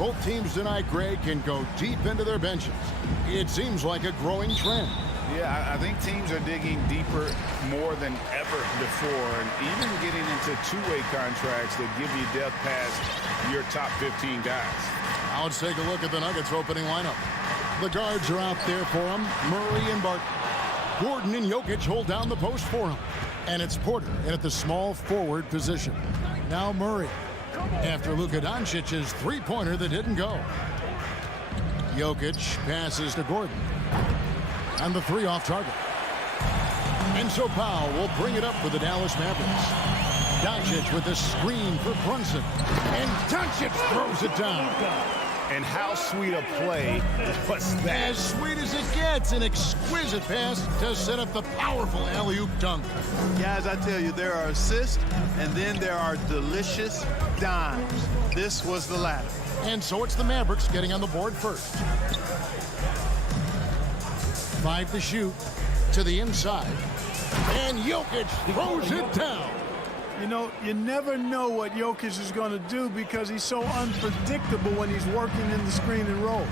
Both teams tonight, Greg, can go deep into their benches. It seems like a growing trend. Yeah, I think teams are digging deeper more than ever before, and even getting into two-way contracts that give you depth past your top 15 guys. Now let's take a look at the Nuggets opening lineup. The guards are out there for him, Murray and Barton. Gordon and Jokic hold down the post for him. And it's Porter at the small forward position. Now Murray, after Luka Doncic's three-pointer that didn't go. Jokic passes to Gordon. And the three off target. And so Powell will bring it up for the Dallas Mavericks. Doncic with the screen for Brunson. And Doncic throws it down. And how sweet a play was that? As sweet as it gets, an exquisite pass to set up the powerful alley-oop dunk. Guys, I tell you, there are assists, and then there are delicious dimes. This was the latter. And so it's the Mavericks getting on the board first. 5 to shoot to the inside. And Jokic throws it down. You know, you never know what Jokic is going to do because he's so unpredictable when he's working in the screen and roll.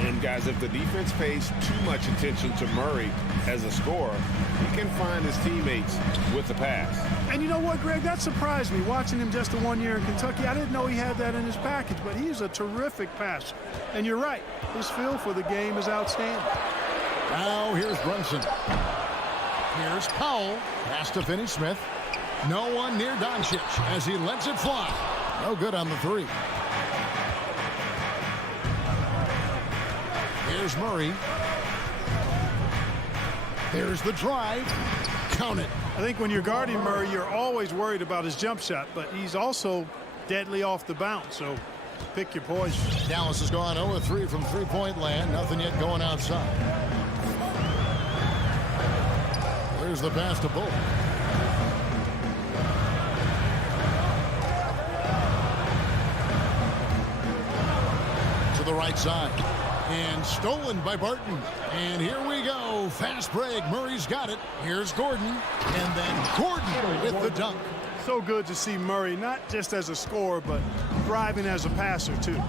And guys, if the defense pays too much attention to Murray as a scorer, he can find his teammates with the pass. And you know what, Greg? That surprised me. Watching him just the 1 year in Kentucky, I didn't know he had that in his package, but he's a terrific passer. And you're right, his feel for the game is outstanding. Now here's Brunson. Here's Powell. Pass to Finney-Smith. No one near Doncic as he lets it fly. No good on the three. Here's Murray. There's the drive. Count it. I think when you're guarding Murray, you're always worried about his jump shot, but he's also deadly off the bounce, so pick your poison. Dallas has gone 0-3 from three-point land. Nothing yet going outside. There's the pass to Bull. To the right side. And stolen by Barton. And here we go. Fast break. Murray's got it. Here's Gordon. And then Gordon with the dunk. So good to see Murray, not just as a scorer, but thriving as a passer, too.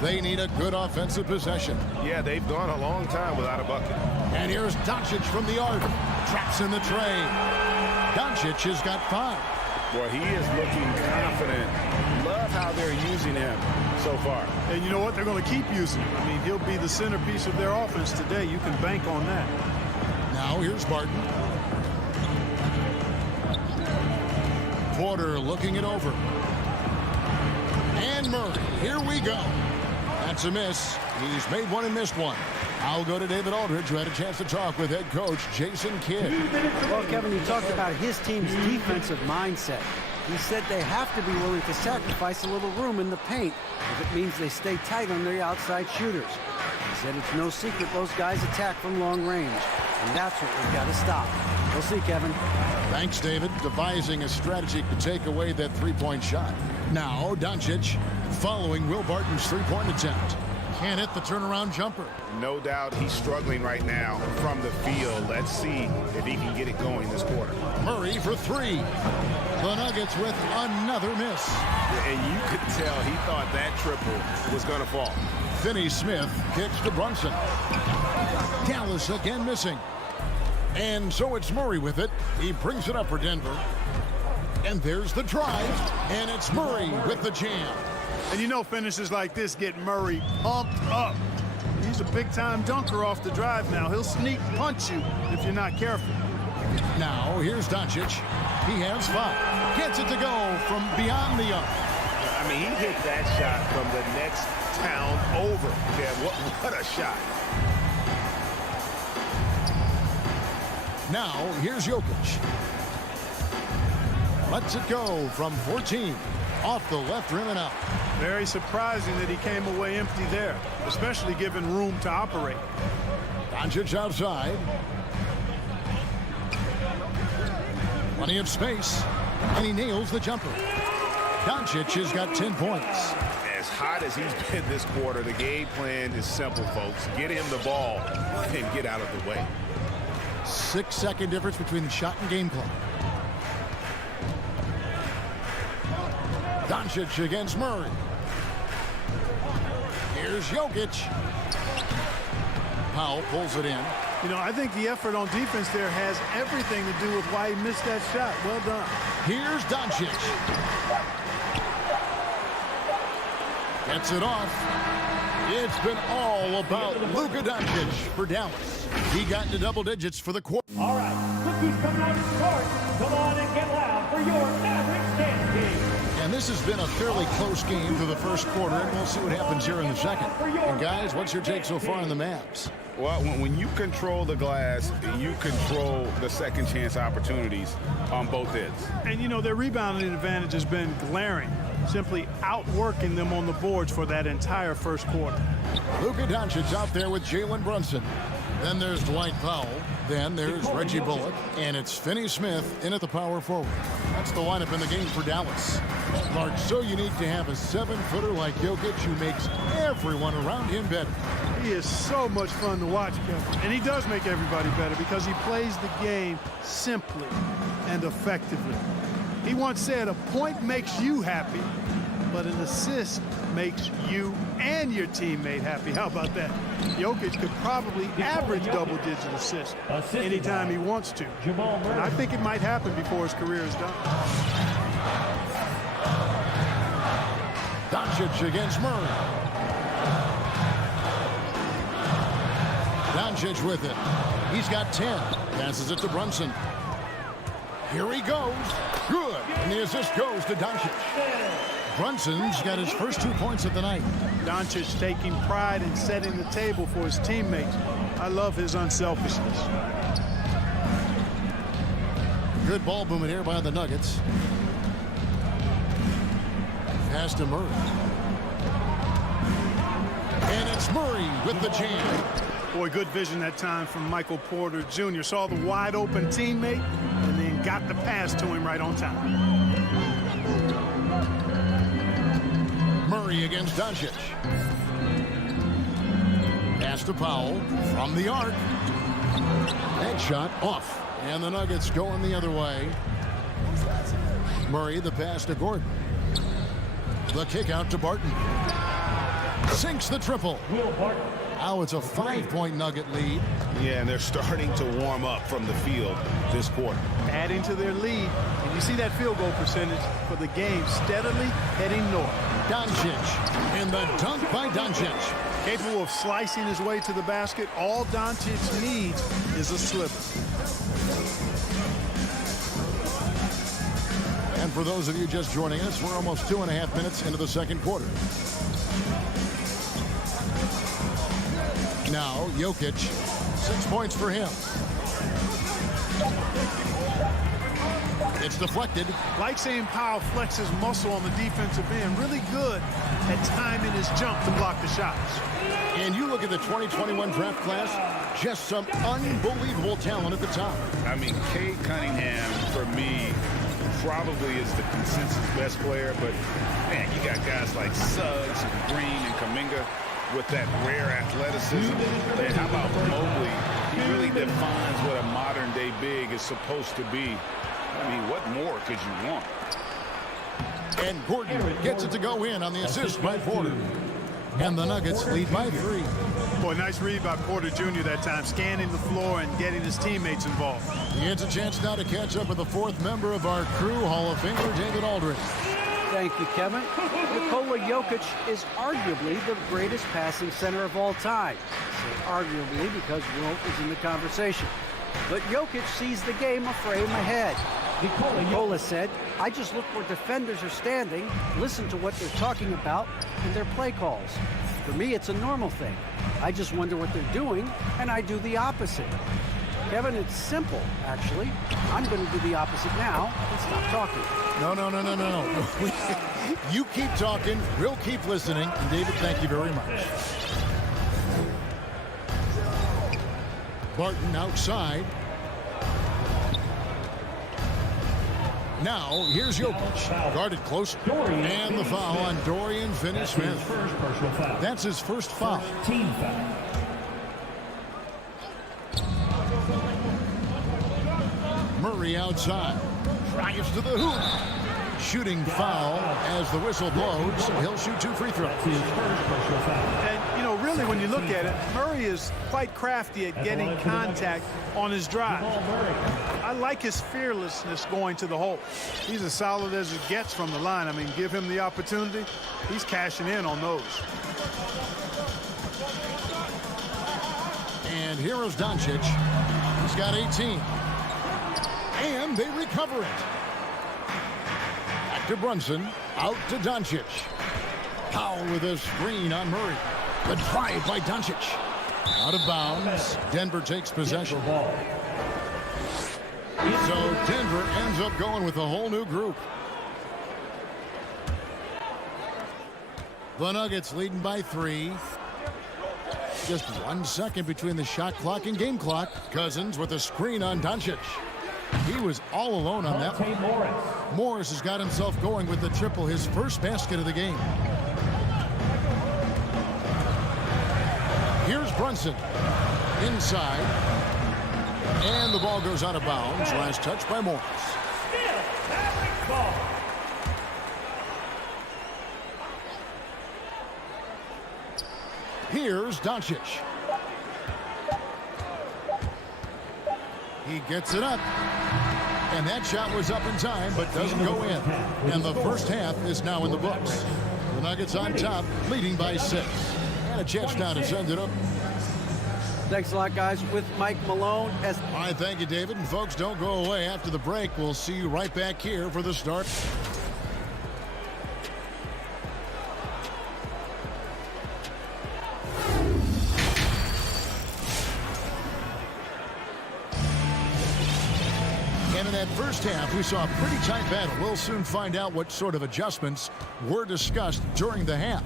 They need a good offensive possession. Yeah, they've gone a long time without a bucket. And here's Doncic from the arc. Traps in the tray. Doncic has got 5. Boy, he is looking confident. Love how they're using him so far. And you know what? They're going to keep using him. I mean, he'll be the centerpiece of their offense today. You can bank on that. Now here's Barton. Porter looking it over. And Murray. Here we go. That's a miss. He's made one and missed one. I'll go to David Aldridge, who had a chance to talk with head coach Jason Kidd. Well, Kevin, you talked about his team's defensive mindset. He said they have to be willing to sacrifice a little room in the paint if it means they stay tight on their outside shooters. He said it's no secret those guys attack from long range, and that's what we've got to stop. We'll see, Kevin. Thanks, David. Devising a strategy to take away that three-point shot. Now, Doncic following Will Barton's three-point attempt. Can't hit the turnaround jumper. No doubt he's struggling right now from the field. Let's see if he can get it going this quarter. Murray for 3. The Nuggets with another miss. And you could tell he thought that triple was going to fall. Finney-Smith kicks to Brunson. Dallas again missing. And so it's Murray with it. He brings it up for Denver. And there's the drive. And it's Murray with the jam. And you know finishes like this get Murray pumped up. He's a big-time dunker off the drive now. He'll sneak punch you if you're not careful. Now, here's Doncic. He has 5. Gets it to go from beyond the arc. I mean, he hit that shot from the next town over. Yeah, what a shot. Now, here's Jokic. Lets it go from 14. Off the left rim and out. Very surprising that he came away empty there, especially given room to operate. Doncic outside. Plenty of space. And he nails the jumper. Doncic has got 10 points. As hot as he's been this quarter, the game plan is simple, folks. Get him the ball and get out of the way. 6-second difference between the shot and game clock. Doncic against Murray. Here's Jokic. Powell pulls it in. You know, I think the effort on defense there has everything to do with why he missed that shot. Well done. Here's Doncic. Gets it off. It's been all about Luka Doncic for Dallas. He got into double digits for the quarter. All right, look who's coming on the court. Come on and get loud for your Mavericks dance team. And this has been a fairly close game through the first quarter, and we'll see what happens here in the second. And guys, what's your take so far on the Mavs? Well, when you control the glass, you control the second chance opportunities on both ends. And, you know, their rebounding advantage has been glaring, simply outworking them on the boards for that entire first quarter. Luka Doncic out there with Jalen Brunson. Then there's Dwight Powell. Then there's Reggie Bullock. And it's Finney Smith in at the power forward. That's the lineup in the game for Dallas. Large, so unique to have a 7-footer like Jokic who makes everyone around him better. He is so much fun to watch, Kevin. And he does make everybody better because he plays the game simply and effectively. He once said, a point makes you happy, but an assist makes you and your teammate happy. How about that? Jokic could probably average double-digit assists anytime he wants to. And I think it might happen before his career is done. Doncic against Murray. Doncic with it. He's got 10. Passes it to Brunson. Here he goes. Good. And the assist goes to Doncic. Brunson's got his first 2 points of the night. Doncic taking pride in setting the table for his teammates. I love his unselfishness. Good ball movement here by the Nuggets. Pass to Murray. And it's Murray with the jam. Boy, good vision that time from Michael Porter Jr. Saw the wide open teammate and then got the pass to him right on time. Murray against Doncic. Pass to Powell from the arc. That shot off. And the Nuggets going the other way. Murray the pass to Gordon. The kick out to Barton. Sinks the triple. Now it's a 5-point Nugget lead. Yeah, and they're starting to warm up from the field this quarter. Adding to their lead. And you see that field goal percentage for the game steadily heading north. Doncic. And the dunk by Doncic. Capable of slicing his way to the basket. All Doncic needs is a sliver. And for those of you just joining us, we're almost 2.5 minutes into the second quarter. Now, Jokic, 6 points for him. It's deflected. Like seeing Powell flex his muscle on the defensive end. Really good at timing his jump to block the shots. And you look at the 2021 draft class, just some unbelievable talent at the top. I mean, Cade Cunningham, for me, probably is the consensus best player. But, man, you got guys like Suggs and Green and Kuminga with that rare athleticism. And how about Mobley? He really defines what a modern-day big is supposed to be. I mean, what more could you want? And Gordon gets it to go in on the assist by Porter. And the Nuggets lead by 3. Boy, nice read by Porter Jr. that time, scanning the floor and getting his teammates involved. He gets a chance now to catch up with the 4th member of our crew, Hall of Famer David Aldridge. Thank you, Kevin. Nikola Jokic is arguably the greatest passing center of all time. I say arguably because Wilt is in the conversation. But Jokic sees the game a frame ahead. Nikola said, I just look where defenders are standing, listen to what they're talking about, and their play calls. For me, it's a normal thing. I just wonder what they're doing, and I do the opposite. Kevin, it's simple, actually. I'm going to do the opposite now and stop talking. No. You keep talking, we'll keep listening. And David, thank you very much. Barton outside. Now, here's Jokic. Guarded close. And the foul on Dorian Finney-Smith. That's his first foul. Team foul. Murray outside. Drives to the hoop. shooting foul as the whistle blows. He'll shoot 2 free throws. And, you know, really, when you look at it, Murray is quite crafty at getting contact on his drive. I like his fearlessness going to the hole. He's as solid as it gets from the line. I mean, give him the opportunity, he's cashing in on those. And here is Doncic. He's got 18. And they recover it. Back to Brunson. Out to Doncic. Powell with a screen on Murray. The drive by Doncic. Out of bounds. Denver takes possession. So Denver ends up going with a whole new group. The Nuggets leading by 3. Just 1 second between the shot clock and game clock. Cousins with a screen on Doncic. He was all alone on that one. Morris has got himself going with the triple, his first basket of the game. Here's Brunson. Inside. And the ball goes out of bounds. Last touch by Morris. Still, Mavericks ball. Here's Doncic. He gets it up. And that shot was up in time, but doesn't go in. And the first half is now in the books. The Nuggets on top, leading by 6. And a chance now to send it up. Thanks a lot, guys. With Mike Malone. As All right, thank you, David. And folks, don't go away. After the break, we'll see you right back here for the start. And in that first half, we saw a pretty tight battle. We'll soon find out what sort of adjustments were discussed during the half.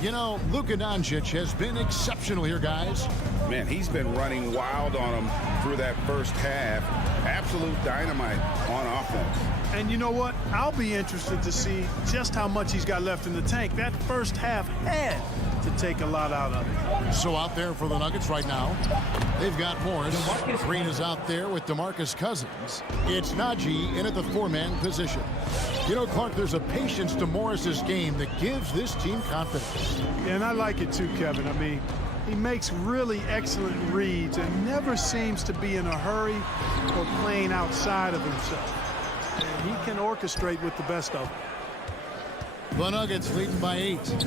You know, Luka Doncic has been exceptional here, guys. Man, he's been running wild on him through that first half. Absolute dynamite on offense. And you know what? I'll be interested to see just how much he's got left in the tank. That first half had to take a lot out of it. So out there for the Nuggets right now, they've got Morris. Green is out there with DeMarcus Cousins. It's Najee in at the 4-man position. You know, Clark, there's a patience to Morris's game that gives this team confidence. And I like it too, Kevin. I mean, he makes really excellent reads and never seems to be in a hurry or playing outside of himself. And he can orchestrate with the best of them. The Nuggets leading by 8.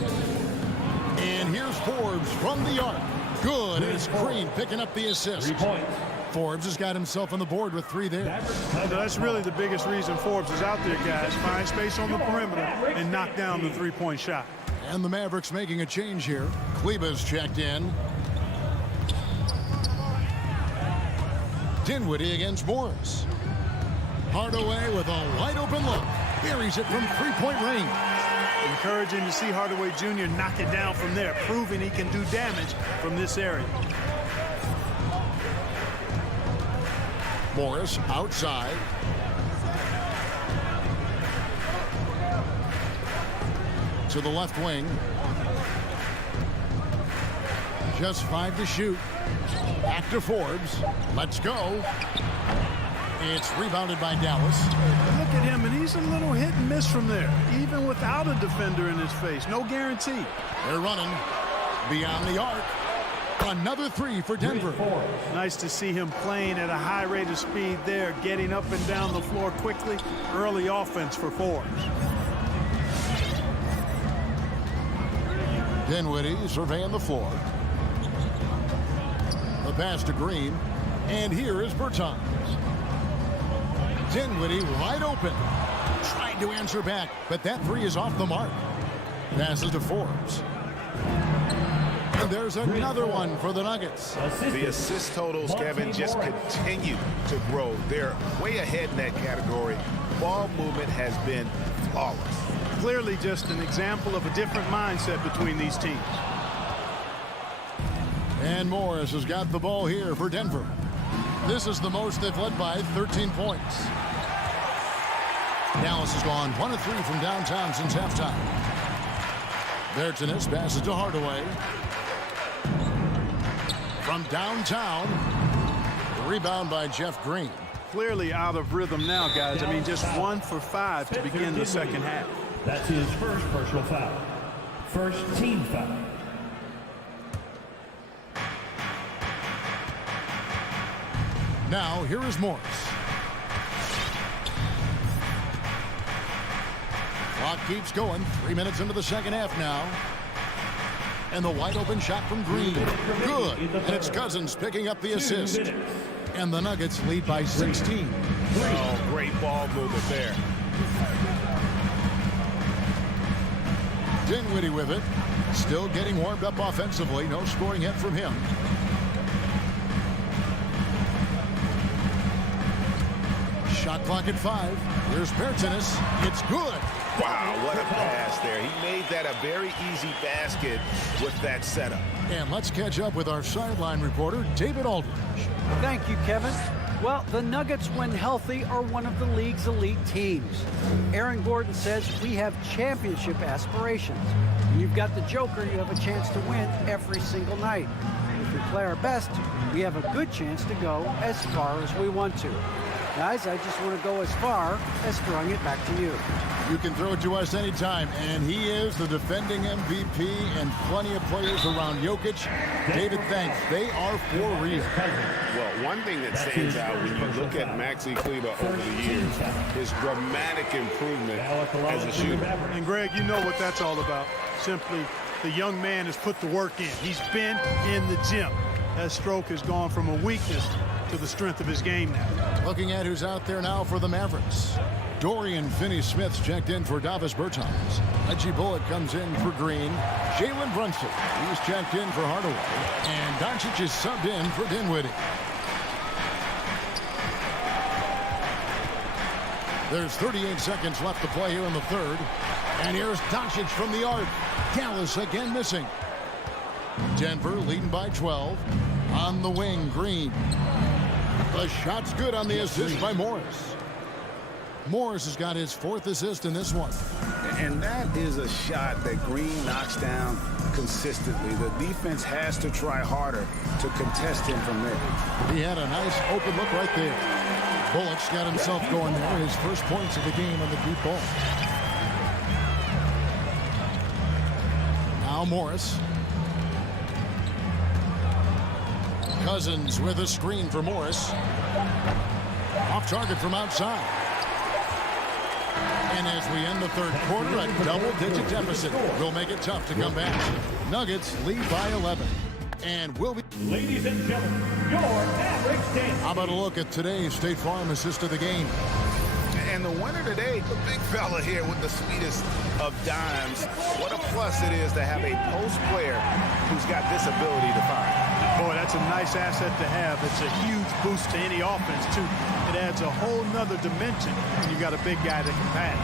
And here's Forbes from the arc. Good, and it's Green picking up the assist. 3 points. Forbes has got himself on the board with 3 there. That's really the biggest reason Forbes is out there, guys. Find space on the perimeter and knock down the 3-point shot. And the Mavericks making a change here. Kleba's checked in. Dinwiddie against Morris. Hardaway with a wide open look. Buries it from 3-point range. Encouraging to see Hardaway Jr. knock it down from there, proving he can do damage from this area. Morris outside. To the left wing. Just 5 to shoot. Back to Forbes. Let's go. It's rebounded by Dallas. Look at him, and he's a little hit and miss from there, even without a defender in his face. No guarantee. They're running beyond the arc. Another 3 for Denver. Nice to see him playing at a high rate of speed there, getting up and down the floor quickly. Early offense for Forbes. Dinwiddie surveying the floor. The pass to Green. And here is Bertans. Dinwiddie wide open. Tried to answer back, but that 3 is off the mark. Passes to Forbes. And there's another one for the Nuggets. The assist totals, Kevin, just continue to grow. They're way ahead in that category. Ball movement has been flawless. Clearly just an example of a different mindset between these teams. And Morris has got the ball here for Denver. This is the most they've led by 13 points. Dallas has gone 1 of 3 from downtown since halftime. Bertans passes to Hardaway. From downtown, the rebound by Jeff Green. clearly out of rhythm now, guys. I mean, just 1 for 5 to begin the second half. That's his first personal foul. First team foul. Now, here is Morris. Clock keeps going. 3 minutes into the second half now. And the wide open shot from Green. Good. And it's Cousins picking up the assist. And the Nuggets lead by 16. Oh, great ball movement there. Dinwiddie with it. Still getting warmed up offensively. No scoring yet from him. Shot clock at 5. Here's Bertanis. It's good. Wow, what a pass there. He made that a very easy basket with that setup. And let's catch up with our sideline reporter, David Aldridge. Thank you, Kevin. Well, the Nuggets, when healthy, are one of the league's elite teams. Aaron Gordon says we have championship aspirations. When you've got the Joker, you have a chance to win every single night. If we play our best, we have a good chance to go as far as we want to. Guys, I just want to go as far as throwing it back to you. You can throw it to us anytime, and he is the defending MVP and plenty of players around Jokic. David, thanks. They are for real. Well, one thing that stands out when you look at Maxi Kleber over the years is dramatic improvement as a shooter. And Greg, you know what that's all about. Simply, the young man has put the work in. He's been in the gym. That stroke has gone from a weakness to the strength of his game now. Looking at who's out there now for the Mavericks. Dorian Finney-Smith's checked in for Davis Bertans. Reggie Bullock comes in for Green. Jalen Brunson, he's checked in for Hardaway. And Doncic is subbed in for Dinwiddie. There's 38 seconds left to play here in the third. And here's Doncic from the arc. Dallas again missing. Denver leading by 12. On the wing, Green. The shot's good on the assist by Morris. Morris has got his 4th assist in this one. And that is a shot that Green knocks down consistently. The defense has to try harder to contest him from there. He had a nice open look right there. Bullock's got himself going there. His first points of the game on the deep ball. Now Morris. Cousins with a screen for Morris. Off target from outside. And as we end the third quarter, a double-digit deficit will make it tough to come back. Nuggets lead by 11. And we'll be... Ladies and gentlemen, your Maverick standing. How about a look at today's State Farm assist of the game? And the winner today, the big fella here with the sweetest of dimes. What a plus it is to have a post player who's got this ability to find. Boy, that's a nice asset to have. It's a huge boost to any offense, too. It adds a whole nother dimension when you got a big guy that can pass.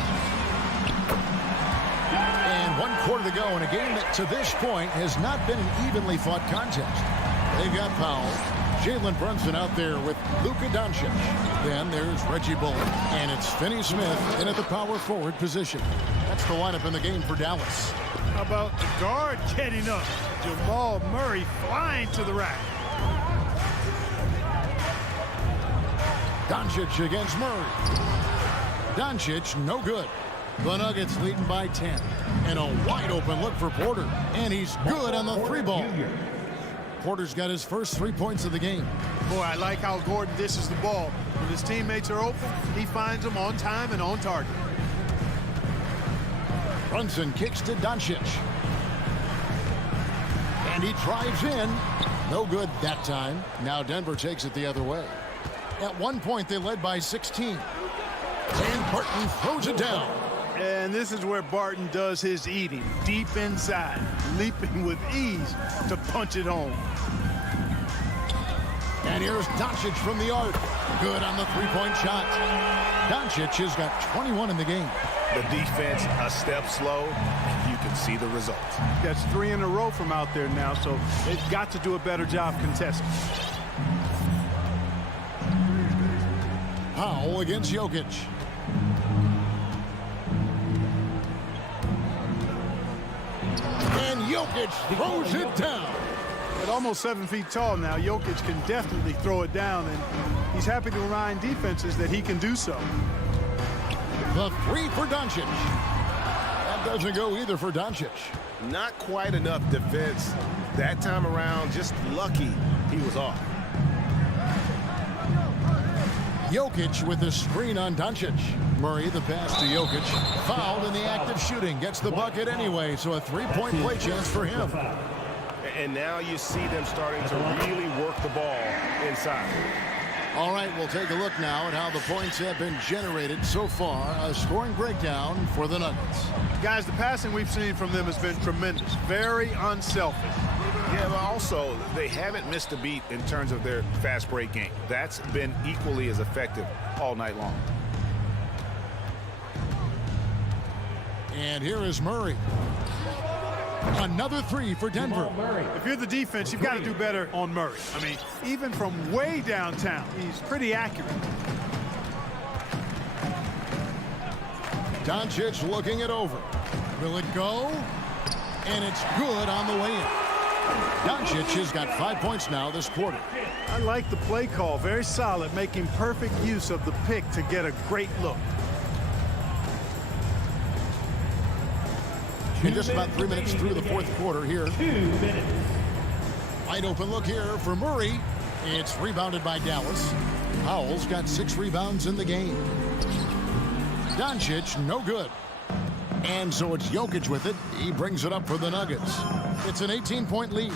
And 1 quarter to go in a game that to this point has not been an evenly fought contest. They've got Powell, Jalen Brunson out there with Luka Doncic. Then there's Reggie Bullock, and it's Finney-Smith in at the power forward position. That's the lineup in the game for Dallas. How about the guard getting up? Jamal Murray flying to the rack. Doncic against Murray. Doncic, no good. The Nuggets leading by 10. And a wide open look for Porter. And he's good on the 3-ball. Porter's got his first 3 points of the game. Boy, I like how Gordon dishes the ball. When his teammates are open, he finds them on time and on target. Brunson kicks to Doncic. And he drives in. No good that time. Now Denver takes it the other way. At one point, they led by 16. And Barton throws it down. And this is where Barton does his eating. Deep inside, leaping with ease to punch it home. And here's Doncic from the arc. Good on the 3-point shot. Doncic has got 21 in the game. The defense a step slow, and you can see the results. That's 3 in a row from out there now, so they've got to do a better job contesting. Powell against Jokic. And Jokic throws it down. At almost 7 feet tall now, Jokic can definitely throw it down, and he's happy to remind defenses that he can do so. The three for Doncic. That doesn't go either for Doncic. Not quite enough defense that time around. Just lucky he was off. Jokic with the screen on Doncic. Murray, the pass to Jokic. Fouled in the act of shooting. Gets the bucket anyway, so a three-point play chance for him. And now you see them starting to really work the ball inside. All right, we'll take a look now at how the points have been generated so far. A scoring breakdown for the Nuggets. Guys, the passing we've seen from them has been tremendous. Very unselfish. Yeah, but also, they haven't missed a beat in terms of their fast break game. That's been equally as effective all night long. And here is Murray. Another three for Denver. If you're the defense, you've got to do better on Murray. I mean, even from way downtown, he's pretty accurate. Doncic looking it over. Will it go? And it's good on the way in. Doncic has got 5 points now this quarter. I like the play call. Very solid, making perfect use of the pick to get a great look. In just about 3 minutes through the fourth quarter here. 2 minutes. Wide open look here for Murray. It's rebounded by Dallas. Powell's got 6 rebounds in the game. Doncic, no good. And so it's Jokic with it. He brings it up for the Nuggets. It's an 18-point lead.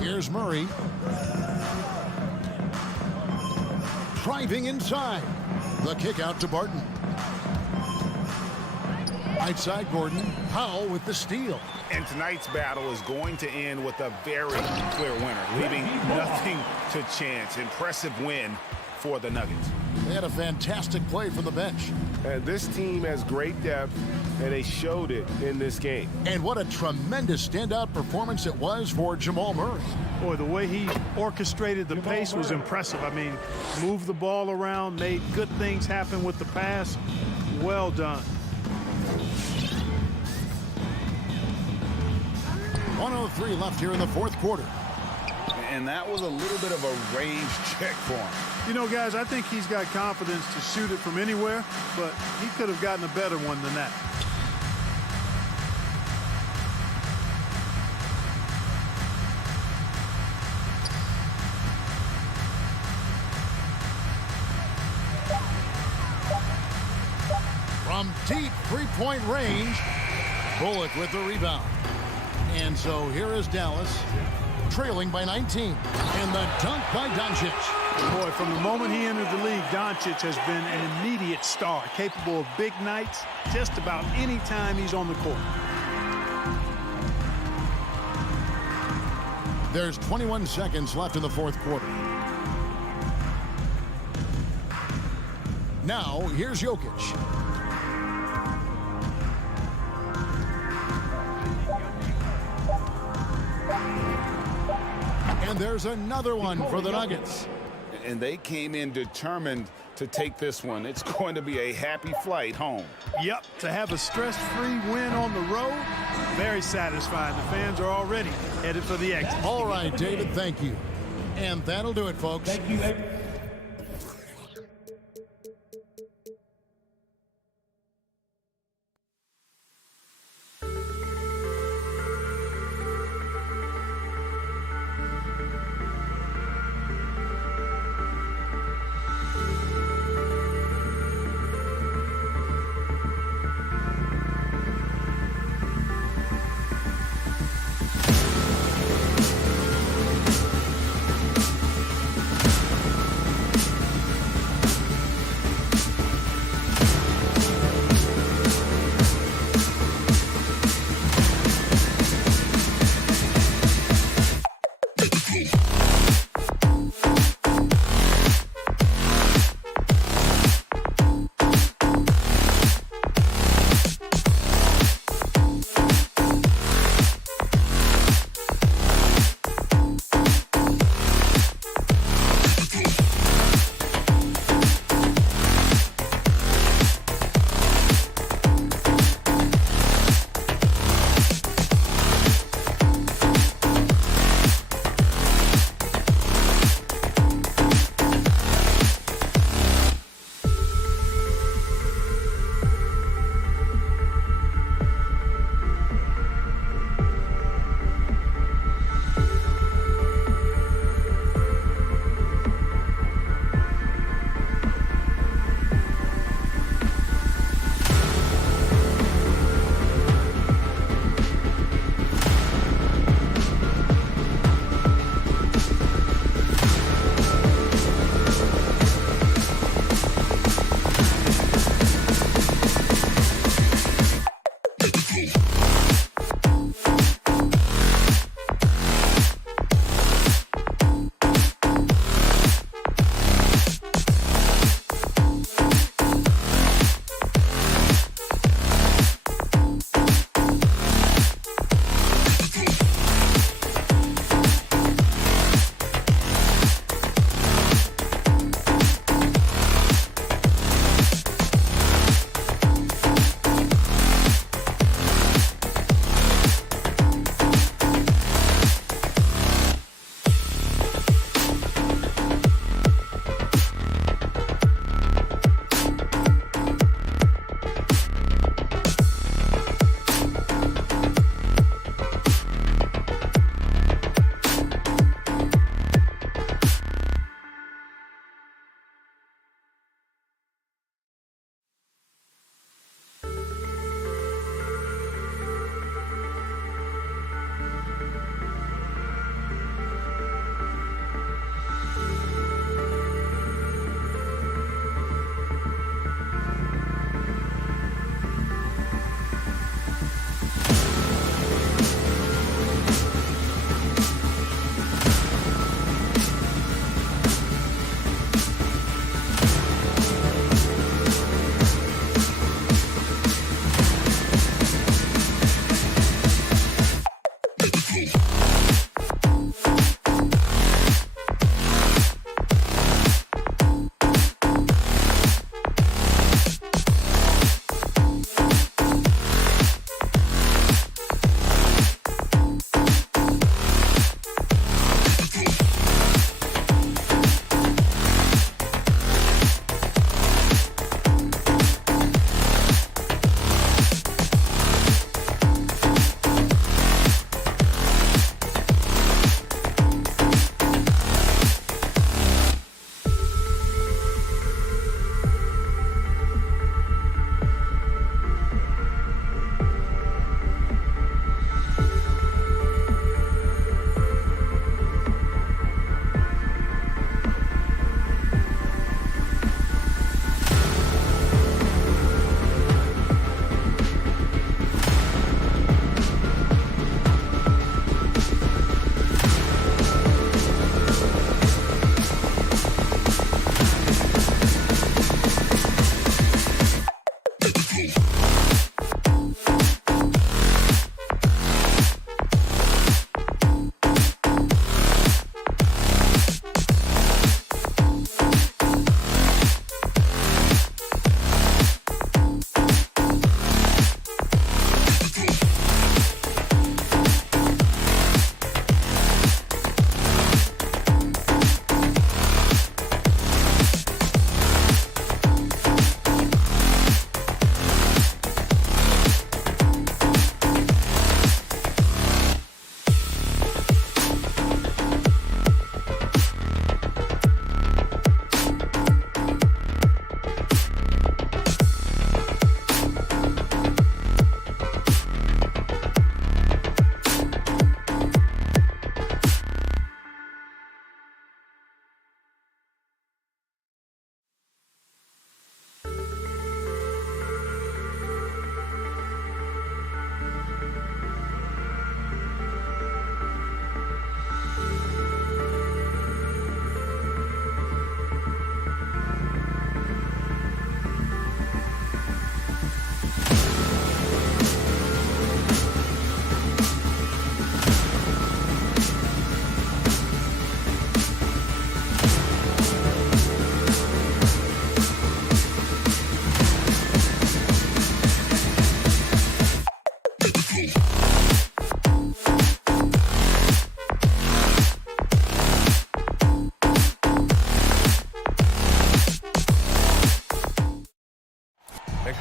Here's Murray. Driving inside. The kick out to Barton. Right side, Gordon. Powell with the steal. And tonight's battle is going to end with a very clear winner, leaving nothing to chance. Impressive win for the Nuggets. They had a fantastic play from the bench. And this team has great depth, and they showed it in this game. And what a tremendous standout performance it was for Jamal Murray. Boy, the way he orchestrated the pace was impressive. I mean, moved the ball around, made good things happen with the pass. Well done. 1:03 left here in the fourth quarter. And that was a little bit of a range check for him. You know, guys, I think he's got confidence to shoot it from anywhere, but he could have gotten a better one than that. From deep three-point range, Bullock with the rebound. And so here is Dallas, trailing by 19. And the dunk by Doncic. Boy, from the moment he entered the league, Doncic has been an immediate star, capable of big nights just about any time he's on the court. There's 21 seconds left in the fourth quarter. Now, here's Jokic. And there's another one for the Nuggets. And they came in determined to take this one. It's going to be a happy flight home. Yep, to have a stress-free win on the road, very satisfying. The fans are already headed for the exit. All right, David, thank you. And that'll do it, folks. Thank you.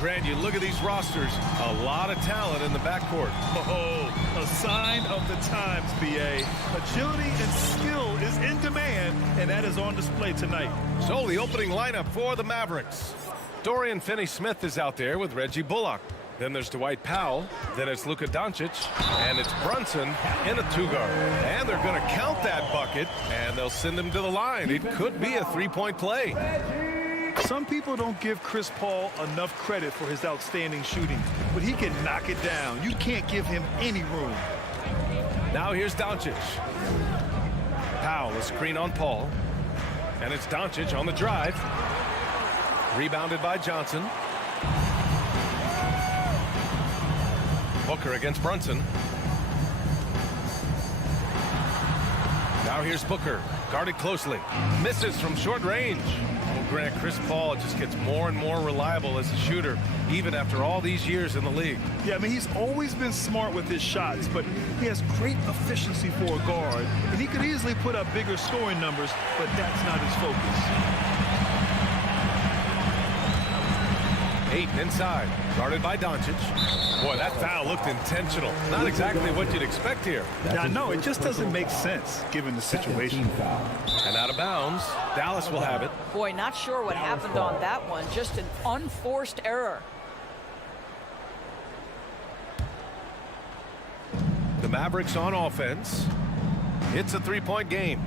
Brad, you look at these rosters, a lot of talent in the backcourt. Oh, a sign of the times, B.A. Agility and skill is in demand, and that is on display tonight. So the opening lineup for the Mavericks. Dorian Finney-Smith is out there with Reggie Bullock. Then there's Dwight Powell. Then it's Luka Doncic. And it's Brunson in a 2-guard. And they're going to count that bucket, and they'll send him to the line. It could be a 3-point play. Some people don't give Chris Paul enough credit for his outstanding shooting, but he can knock it down. You can't give him any room. Now here's Doncic. Powell, a screen on Paul. And it's Doncic on the drive. Rebounded by Johnson. Booker against Brunson. Now here's Booker, guarded closely. Misses from short range. Well, Grant, Chris Paul just gets more and more reliable as a shooter, even after all these years in the league. Yeah, I mean, he's always been smart with his shots, but he has great efficiency for a guard, and he could easily put up bigger scoring numbers, but that's not his focus. Ayton inside, guarded by Doncic. Boy, that foul looked intentional. Not exactly what you'd expect here. Yeah, no, it just doesn't make sense given the situation. And out of bounds, Dallas will have it. Boy, not sure what happened on that one. Just an unforced error. The Mavericks on offense. It's a 3-point game.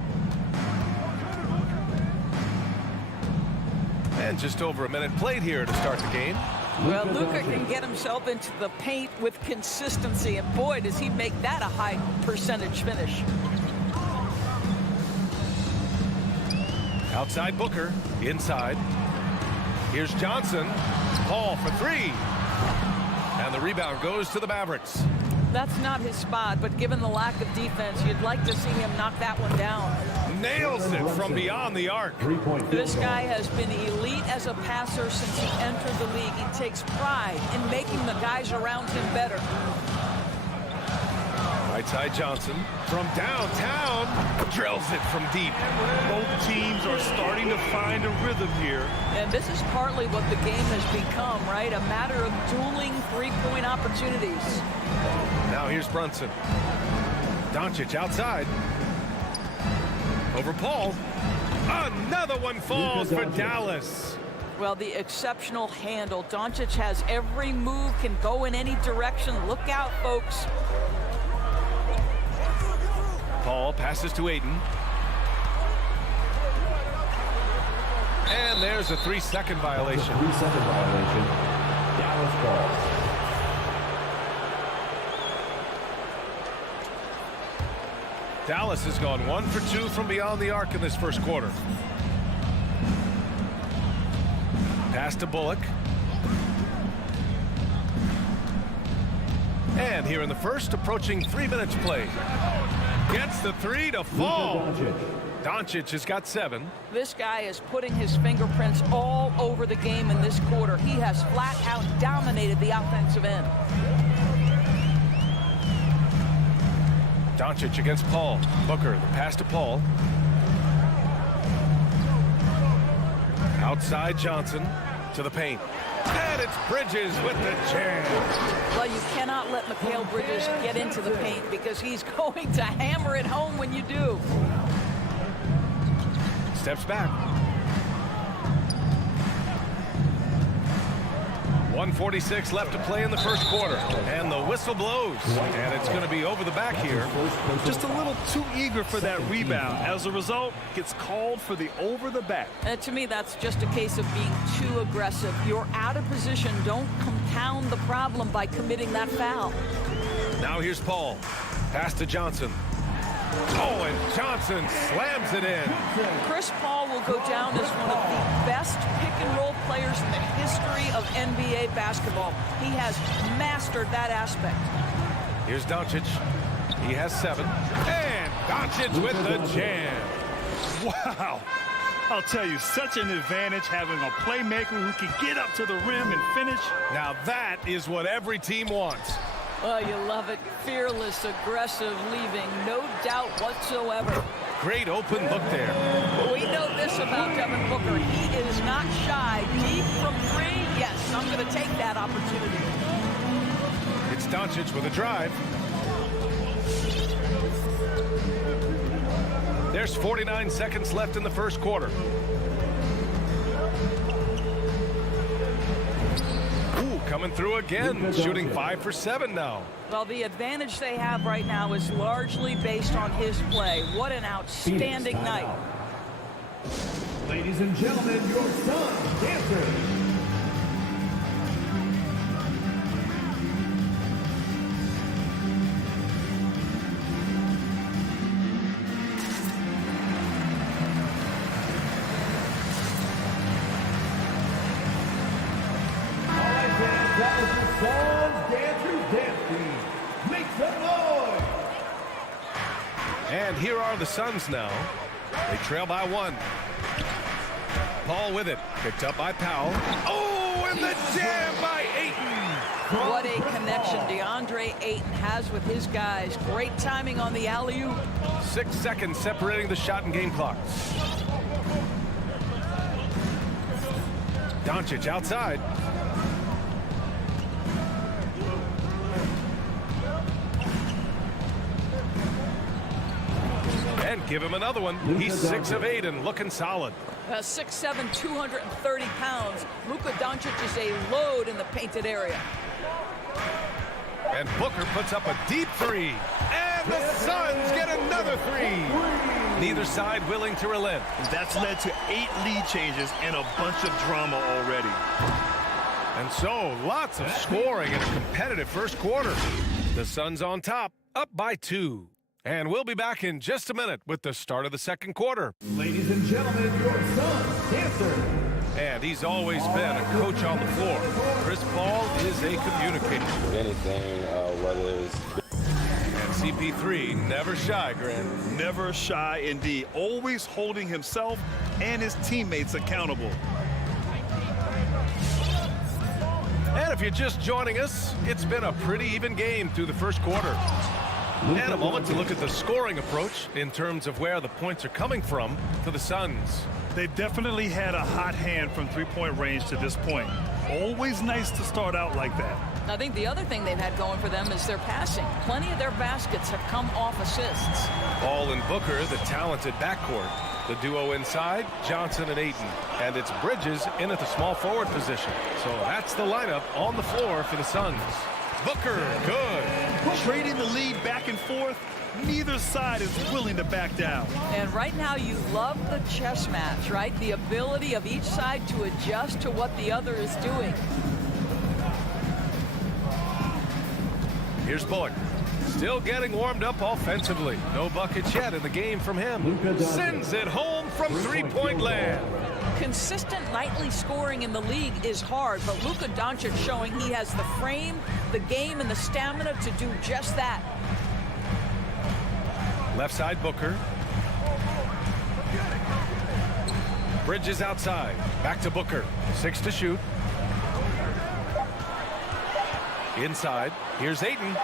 And just over a minute played here to start the game. Well, Luka can get himself into the paint with consistency, and boy, does he make that a high percentage finish. Outside Booker, inside. Here's Johnson. Paul for 3. And the rebound goes to the Mavericks. That's not his spot, but given the lack of defense, you'd like to see him knock that one down. Nails it from beyond the arc. This guy has been elite as a passer since he entered the league. He takes pride in making the guys around him better. Right side Johnson from downtown. Drills it from deep. Both teams are starting to find a rhythm here. And this is partly what the game has become, right? A matter of dueling three-point opportunities. Now here's Brunson. Doncic outside. Over Paul. Another one falls for Dallas. Well, the exceptional handle. Doncic has every move, can go in any direction. Look out, folks. Paul passes to Ayton. And there's a 3-second violation. 3-second violation. Dallas ball. Dallas has gone 1 for 2 from beyond the arc in this first quarter. Pass to Bullock. And here in the first, approaching 3 minutes played. Gets the 3 to fall. Doncic has got 7. This guy is putting his fingerprints all over the game in this quarter. He has flat out dominated the offensive end. Doncic against Paul. Booker, the pass to Paul. Outside Johnson to the paint. And it's Bridges with the jam. Well, you cannot let Mikal Bridges get into the paint because he's going to hammer it home when you do. Steps back. 1:46 left to play in the first quarter. And the whistle blows. And it's going to be over the back here. Just a little too eager for that rebound. As a result, gets called for the over the back. To me, that's just a case of being too aggressive. You're out of position. Don't compound the problem by committing that foul. Now here's Paul. Pass to Johnson. Oh, and Johnson slams it in. Chris Paul will go down as one of the best pick-and-roll players in the history of NBA basketball. He has mastered that aspect. Here's Doncic. He has 7. And Doncic with the jam. Wow. I'll tell you, such an advantage having a playmaker who can get up to the rim and finish. Now that is what every team wants. Oh, you love it. Fearless, aggressive, leaving. No doubt whatsoever. Great open look there. We know this about Devin Booker. He is not shy. Deep from 3, yes. yes, I'm going to take that opportunity. It's Doncic with a drive. There's 49 seconds left in the first quarter. Ooh, coming through again, shooting 5 for 7 now. Well, the advantage they have right now is largely based on his play. What an outstanding night. Ladies and gentlemen, your Sun Dancers. And here are the Suns now. They trail by 1. Paul with it. Picked up by Powell. Oh, and the jam by Ayton. What a connection DeAndre Ayton has with his guys. Great timing on the alley-oop. 6 seconds separating the shot and game clock. Doncic outside. And give him another one. He's 6 of 8 and looking solid. 6'7", 230 pounds. Luka Doncic is a load in the painted area. And Booker puts up a deep 3. And the Suns get another 3. Neither side willing to relent. That's led to 8 lead changes and a bunch of drama already. And so, lots of scoring in a competitive first quarter. The Suns on top, up by 2. And we'll be back in just a minute with the start of the second quarter. Ladies and gentlemen, your Sun Dancer. And he's always been a coach on the floor. Chris Paul is a communicator. If anything, whether it's... And CP3, never shy, Grant. Never shy indeed. Always holding himself and his teammates accountable. And if you're just joining us, it's been a pretty even game through the first quarter. And a moment to look at the scoring approach in terms of where the points are coming from for the Suns. They've definitely had a hot hand from three-point range to this point. Always nice to start out like that. I think the other thing they've had going for them is their passing. Plenty of their baskets have come off assists. Paul and Booker, the talented backcourt. The duo inside, Johnson and Ayton. And it's Bridges in at the small forward position. So that's the lineup on the floor for the Suns. Booker, good. Trading the lead back and forth, neither side is willing to back down. And right now you love the chess match, right? The ability of each side to adjust to what the other is doing. Here's Bullock. Still getting warmed up offensively. No buckets yet in the game from him. Sends it home from three-point land. Consistent nightly scoring in the league is hard, but Luka Doncic showing he has the frame, the game, and the stamina to do just that. Left side, Booker. Bridges outside. Back to Booker. 6 to shoot. Inside. Here's Ayton.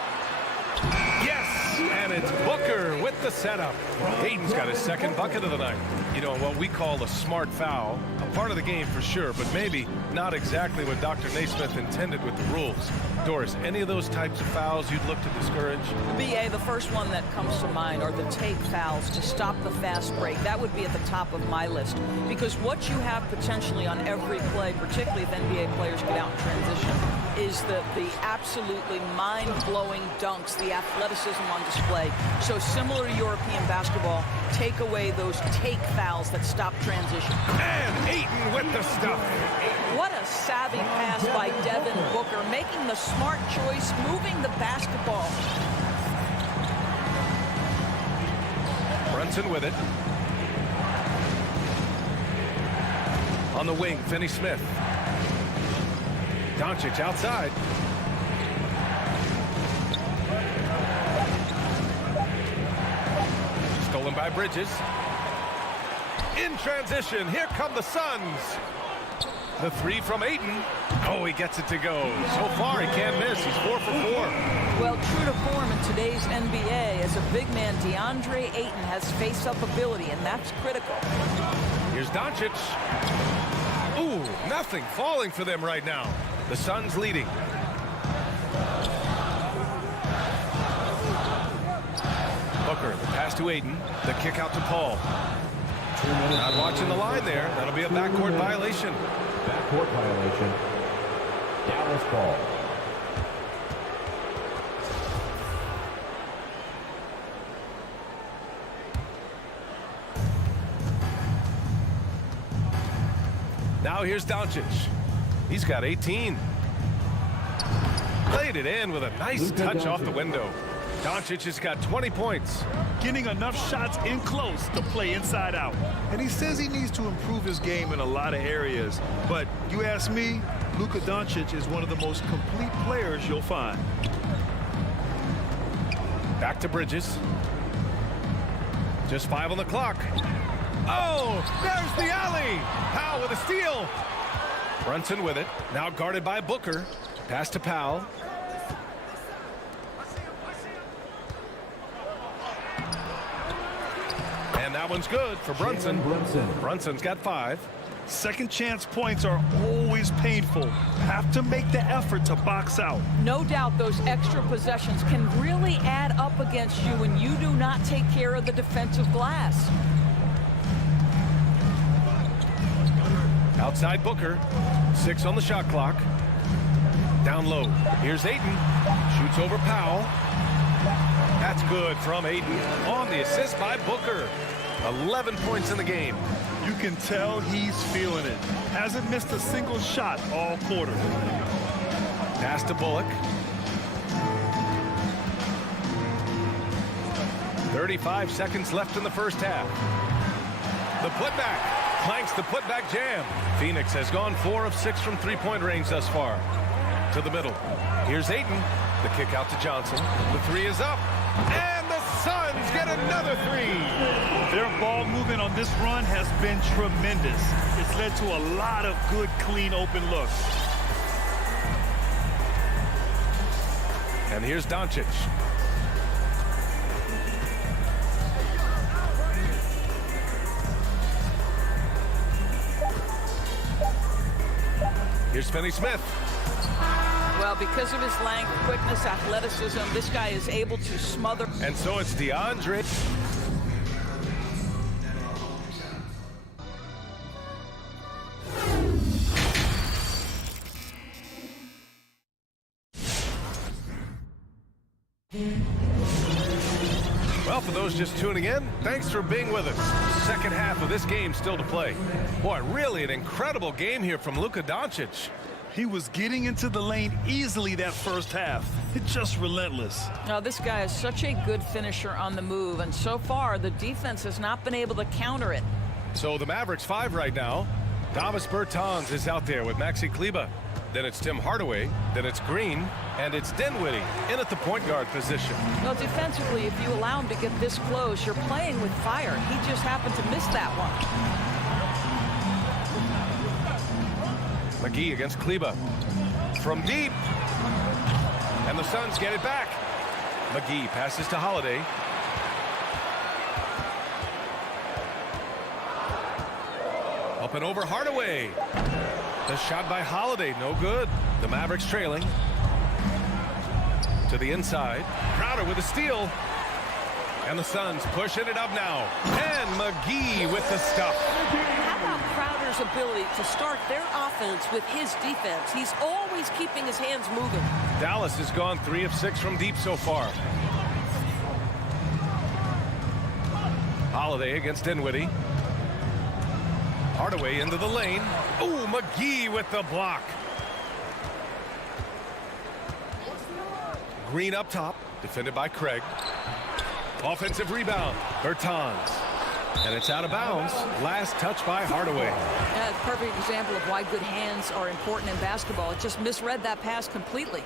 Yes! And it's Booker with the setup. Ayton's got his second bucket of the night. You know, what we call a smart foul. A part of the game for sure, but maybe not exactly what Dr. Naismith intended with the rules. Doris, any of those types of fouls you'd look to discourage? BA, the first one that comes to mind are the take fouls to stop the fast break. That would be at the top of my list. Because what you have potentially on every play, particularly if NBA players get out in transition, is the absolutely mind-blowing dunks, the athleticism on display. So similar to European basketball, take away those take fouls that stop transition. And Ayton with the stuff. What a savvy pass by Devin Booker, making the smart choice, moving the basketball. Brunson with it. On the wing, Finney-Smith. Doncic outside. Stolen by Bridges. In transition, here come the Suns. The 3 from Ayton. Oh, he gets it to go. So far, he can't miss. He's 4 for 4. Well, true to form in today's NBA, as a big man, DeAndre Ayton has face-up ability, and that's critical. Here's Doncic. Ooh, nothing falling for them right now. The Suns leading. Booker, the pass to Ayton. The kick out to Paul. Not watching the line there. That'll be a backcourt violation. Backcourt violation. Dallas ball. Now here's Doncic. He's got 18. Played it in with a nice touch off the window. Doncic has got 20 points. Getting enough shots in close to play inside out. And he says he needs to improve his game in a lot of areas. But you ask me, Luka Doncic is one of the most complete players you'll find. Back to Bridges. Just 5 on the clock. Oh, there's the alley. Powell with a steal. Brunson with it. Now guarded by Booker. Pass to Powell. And that one's good for Brunson. Brunson's got 5. Second chance points are always painful. Have to make the effort to box out. No doubt those extra possessions can really add up against you when you do not take care of the defensive glass. Outside Booker. 6 on the shot clock. Down low. Here's Ayton. Shoots over Powell. That's good from Ayton on the assist by Booker. 11 points in the game. You can tell he's feeling it. Hasn't missed a single shot all quarter. Pass to Bullock. 35 seconds left in the first half. The putback. Clanks the putback jam. Phoenix has gone 4 of 6 from three-point range thus far. To the middle. Here's Ayton. The kick out to Johnson. The 3 is up. And the Suns get another 3. Their ball movement on this run has been tremendous. It's led to a lot of good, clean, open looks. And here's Doncic. Here's Finney Smith. Well, because of his length, quickness, athleticism, this guy is able to smother. And so it's DeAndre. Well, for those just tuning in, thanks for being with us. Second half of this game still to play. Boy, really an incredible game here from Luka Doncic. He was getting into the lane easily that first half. It's just relentless. Now, this guy is such a good finisher on the move, and so far the defense has not been able to counter it. So the Mavericks 5 right now. Davis Bertans is out there with Maxi Kleber. Then it's Tim Hardaway. Then it's Green. And it's Dinwiddie in at the point guard position. Well, defensively, if you allow him to get this close, you're playing with fire. He just happened to miss that one. McGee against Kleber. From deep. And the Suns get it back. McGee passes to Holiday. Up and over Hardaway. The shot by Holiday, no good. The Mavericks trailing. To the inside. Crowder with a steal. And the Suns pushing it up now. And McGee with the stuff. How about Crowder's ability to start their offense with his defense? He's always keeping his hands moving. Dallas has gone 3 of 6 from deep so far. Holiday against Dinwiddie. Hardaway into the lane. Ooh, McGee with the block. Green up top, defended by Craig. Offensive rebound, Bertans. And it's out of bounds. Last touch by Hardaway. Yeah, it's a perfect example of why good hands are important in basketball. It just misread that pass completely.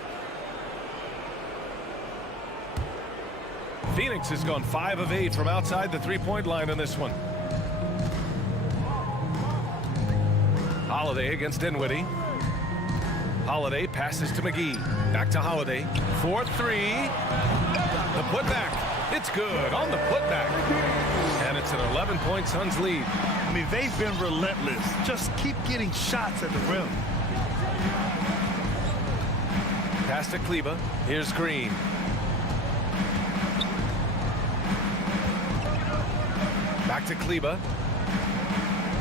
Phoenix has gone 5 of 8 from outside the three-point line in this one. Holiday against Dinwiddie. Holiday passes to McGee. Back to Holiday. 4-3. The putback. It's good on the putback. And it's an 11-point Suns lead. I mean, they've been relentless. Just keep getting shots at the rim. Pass to Kleber. Here's Green. Back to Kleber.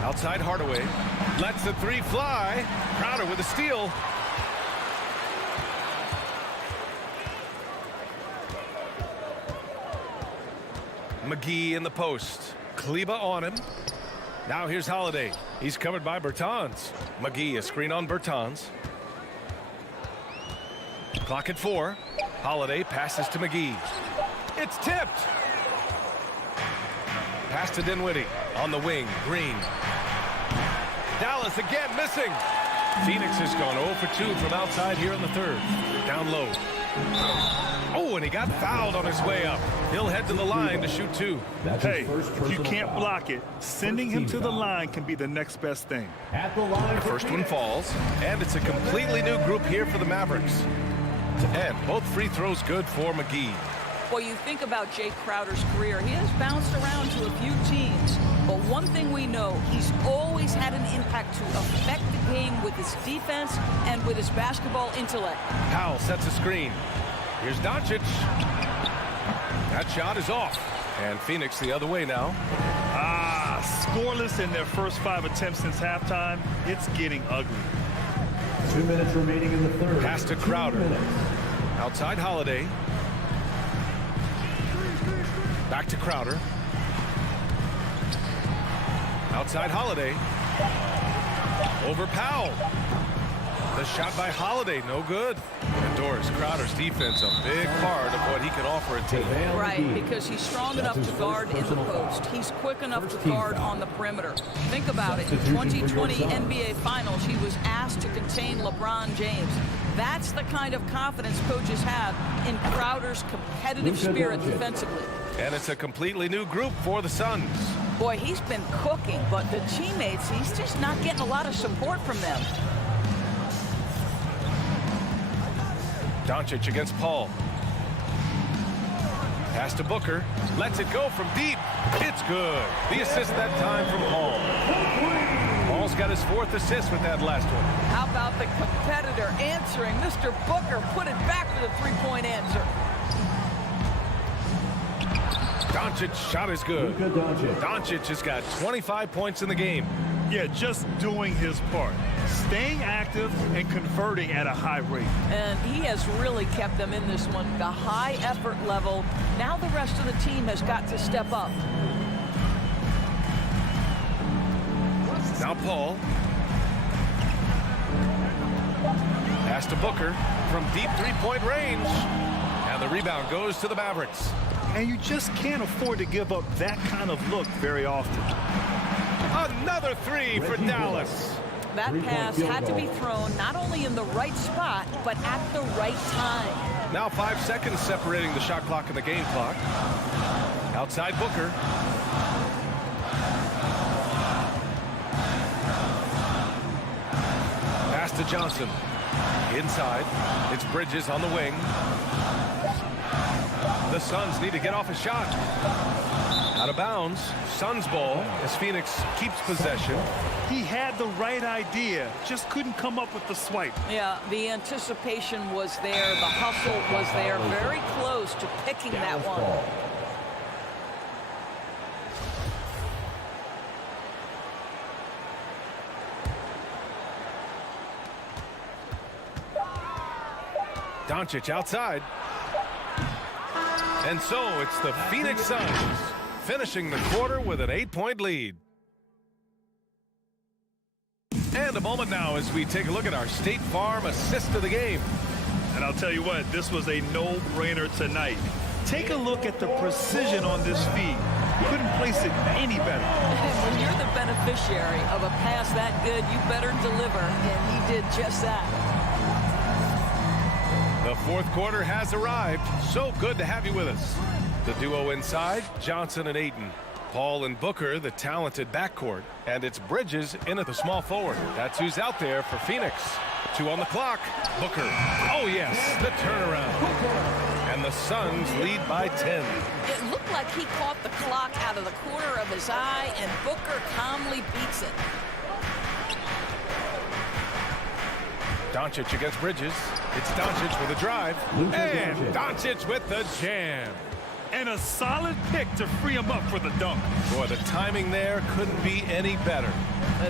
Outside Hardaway. Lets the three fly. Crowder with a steal. McGee in the post. Kleber on him. Now here's Holiday. He's covered by Bertans. McGee, a screen on Bertans. Clock at 4. Holiday passes to McGee. It's tipped. Pass to Dinwiddie. On the wing, Green. Dallas again missing. Phoenix has gone 0 for 2 from outside here in the third. Down low. Oh, and he got fouled on his way up. He'll head to the line to shoot 2. Hey, if you can't block it, sending him to the line can be the next best thing. The first one falls, and it's a completely new group here for the Mavericks. And both free throws good for McGee. Well, you think about Jay Crowder's career, he has bounced around to a few teams. But one thing we know, he's always had an impact to affect the game with his defense and with his basketball intellect. Powell sets a screen. Here's Doncic. That shot is off. And Phoenix the other way now. Scoreless in their first 5 attempts since halftime. It's getting ugly. 2 minutes remaining in the third. Pass to Crowder. Outside Holiday. Back to Crowder. Outside Holiday. Over Powell. The shot by Holiday, no good. And Doris, Crowder's defense, a big part of what he can offer a team. Right, because he's strong enough to guard in the post. He's quick enough to guard on the perimeter. Think about it. In 2020 NBA Finals, he was asked to contain LeBron James. That's the kind of confidence coaches have in Crowder's competitive spirit defensively. And it's a completely new group for the Suns. Boy, he's been cooking, but the teammates, he's just not getting a lot of support from them. Doncic against Paul. Pass to Booker. Lets it go from deep. It's good. The assist that time from Paul. Paul's got his 4th assist with that last one. How about the competitor answering? Mr. Booker put it back with a three-point answer. Doncic shot is good. Doncic has got 25 points in the game. Yeah, just doing his part. Staying active and converting at a high rate. And he has really kept them in this one. The high effort level. Now the rest of the team has got to step up. Now Paul. Pass to Booker from deep three-point range. And the rebound goes to the Mavericks. And you just can't afford to give up that kind of look very often. Another 3 for Dallas. That pass had to be thrown not only in the right spot, but at the right time. Now 5 seconds separating the shot clock and the game clock. Outside Booker. Pass to Johnson. Inside. It's Bridges on the wing. The Suns need to get off a shot. Out of bounds. Suns ball as Phoenix keeps possession. He had the right idea, just couldn't come up with the swipe. Yeah, the anticipation was there. The hustle was there. Very close to picking that one. Doncic outside. And so it's the Phoenix Suns finishing the quarter with an 8-point lead. And a moment now as we take a look at our State Farm assist of the game. And I'll tell you what, this was a no-brainer tonight. Take a look at the precision on this feed. Couldn't place it any better. When you're the beneficiary of a pass that good, you better deliver, and he did just that. The fourth quarter has arrived. So good to have you with us. The duo inside, Johnson and Ayton. Paul and Booker, the talented backcourt. And it's Bridges in at the small forward. That's who's out there for Phoenix. 2 on the clock. Booker. Oh, yes, the turnaround. And the Suns lead by 10. It looked like he caught the clock out of the corner of his eye, and Booker calmly beats it. Doncic against Bridges. It's Doncic with a drive. And Doncic with the jam. And a solid pick to free him up for the dunk. Boy, the timing there couldn't be any better.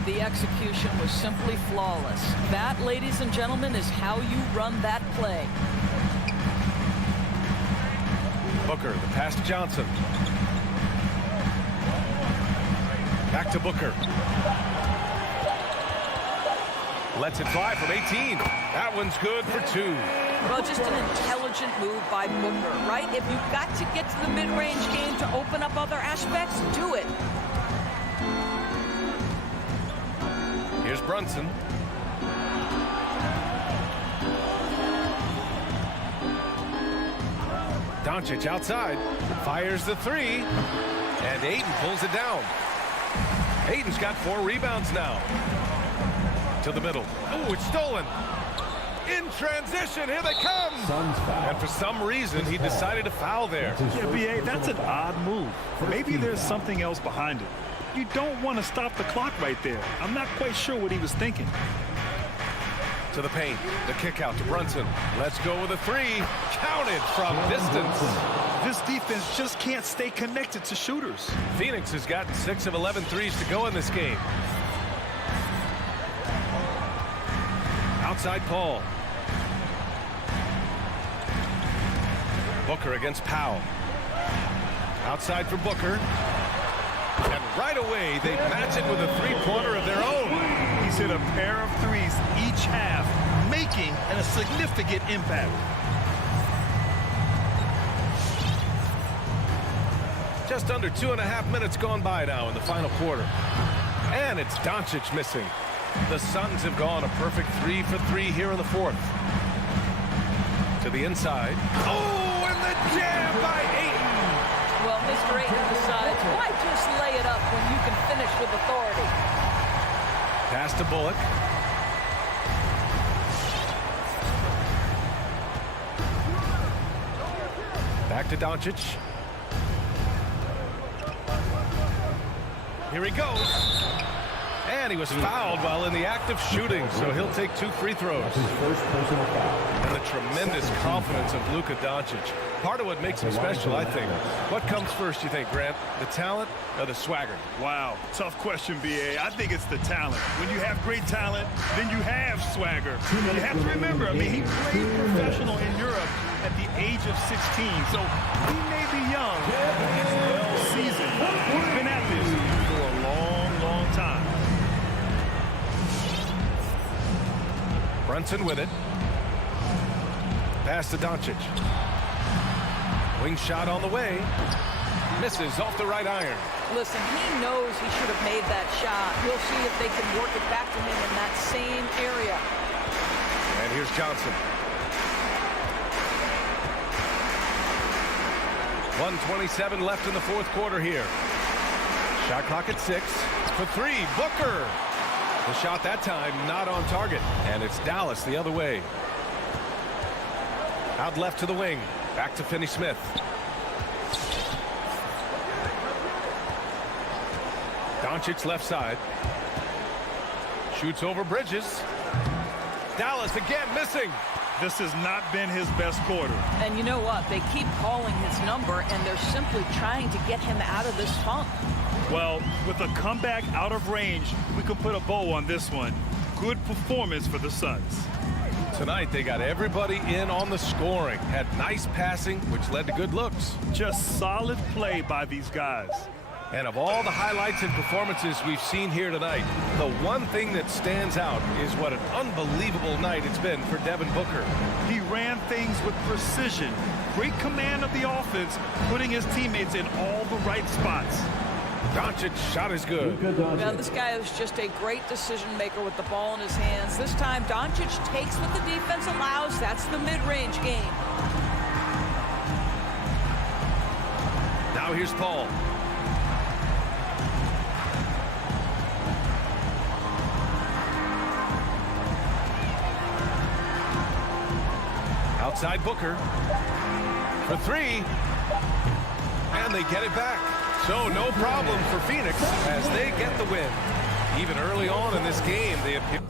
The execution was simply flawless. That, ladies and gentlemen, is how you run that play. Booker, the pass to Johnson. Back to Booker. Lets it fly from 18. That one's good for 2. Well, just an intelligent move by Booker, right? If you've got to get to the mid-range game to open up other aspects, do it. Here's Brunson. Doncic outside. Fires the 3. And Ayton pulls it down. Ayton's got 4 rebounds now. To the middle. Oh, it's stolen. In transition, here they come. And for some reason, he decided to foul there. Yeah, B.A., that's an odd move. Maybe there's something else behind it. You don't want to stop the clock right there. I'm not quite sure what he was thinking. To the paint. The kick out to Brunson. Let's go with a 3. Counted from distance. This defense just can't stay connected to shooters. Phoenix has gotten 6 of 11 threes to go in this game. Outside Paul. Booker against Powell. Outside for Booker. And right away, they match it with a 3-pointer of their own. He's hit a pair of 3s each half, making a significant impact. Just under 2.5 minutes gone by now in the final quarter. And it's Doncic missing. The Suns have gone a perfect 3 for 3 here in the 4th. To the inside. Oh, and the jam by Ayton. Well, Mr. Ayton decides, why just lay it up when you can finish with authority? Pass to Bullock. Back to Doncic. Here he goes. And he was fouled while in the act of shooting, so he'll take 2 free throws. His first personal foul. And the tremendous confidence of Luka Doncic. Part of what makes him special, I think. What comes first, you think, Grant? The talent or the swagger? Wow, tough question, B.A. I think it's the talent. When you have great talent, then you have swagger. You have to remember, I mean, he played professional in Europe at the age of 16, so he may be young, but he's well seasoned. He's been at this for a long, long time. Brunson with it. Pass to Doncic. Wing shot on the way. Misses off the right iron. Listen, he knows he should have made that shot. We'll see if they can work it back to him in that same area. And here's Johnson. 1:27 left in the 4th quarter here. Shot clock at 6. For 3, Booker. The shot that time not on target. And it's Dallas the other way. Out left to the wing. Back to Finney-Smith. Doncic left side. Shoots over Bridges. Dallas again missing. This has not been his best quarter. And you know what? They keep calling his number, and they're simply trying to get him out of this funk. Well, with a comeback out of range, we can put a bow on this one. Good performance for the Suns. Tonight, they got everybody in on the scoring. Had nice passing, which led to good looks. Just solid play by these guys. And of all the highlights and performances we've seen here tonight, the one thing that stands out is what an unbelievable night it's been for Devin Booker. He ran things with precision. Great command of the offense, putting his teammates in all the right spots. Doncic shot is good. Well, this guy is just a great decision maker with the ball in his hands. This time, Doncic takes what the defense allows. That's the mid-range game. Now here's Paul. Outside Booker for 3, and they get it back. So no problem for Phoenix as they get the win. Even early on in this game, they appear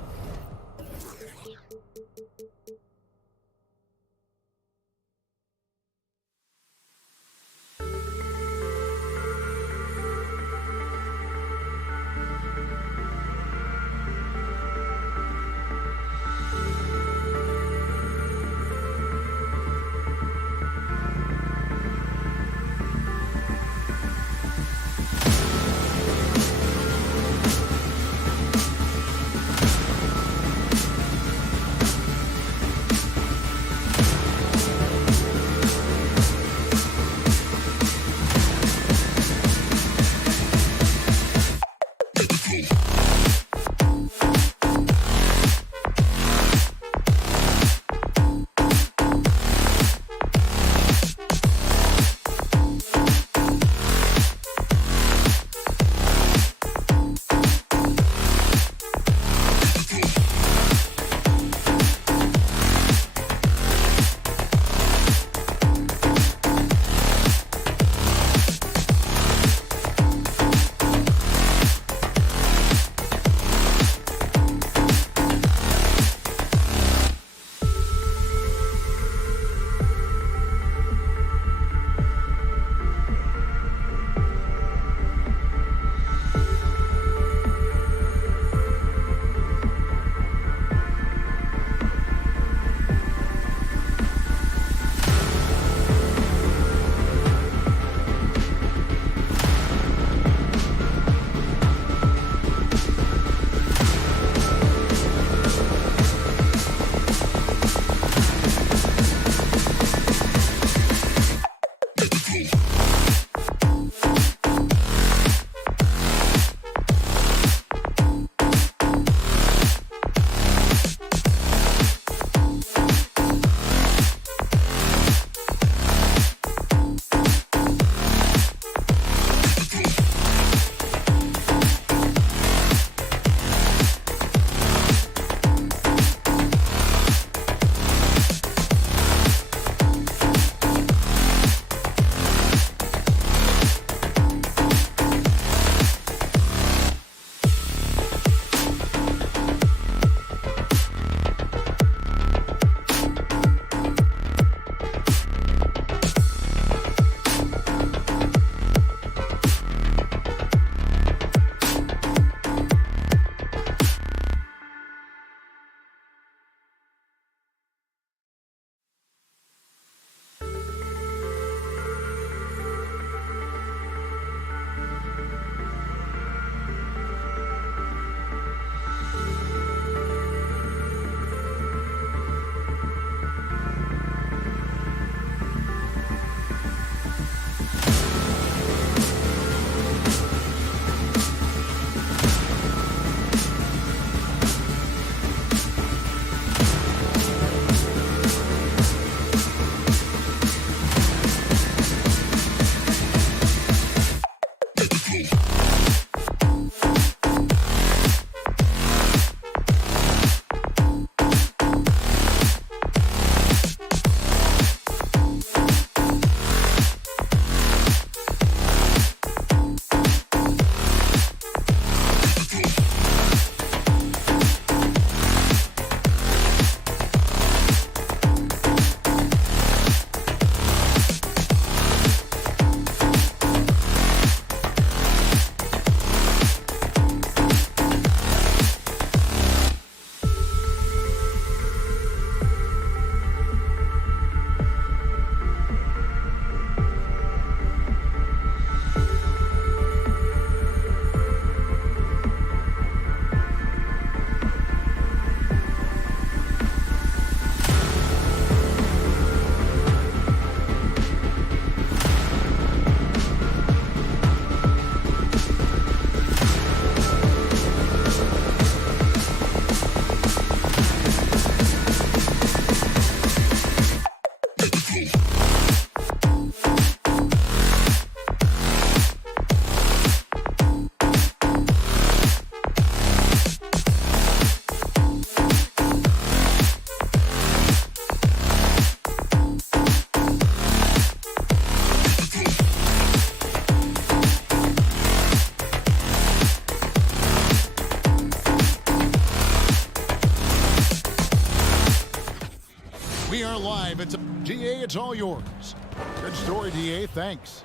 live. It's DA, it's all yours. Good story, DA. Thanks.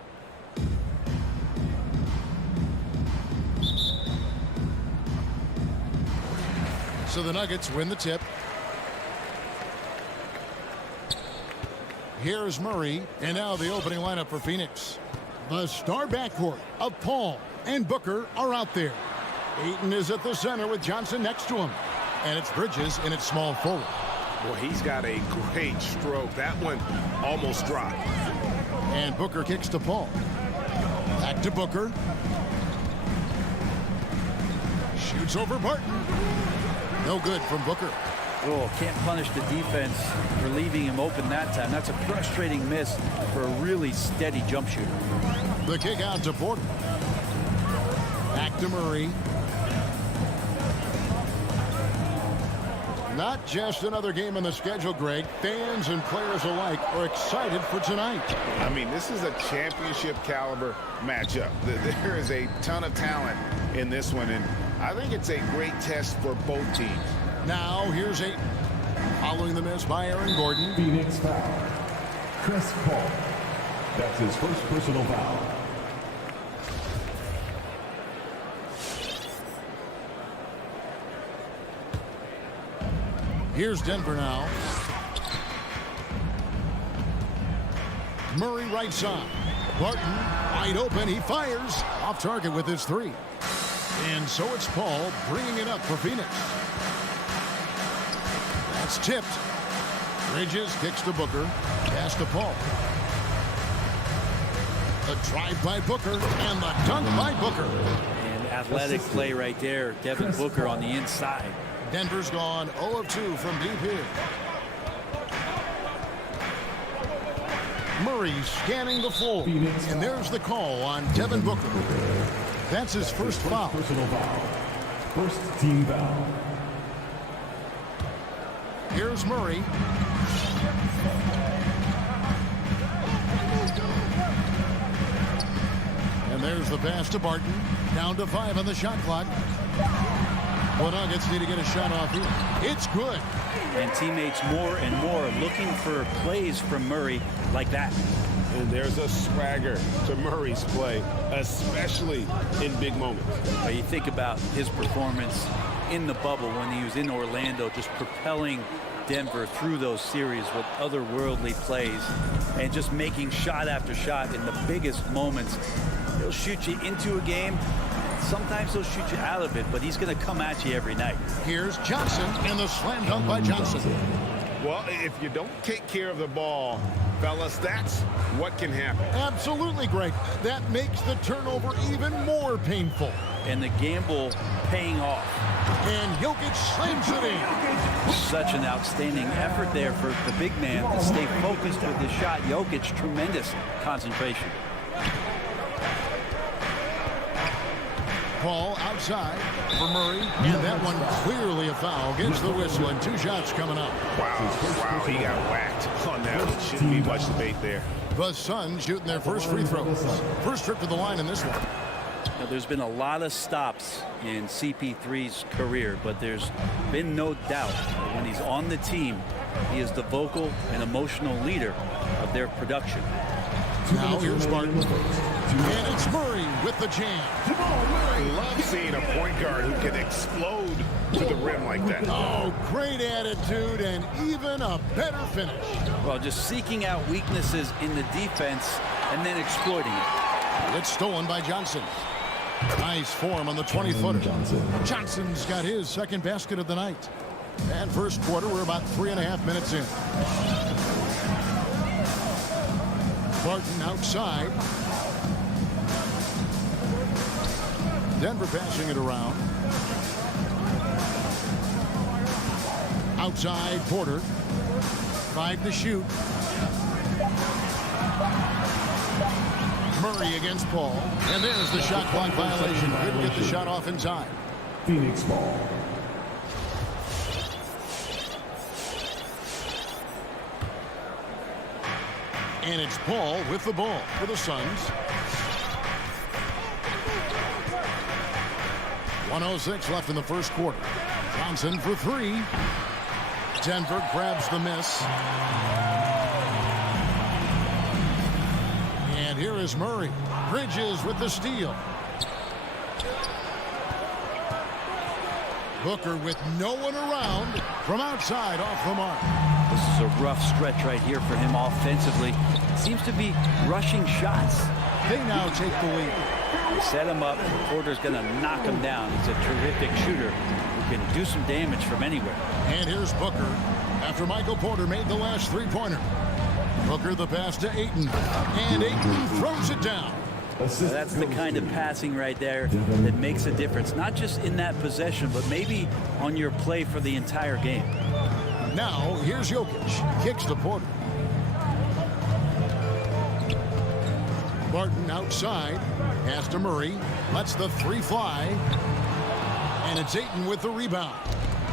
So the Nuggets win the tip. Here's Murray, and now the opening lineup for Phoenix. The star backcourt of Paul and Booker are out there. Ayton is at the center with Johnson next to him. And it's Bridges in its small forward. Well, he's got a great stroke. That one almost dropped. And Booker kicks to Paul. Back to Booker. Shoots over Barton. No good from Booker. Oh, can't punish the defense for leaving him open that time. That's a frustrating miss for a really steady jump shooter. The kick out to Porter. Back to Murray. Not just another game on the schedule, Greg. Fans and players alike are excited for tonight. I mean, this is a championship caliber matchup. There is a ton of talent in this one, and I think it's a great test for both teams. Now, here's Ayton. Following the miss by Aaron Gordon. Phoenix foul. Chris Paul. That's his first personal foul. Here's Denver now. Murray right side. Barton wide open. He fires. Off target with his three. And so it's Paul bringing it up for Phoenix. That's tipped. Bridges kicks to Booker. Pass to Paul. The drive by Booker and the dunk by Booker. And athletic play right there. Devin Booker on the inside. Denver's gone 0 of 2 from deep here. Murray scanning the floor. And there's the call on Devin Booker. That's his first foul. Personal foul. First team foul. Here's Murray. And there's the pass to Barton. Down to 5 on the shot clock. Well, Nuggets need to get a shot off here. It's good. And teammates more and more looking for plays from Murray like that. And there's a swagger to Murray's play, especially in big moments. You think about his performance in the bubble when he was in Orlando, just propelling Denver through those series with otherworldly plays and just making shot after shot in the biggest moments. He'll shoot you into a game. Sometimes he'll shoot you out of it, but he's going to come at you every night. Here's Johnson and the slam dunk by Johnson. Well, if you don't take care of the ball, fellas, that's what can happen. Absolutely, Greg. That makes the turnover even more painful. And the gamble paying off. And Jokic slams it in. Such an outstanding effort there for the big man to stay focused with his shot. Jokic, tremendous concentration. Paul outside for Murray, and that one clearly a foul. Gets the whistle, and 2 shots coming up. Wow, he got whacked on that one. Shouldn't be much debate there. The Suns shooting their first free throws. First trip to the line in this one. Now, there's been a lot of stops in CP3's career, but there's been no doubt that when he's on the team, he is the vocal and emotional leader of their production. Now here's Barton. And it's Murray with the jam. I love seeing a point guard who can explode to the rim like that. Oh, great attitude and even a better finish. Well, just seeking out weaknesses in the defense and then exploiting it. It's stolen by Johnson. Nice form on the 20-footer. Johnson's got his second basket of the night. And first quarter, we're about 3.5 minutes in. Barton outside. Denver passing it around. Outside, Porter. 5 to shoot. Murray against Paul. And there's the shot clock violation. Couldn't get the shot off in time. Phoenix ball. And it's Paul with the ball for the Suns. 1:06 left in the first quarter. Johnson for 3. Denver grabs the miss. And here is Murray. Bridges with the steal. Booker with no one around from outside off the mark. This is a rough stretch right here for him offensively. Seems to be rushing shots. They now take the lead. They set him up. Porter's going to knock him down. He's a terrific shooter who can do some damage from anywhere. And here's Booker after Michael Porter made the last three-pointer. Booker the pass to Ayton. And Ayton throws it down. So that's the kind of passing right there that makes a difference, not just in that possession, but maybe on your play for the entire game. Now, here's Jokic. Kicks to Porter. Barton outside. Pass to Murray. Lets the three fly. And it's Ayton with the rebound.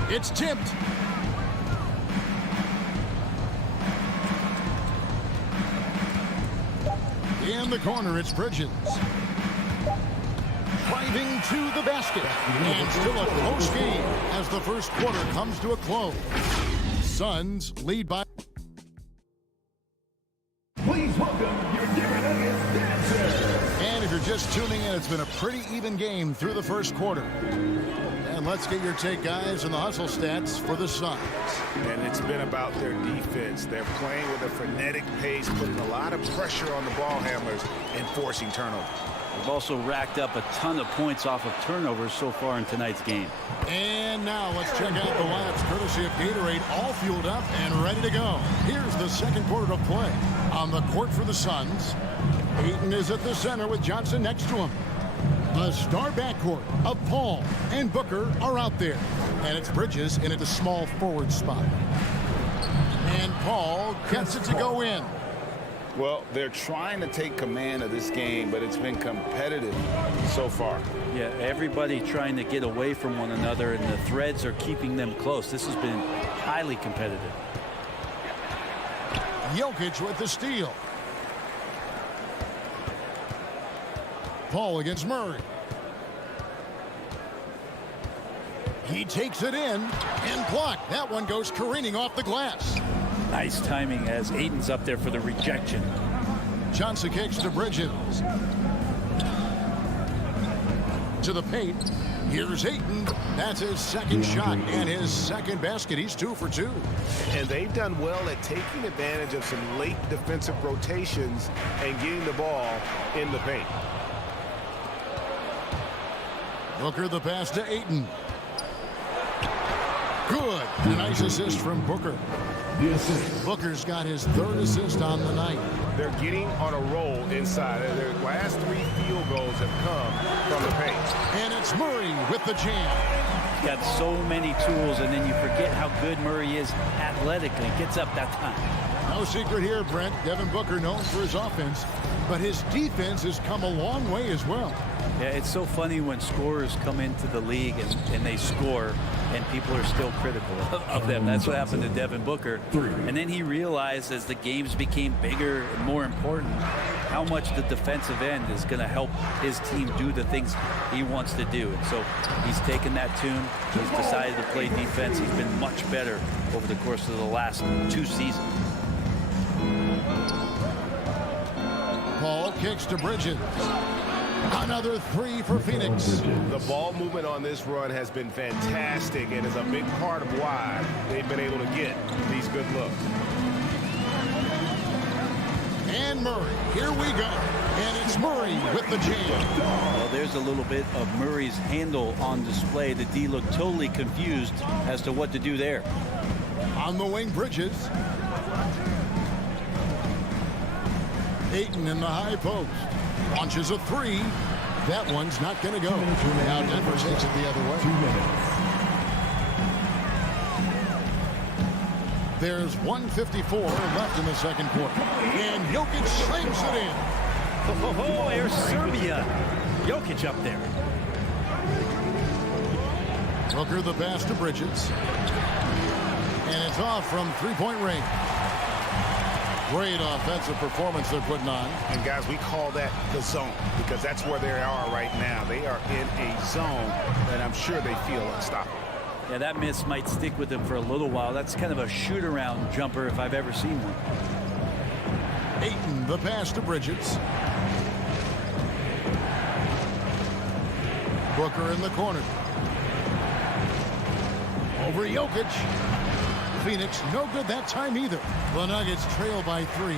It's tipped. In the corner, it's Bridges. Driving to the basket. And still a close game as the first quarter comes to a close. Suns lead by... Please welcome your Denver Nuggets dancer. And if you're just tuning in, it's been a pretty even game through the first quarter. And let's get your take, guys, on the hustle stats for the Suns. And it's been about their defense. They're playing with a frenetic pace, putting a lot of pressure on the ball handlers and forcing turnovers. They've also racked up a ton of points off of turnovers so far in tonight's game. And now let's check out the laps courtesy of Gatorade, all fueled up and ready to go. Here's the second quarter of play. On the court for the Suns, Ayton is at the center with Johnson next to him. The star backcourt of Paul and Booker are out there. And it's Bridges in at the small forward spot. And Paul gets it to go in. Well, they're trying to take command of this game, but it's been competitive so far. Yeah, everybody trying to get away from one another, and the threads are keeping them close. This has been highly competitive. Jokic with the steal. Paul against Murray. He takes it in and blocked. That one goes careening off the glass. Nice timing as Ayton's up there for the rejection. Johnson kicks to Bridges. To the paint. Here's Ayton. That's his second shot and his second basket. He's 2 for 2. And they've done well at taking advantage of some late defensive rotations and getting the ball in the paint. Booker the pass to Ayton. Good. A nice assist from Booker. Booker's got his third assist on the night. They're getting on a roll inside. Their last 3 field goals have come from the paint. And it's Murray with the jam. He's got so many tools, and then you forget how good Murray is athletically. Gets up that time. No secret here, Brent. Devin Booker known for his offense, but his defense has come a long way as well. Yeah, it's so funny when scorers come into the league and they score, and people are still critical of them. That's what happened to Devin Booker. And then he realized as the games became bigger and more important, how much the defensive end is going to help his team do the things he wants to do. And so he's taken that tune. He's decided to play defense. He's been much better over the course of the last 2 seasons. Paul kicks to Bridges. Another 3 for Phoenix. The ball movement on this run has been fantastic and is a big part of why they've been able to get these good looks. And Murray, here we go. And it's Murray with the jam. Well, there's a little bit of Murray's handle on display. The D looked totally confused as to what to do there. On the wing, Bridges. Ayton in the high post. Launches a 3. That one's not going to go. Now Denver takes it the other way. 2 minutes. There's 1:54 left in the second quarter. And Jokic slams it in. Oh, there's Serbia. Jokic up there. Booker the pass to Bridges. And it's off from 3-point range. Great offensive performance they're putting on. And guys, we call that the zone because that's where they are right now. They are in a zone that I'm sure they feel unstoppable. Yeah, that miss might stick with him for a little while. That's kind of a shoot-around jumper if I've ever seen one. Ayton, the pass to Bridges. Booker in the corner. Over Jokic. Phoenix, no good that time either. The Nuggets trail by 3.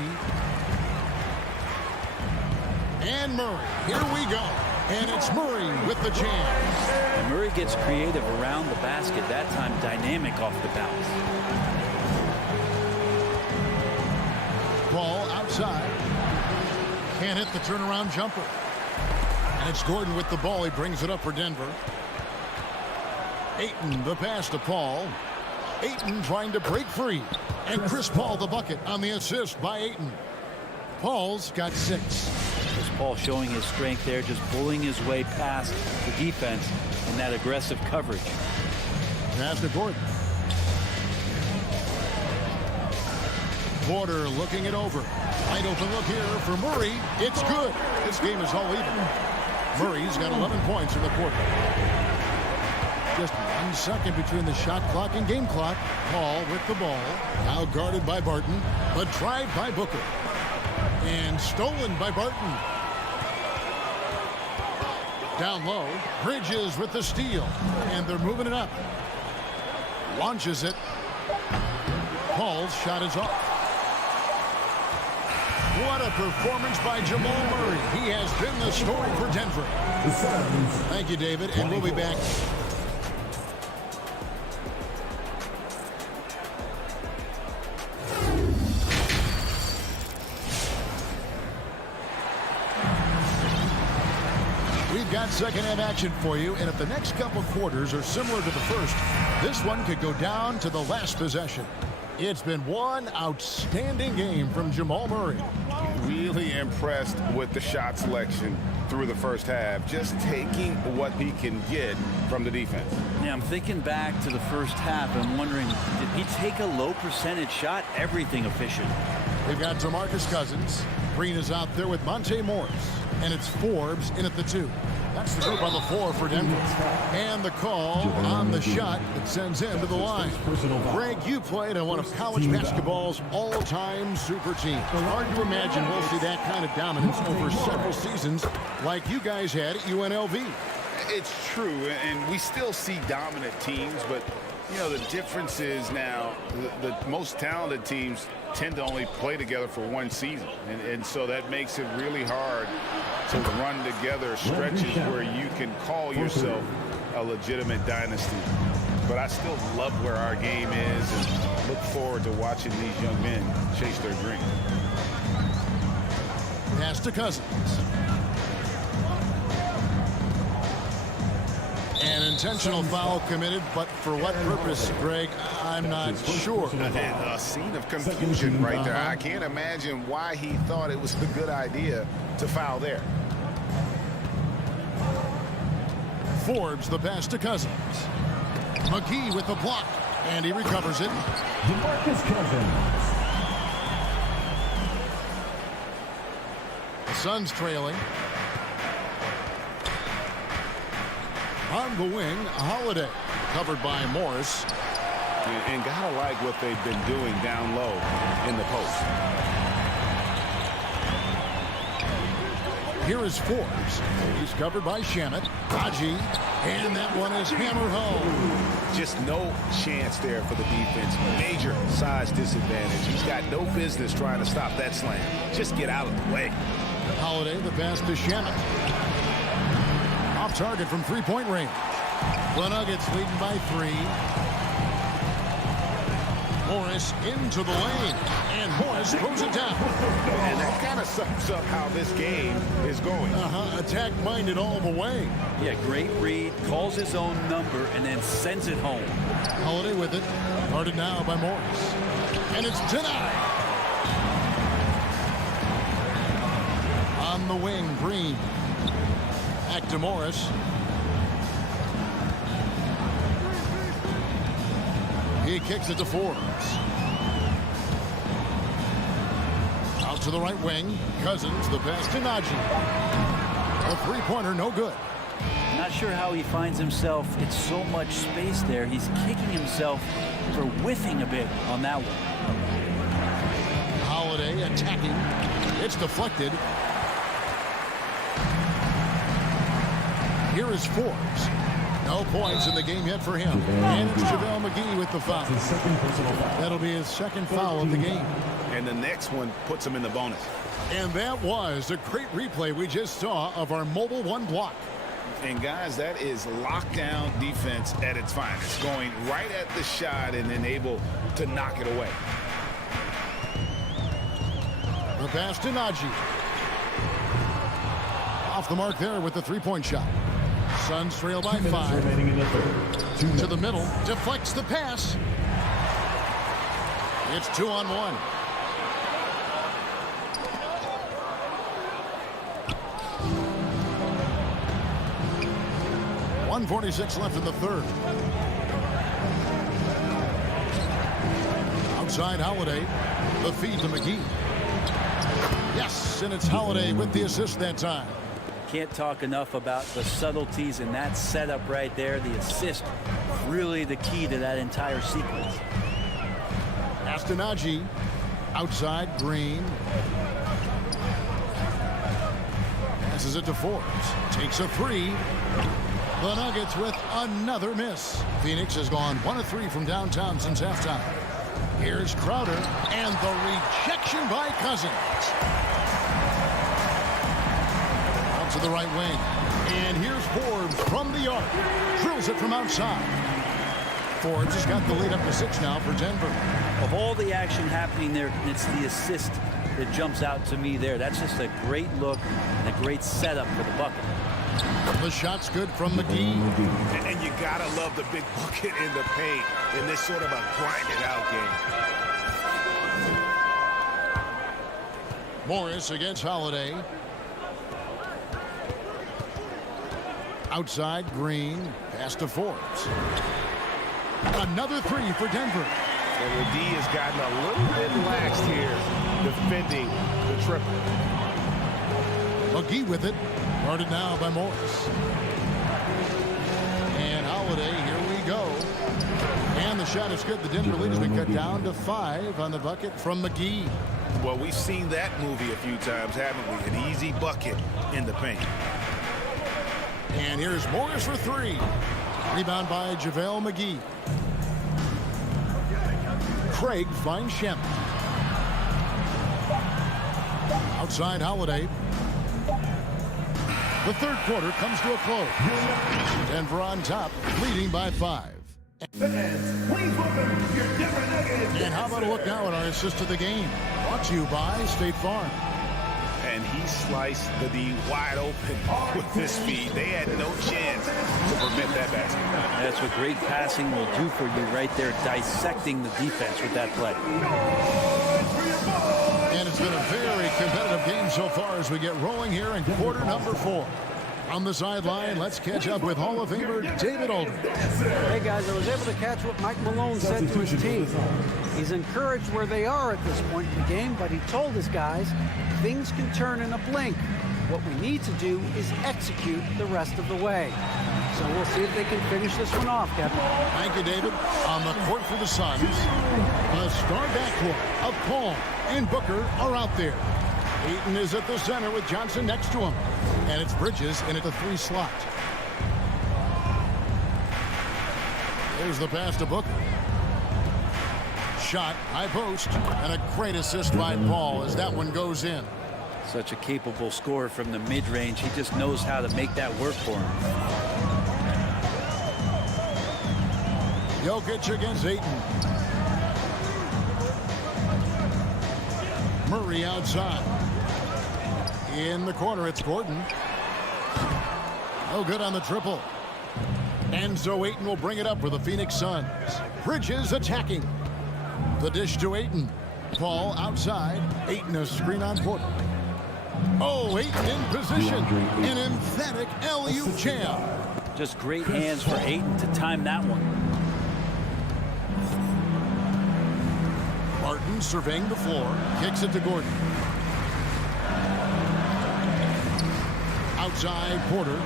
And Murray, here we go. And it's Murray with the jam. Murray gets creative around the basket, that time dynamic off the bounce. Ball outside. Can't hit the turnaround jumper. And it's Gordon with the ball. He brings it up for Denver. Ayton, the pass to Paul. Ayton trying to break free. And Chris Paul the bucket on the assist by Ayton. Paul's got 6. Chris Paul showing his strength there, just bullying his way past the defense in that aggressive coverage. Pass to Gordon. Porter looking it over. Wide open look here for Murray. It's good. This game is all even. Murray's got 11 points in the quarter. Just 1 second between the shot clock and game clock. Paul with the ball. Now guarded by Barton. But drive by Booker. And stolen by Barton. Down low. Bridges with the steal. And they're moving it up. Launches it. Paul's shot is off. What a performance by Jamal Murray. He has been the story for Denver. Thank you, David, and we'll be back. We've got second half action for you, and if the next couple quarters are similar to the first, this one could go down to the last possession. It's been one outstanding game from Jamal Murray. Really impressed with the shot selection through the first half, just taking what he can get from the defense. Yeah, I'm thinking back to the first half and wondering, did he take a low percentage shot? Everything efficient. We've got DeMarcus Cousins. Green is out there with Monte Morris. And it's Forbes in at the 2. That's the group on the 4 for Denver. And the call on the shot that sends him to the line. Greg, you played on one of college basketball's all-time super teams. Hard to imagine we'll see that kind of dominance over several seasons like you guys had at UNLV. It's true, and we still see dominant teams, but you know, the difference is now the most talented teams tend to only play together for one season. And so that makes it really hard to run together stretches where you can call yourself a legitimate dynasty. But I still love where our game is and look forward to watching these young men chase their dream. Pass to Cousins. An intentional foul committed, but for what purpose, Greg, I'm not sure. A scene of confusion right there. I can't imagine why he thought it was a good idea to foul there. Forbes the pass to Cousins. McGee with the block, and he recovers it. DeMarcus Cousins. The Suns trailing. On the wing, Holiday, covered by Morris. And gotta like what they've been doing down low in the post. Here is Forbes. He's covered by Shamet. Haji, and that one is hammered home. Just no chance there for the defense. Major size disadvantage. He's got no business trying to stop that slam. Just get out of the way. Holiday, the pass to Shamet. Off target from three-point range. The Nuggets leading by 3. Morris into the lane, and Morris throws it down. And that kind of sums up how this game is going. Attack-minded all the way. Yeah, great read, calls his own number, and then sends it home. Holiday with it, guarded now by Morris. And it's denied. On the wing, Green. Back to Morris. He kicks it to Forbes. Out to the right wing. Cousins, the pass to Najee. A three-pointer, no good. Not sure how he finds himself. It's so much space there. He's kicking himself for whiffing a bit on that one. Holiday attacking. It's deflected. Here is Forbes. No points in the game yet for him. And it's JaVale McGee with the foul. That'll be his second foul of the game. And the next one puts him in the bonus. And that was a great replay we just saw of our Mobile One block. And guys, that is lockdown defense at its finest. Going right at the shot and then able to knock it away. The pass to Najee. Off the mark there with the three-point shot. Suns trail by 5. To the middle. Deflects the pass. It's 2-on-1. .146 left in the third. Outside Holiday. The feed to McGee. Yes, and it's Holiday with the assist that time. Can't talk enough about the subtleties in that setup right there. The assist, really the key to that entire sequence. Pass to Najee. Outside, Green. Passes it to Forbes. Takes a three. The Nuggets with another miss. Phoenix has gone 1 of 3 from downtown since halftime. Here's Crowder, and the rejection by Cousins. Out to the right wing. And here's Forbes from the arc. Drills it from outside. Forbes has got the lead up to 6 now for Denver. Of all the action happening there, it's the assist that jumps out to me there. That's just a great look and a great setup for the bucket. The shot's good from McGee. And you gotta love the big bucket in the paint in this sort of a grinded out game. Morris against Holiday. Outside, Green. Pass to Forbes. Another three for Denver. And the D has gotten a little bit laxed here defending the triple. McGee with it. Guarded now by Morris. And Holiday, here we go. And the shot is good. The Denver lead has been cut down to 5 on the bucket from McGee. Well, we've seen that movie a few times, haven't we? An easy bucket in the paint. And here's Morris for 3. Rebound by JaVale McGee. Craig finds Shem. Outside Holiday. The third quarter comes to a close. Denver on top, leading by 5. And how about a look now at our assist of the game? Brought to you by State Farm. And he sliced the D wide open with his feet. They had no chance to prevent that basket. That's what great passing will do for you right there, dissecting the defense with that play. And it's been a very competitive game so far as we get rolling here in quarter number 4. On the sideline, let's catch up with Hall of Famer David Aldridge. Hey guys, I was able to catch what Mike Malone said to his team. He's encouraged where they are at this point in the game, but he told his guys things can turn in a blink. What we need to do is execute the rest of the way. So we'll see if they can finish this one off, Kevin. Thank you, David. On the court for the Suns, the star backcourt of Paul and Booker are out there. Ayton is at the center with Johnson next to him. And it's Bridges in at the 3 slot. There's the pass to Booker. Shot, high post, and a great assist by Paul as that one goes in. Such a capable scorer from the mid-range. He just knows how to make that work for him. Jokic against Ayton. Murray outside. In the corner, it's Gordon. No good on the triple. And so Ayton will bring it up for the Phoenix Suns. Bridges attacking. The dish to Ayton. Paul outside. Ayton a screen on Porter. Oh, Ayton in position. An emphatic alley-oop jam. Just great hands for Ayton to time that one. Martin surveying the floor. Kicks it to Gordon. Outside Porter.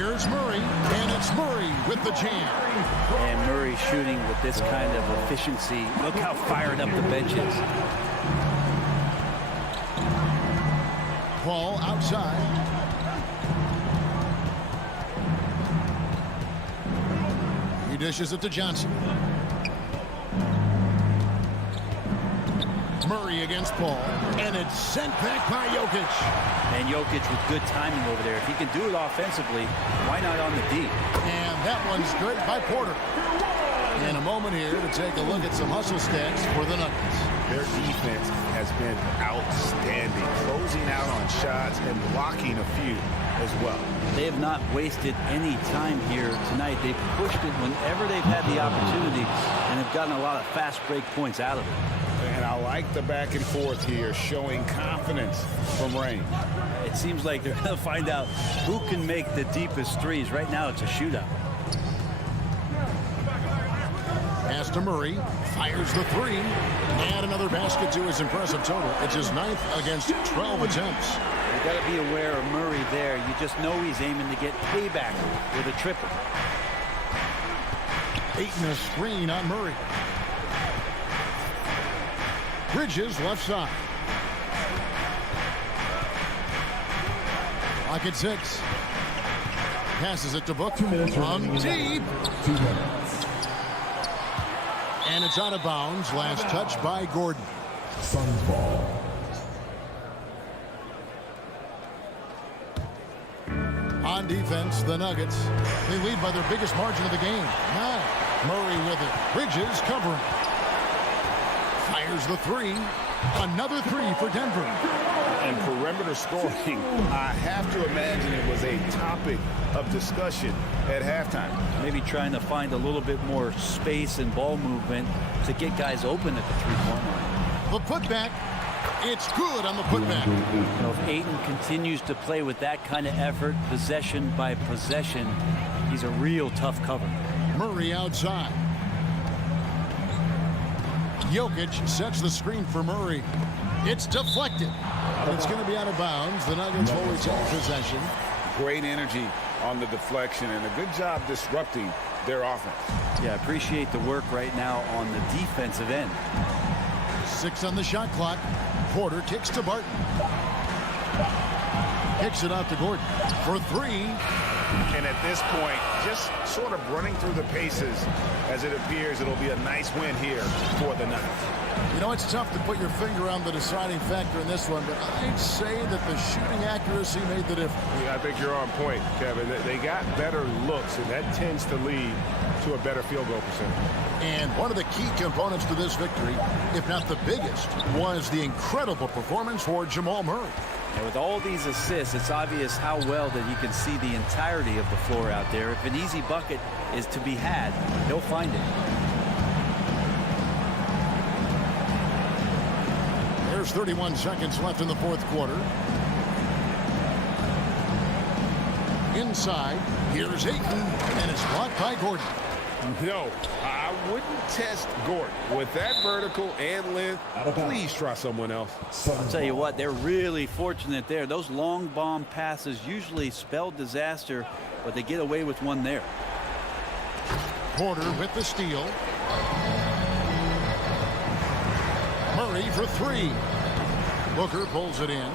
Here's Murray, and it's Murray with the jam. And Murray shooting with this kind of efficiency. Look how fired up the bench is. Paul outside. He dishes it to Johnson. Murray against Paul, and it's sent back by Jokic. And Jokic with good timing over there. If he can do it offensively, why not on the D? And that one's good by Porter. In a moment here to take a look at some hustle stats for the Nuggets. Their defense has been outstanding, closing out on shots and blocking a few as well. They have not wasted any time here tonight. They've pushed it whenever they've had the opportunity and have gotten a lot of fast break points out of it. And I like the back and forth here, showing confidence from range. It seems like they're going to find out who can make the deepest threes. Right now, it's a shootout. Pass to Murray, fires the three, and another basket to his impressive total. It's his 9th against 12 attempts. You got to be aware of Murray there. You just know he's aiming to get payback with a triple. Ayton a screen on Murray. Bridges left side. Clock at 6. Passes it to Book. From deep. 2 minutes. And it's out of bounds. Last touch by Gordon. Suns ball. On defense, the Nuggets. They lead by their biggest margin of the game. 9. Murray with it. Bridges covering. Fires the three. Another three for Denver. And perimeter scoring, I have to imagine it was a topic of discussion at halftime. Maybe trying to find a little bit more space and ball movement to get guys open at the three-point line. The putback. It's good on the putback. You know, if Ayton continues to play with that kind of effort, possession by possession, he's a real tough cover. Murray outside. Jokic sets the screen for Murray. It's deflected. It's going to be out of bounds. The Nuggets will retain possession. Great energy on the deflection and a good job disrupting their offense. Yeah, appreciate the work right now on the defensive end. 6 on the shot clock. Porter kicks to Barton. Kicks it out to Gordon for 3. And at this point, just sort of running through the paces as it appears it'll be a nice win here for the Nuggets. You know, it's tough to put your finger on the deciding factor in this one, but I'd say that the shooting accuracy made the difference. Yeah, I think you're on point, Kevin. They got better looks, and that tends to lead to a better field goal percentage. And one of the key components to this victory, if not the biggest, was the incredible performance for Jamal Murray. And with all these assists, it's obvious how well that he can see the entirety of the floor out there. If an easy bucket is to be had, he'll find it. There's 31 seconds left in the fourth quarter. Inside, here's Ayton, and it's blocked by Gordon. No, I wouldn't test Gordon. With that vertical and length, please try someone else. I'll tell you what, they're really fortunate there. Those long bomb passes usually spell disaster, but they get away with one there. Porter with the steal. Murray for 3. Booker pulls it in.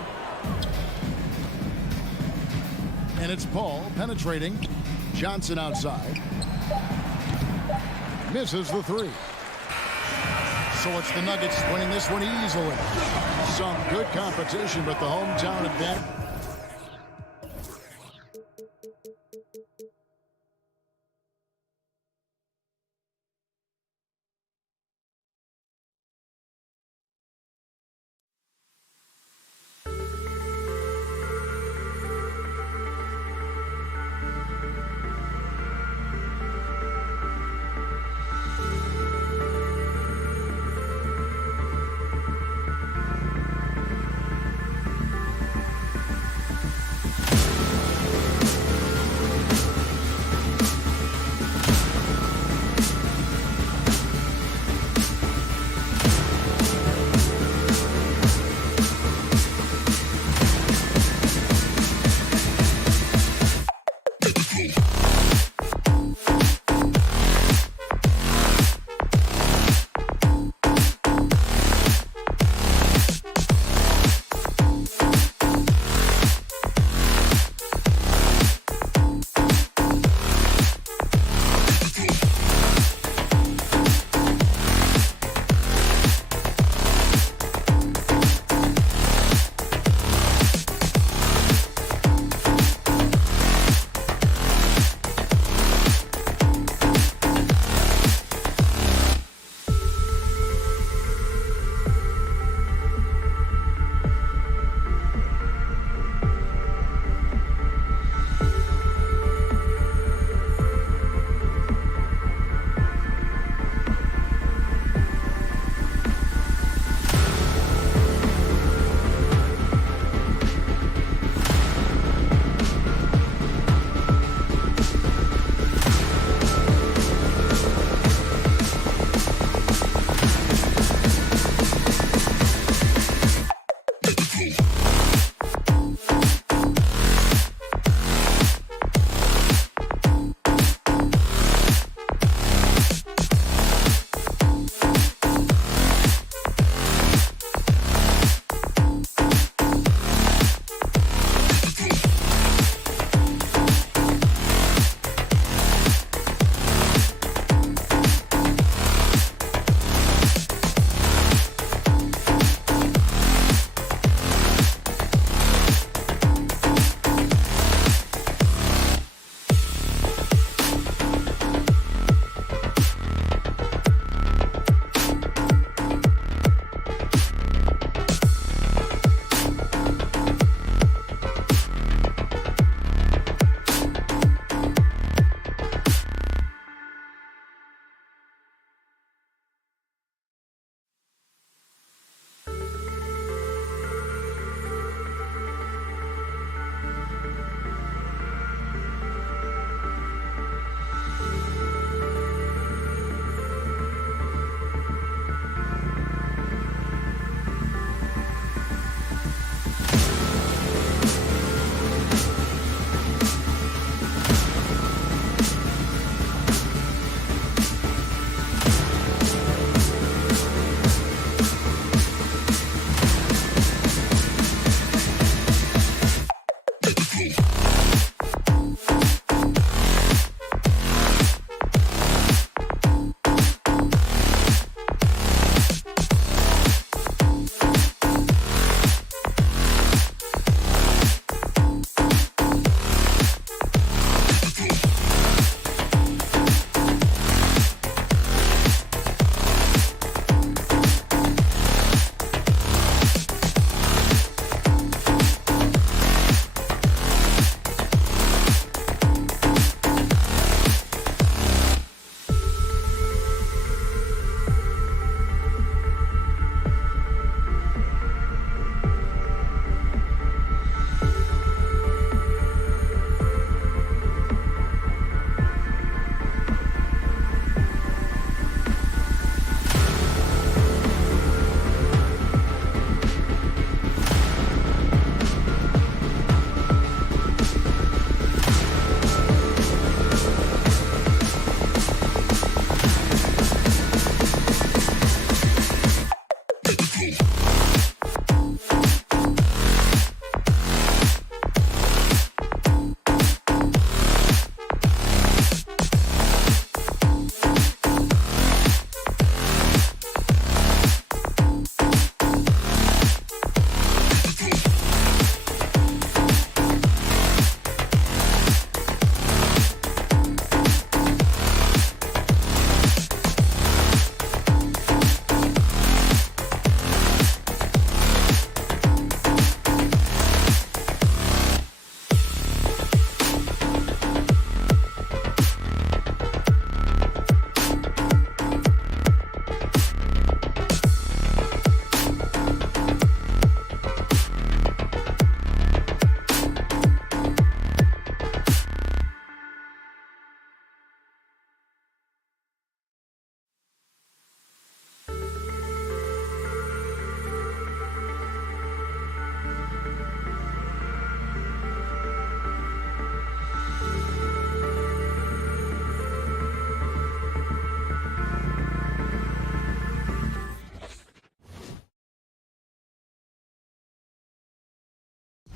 And it's Paul penetrating. Johnson outside. Misses the 3. So it's the Nuggets winning this one easily. Some good competition, but the hometown advantage.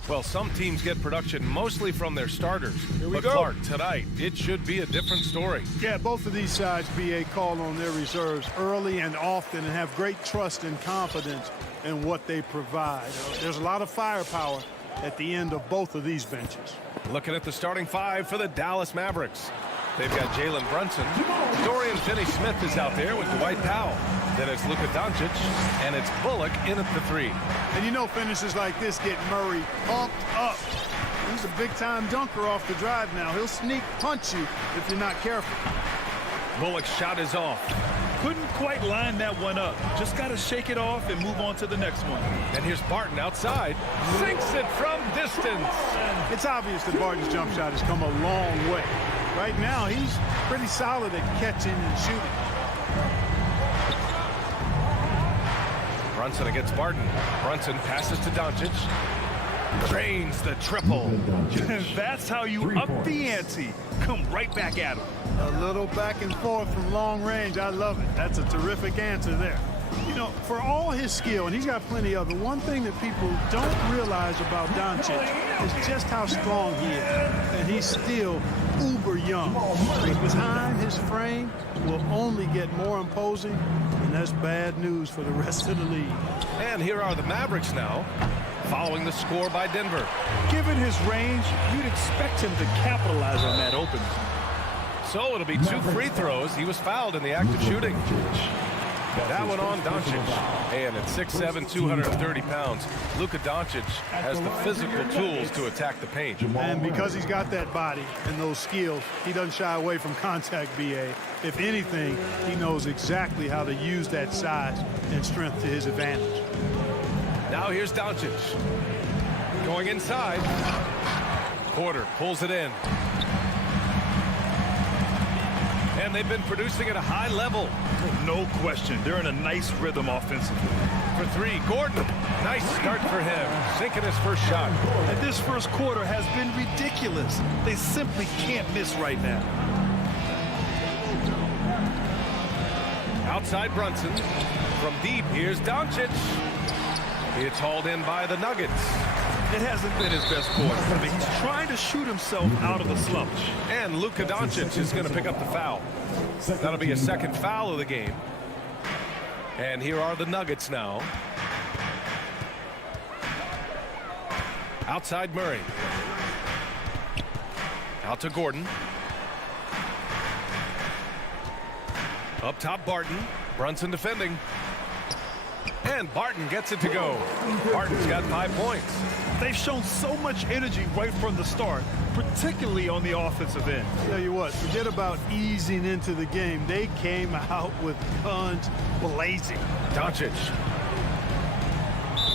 Well, some teams get production mostly from their starters. But go. Clark, tonight, it should be a different story. Yeah, both of these sides, BA, call on their reserves early and often and have great trust and confidence in what they provide. There's a lot of firepower at the end of both of these benches. Looking at the starting five for the Dallas Mavericks. They've got Jalen Brunson. Dorian Finney-Smith is out there with Dwight Powell. Then it's Luka Doncic, and it's Bullock in at the 3. And you know finishes like this get Murray pumped up. He's a big-time dunker off the drive now. He'll sneak punch you if you're not careful. Bullock's shot is off. Couldn't quite line that one up. Just got to shake it off and move on to the next one. And here's Barton outside. Sinks it from distance. It's obvious that Barton's jump shot has come a long way. Right now, he's pretty solid at catching and shooting. Brunson against Barton. Brunson passes to Doncic. Drains the triple. That's how you up the ante. Come right back at him. A little back and forth from long range. I love it. That's a terrific answer there. You know, for all his skill, and he's got plenty of it, one thing that people don't realize about Doncic is just how strong he is. And he's still uber young. His time, his frame will only get more imposing, and that's bad news for the rest of the league. And here are the Mavericks now, following the score by Denver. Given his range, you'd expect him to capitalize on that opening. So it'll be 2 free throws. He was fouled in the act of shooting. That one on Doncic. And at 6'7", 230 pounds, Luka Doncic has the physical tools to attack the paint. And because he's got that body and those skills, he doesn't shy away from contact, BA. If anything, he knows exactly how to use that size and strength to his advantage. Now here's Doncic. Going inside. Porter pulls it in. And they've been producing at a high level. No question. They're in a nice rhythm offensively. For 3, Gordon. Nice start for him. Sinking his first shot. And this first quarter has been ridiculous. They simply can't miss right now. Outside Brunson. From deep, here's Doncic. It's hauled in by the Nuggets. It hasn't been his best quarter, but he's trying to shoot himself out of the slump. And Luka Doncic is going to pick up the foul. That'll be a second foul of the game. And here are the Nuggets now. Outside Murray. Out to Gordon. Up top Barton. Brunson defending. And Barton gets it to go. Barton's got 5 points. They've shown so much energy right from the start, particularly on the offensive end. Tell you what, forget about easing into the game. They came out with guns blazing. Doncic.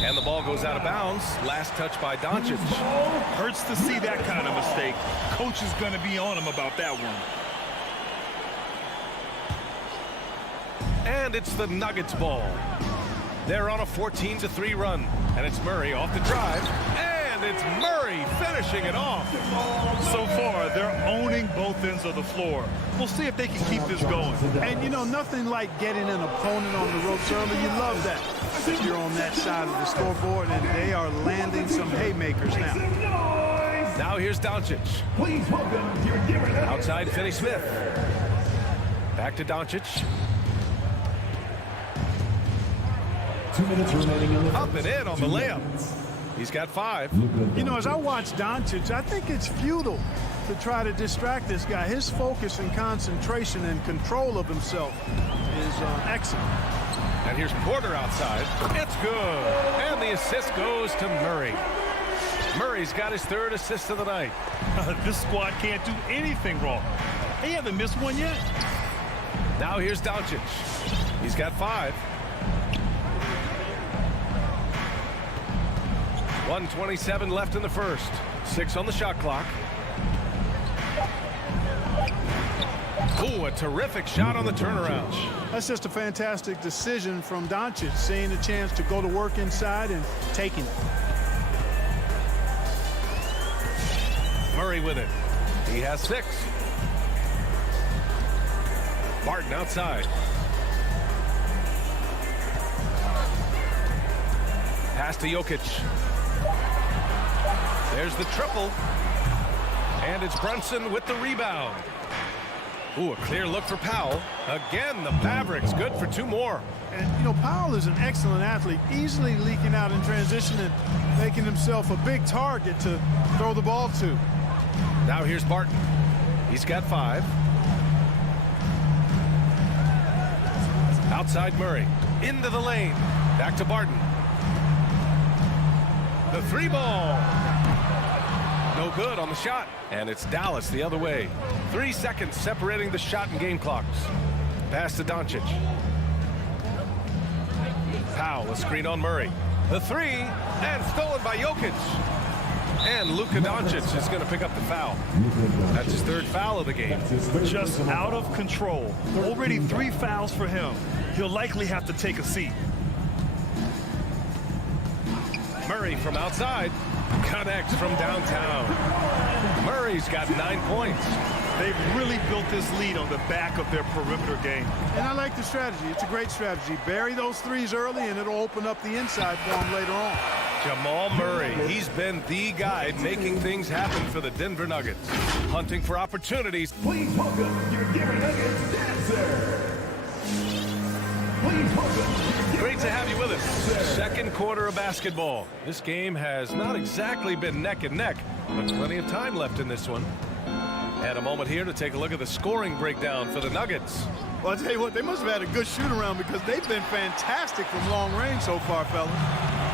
And the ball goes out of bounds. Last touch by Doncic. Hurts to see that kind of mistake. Coach is going to be on him about that one. And it's the Nuggets ball. They're on a 14-3 run. And it's Murray off the drive. And it's Murray finishing it off. So far, they're owning both ends of the floor. We'll see if they can keep this going. And, you know, nothing like getting an opponent on the ropes early. You love that. If you're on that side of the scoreboard, and they are landing some haymakers now. Now here's Doncic. Outside Finney-Smith. Back to Doncic. 2 minutes remaining in the Up and in on the layup. He's got 5. You know, as I watch Doncic, I think it's futile to try to distract this guy. His focus and concentration and control of himself is excellent. And here's Porter outside. It's good. And the assist goes to Murray. Murray's got his 3rd assist of the night. This squad can't do anything wrong. They haven't missed one yet. Now here's Doncic. He's got 5. 1:27 left in the first. 6 on the shot clock. Ooh, a terrific shot on the turnaround. That's just a fantastic decision from Doncic, seeing a chance to go to work inside and taking it. Murray with it. He has 6. Barton outside. Pass to Jokic. There's the triple. And it's Brunson with the rebound. Ooh, a clear look for Powell. Again, the Mavericks good for 2 more. And, you know, Powell is an excellent athlete, easily leaking out in transition and making himself a big target to throw the ball to. Now here's Barton. He's got 5. Outside Murray. Into the lane. Back to Barton. The 3 ball. No good on the shot. And it's Dallas the other way. 3 seconds separating the shot and game clocks. Pass to Doncic. Powell, a screen on Murray. The 3, and stolen by Jokic. And Luka Doncic is going to pick up the foul. That's his 3rd foul of the game. Just out of control. Already 3 fouls for him. He'll likely have to take a seat. Murray from outside. Connects from downtown. Murray's got 9 points. They've really built this lead on the back of their perimeter game. And I like the strategy. It's a great strategy. Bury those threes early, and it'll open up the inside for them later on. Jamal Murray, he's been the guy making things happen for the Denver Nuggets. Hunting for opportunities. Please welcome your Denver Nuggets dancer. Please welcome. Great to have you with us. 2nd quarter of basketball. This game has not exactly been neck and neck, but plenty of time left in this one. And a moment here to take a look at the scoring breakdown for the Nuggets. Well, I'll tell you what, they must have had a good shoot-around because they've been fantastic from long range so far, fellas.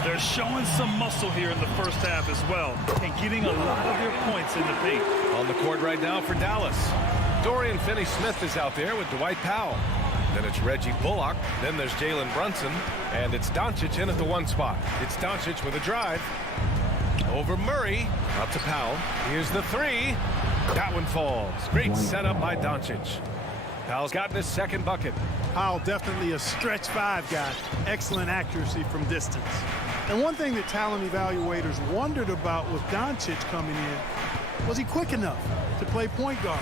They're showing some muscle here in the first half as well and getting a lot of their points in the paint. On the court right now for Dallas. Dorian Finney-Smith is out there with Dwight Powell. Then it's Reggie Bullock. Then there's Jalen Brunson. And it's Doncic in at the 1 spot. It's Doncic with a drive. Over Murray. Out to Powell. Here's the 3. That one falls. Great setup by Doncic. Powell's gotten his 2nd bucket. Powell definitely a stretch 5 guy. Excellent accuracy from distance. And one thing that talent evaluators wondered about with Doncic coming in, was he quick enough to play point guard?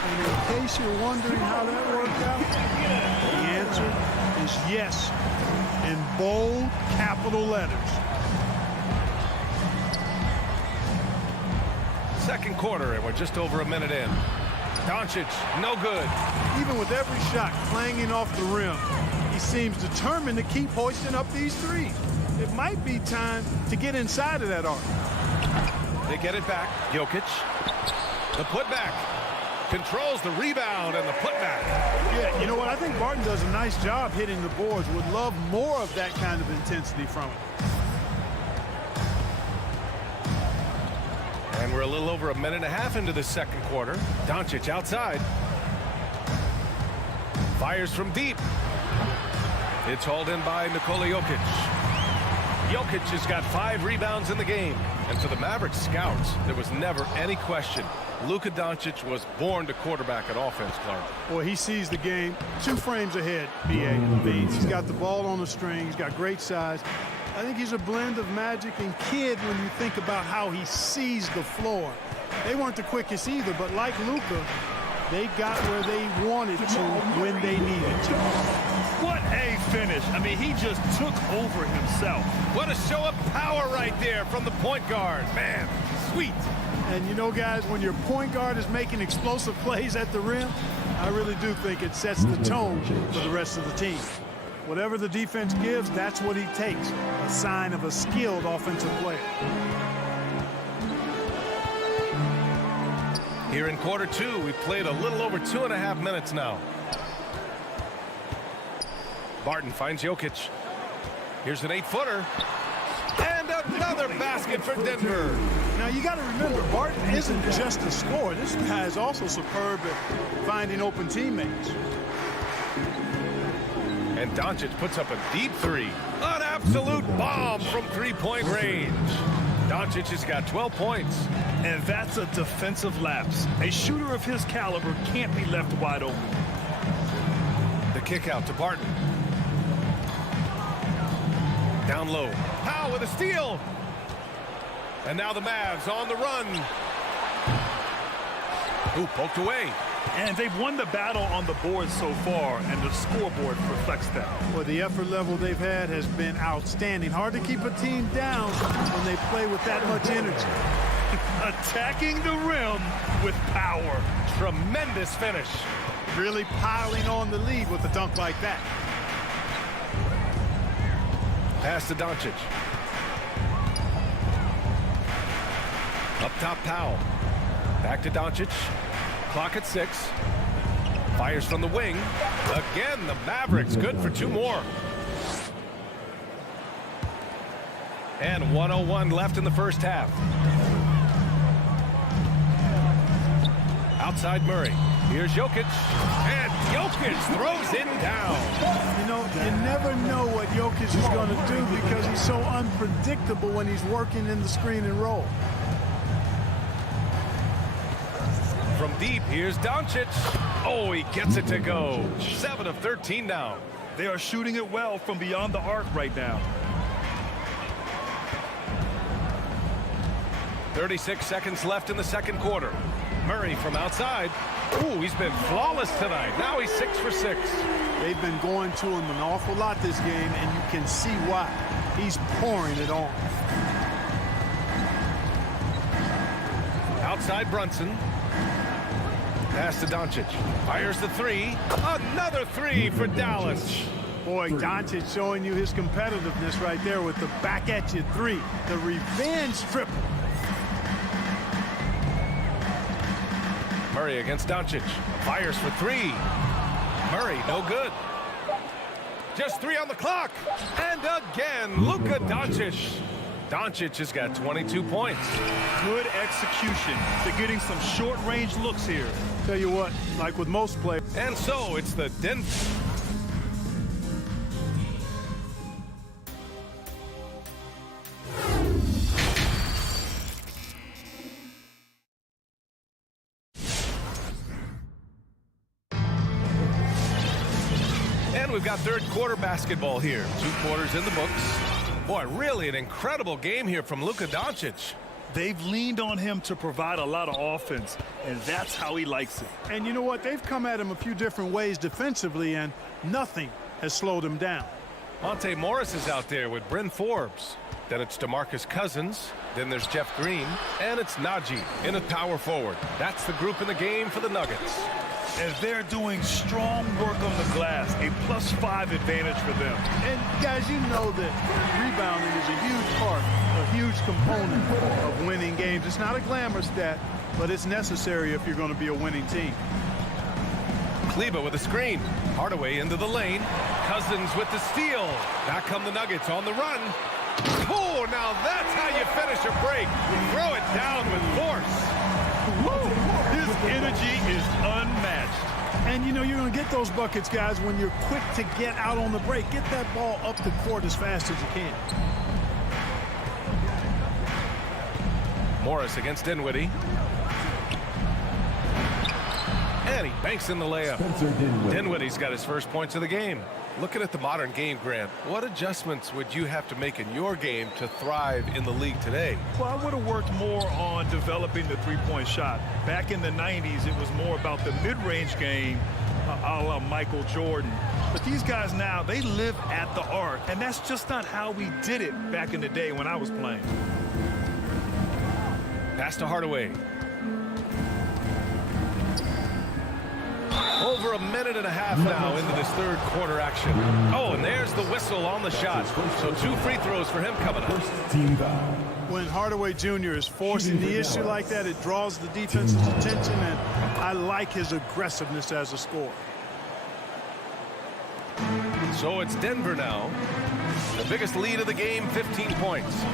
And in case you're wondering how that worked out, the answer is yes, in bold capital letters. 2nd quarter, and we're just over a minute in. Doncic, no good. Even with every shot clanging off the rim, he seems determined to keep hoisting up these threes. It might be time to get inside of that arc. They get it back. Jokic. The putback. Controls the rebound and the putback. Yeah, you know what? I think Barton does a nice job hitting the boards. Would love more of that kind of intensity from him. And we're a little over a minute and a half into the 2nd quarter. Doncic outside. Fires from deep. It's hauled in by Nikola Jokic. Jokic has got 5 rebounds in the game. And for the Mavericks scouts, there was never any question. Luka Doncic was born to quarterback at offense, Clark. Boy, he sees the game 2 frames ahead, B.A. He's got the ball on the string. He's got great size. I think he's a blend of magic and kid when you think about how he sees the floor. They weren't the quickest either, but like Luka, they got where they wanted to when they needed to. What a finish. I mean, he just took over himself. What a show of power right there from the point guard. Man, sweet. And you know, guys, when your point guard is making explosive plays at the rim, I really do think it sets the tone for the rest of the team. Whatever the defense gives, that's what he takes. A sign of a skilled offensive player. Here in quarter 2, we've played a little over 2.5 minutes now. Barton finds Jokic. Here's an 8-footer. And another basket for Denver. Now, you got to remember, Barton isn't just a scorer. This guy is also superb at finding open teammates. And Doncic puts up a deep 3. An absolute bomb from 3-point range. Doncic has got 12 points. And that's a defensive lapse. A shooter of his caliber can't be left wide open. The kick out to Barton. Down low. Powell with a steal. And now the Mavs on the run. Ooh, poked away. And they've won the battle on the board so far, and the scoreboard reflects that. Well, the effort level they've had has been outstanding. Hard to keep a team down when they play with that much energy. Attacking the rim with power. Tremendous finish. Really piling on the lead with a dunk like that. Pass to Doncic. Up top, Powell. Back to Doncic. Clock at 6. Fires from the wing. Again, the Mavericks good for 2 more. And 1:01 left in the first half. Outside Murray. Here's Jokic. And Jokic throws it down. You know, you never know what Jokic is going to do because he's so unpredictable when he's working in the screen and roll. From deep, here's Doncic. Oh, he gets it to go. 7 of 13 now. They are shooting it well from beyond the arc right now. 36 seconds left in the second quarter. Murray from outside. Ooh, he's been flawless tonight. Now he's 6 for 6. They've been going to him an awful lot this game, and you can see why. He's pouring it on. Outside Brunson. Pass to Doncic. Fires the 3. Another 3 for Dallas. Boy, Doncic showing you his competitiveness right there with the back at you 3. The revenge triple. Murray against Doncic. Fires for 3. Murray, no good. Just 3 on the clock. And again, Luka Doncic. Doncic has got 22 points. Good execution. They're getting some short-range looks here. Tell you what, like with most players. And so it's the Denver. And we've got third quarter basketball here. 2 quarters in the books. Boy, really an incredible game here from Luka Doncic. They've leaned on him to provide a lot of offense, and that's how he likes it. And you know what? They've come at him a few different ways defensively, and nothing has slowed him down. Monte Morris is out there with Bryn Forbes. Then it's DeMarcus Cousins. Then there's Jeff Green. And it's Najee in a power forward. That's the group in the game for the Nuggets. As they're doing strong work on the glass, a +5 advantage for them. And guys, you know that rebounding is a huge part, a huge component of winning games. It's not a glamour stat, but it's necessary if you're going to be a winning team. Kleba with a screen. Hardaway into the lane. Cousins with the steal. Back come the Nuggets on the run. Oh, now that's how you finish a break. Throw it down with force. Woo! His energy is unmatched. And, you know, you're going to get those buckets, guys, when you're quick to get out on the break. Get that ball up the court as fast as you can. Morris against Dinwiddie. And he banks in the layup. Dinwiddie's got his first points of the game. Looking at the modern game, Grant, what adjustments would you have to make in your game to thrive in the league today? Well, I would have worked more on developing the three-point shot. Back in the 90s, it was more about the mid-range game, a la Michael Jordan. But these guys now, they live at the arc, and that's just not how we did it back in the day when I was playing. Pass to Hardaway. Over a minute and a half now into this third quarter action. Oh, and there's the whistle on the shot. So 2 free throws for him coming up. When Hardaway Jr. is forcing the issue like that, it draws the defense's attention, and I like his aggressiveness as a scorer. So it's Denver now. The biggest lead of the game, 15 points.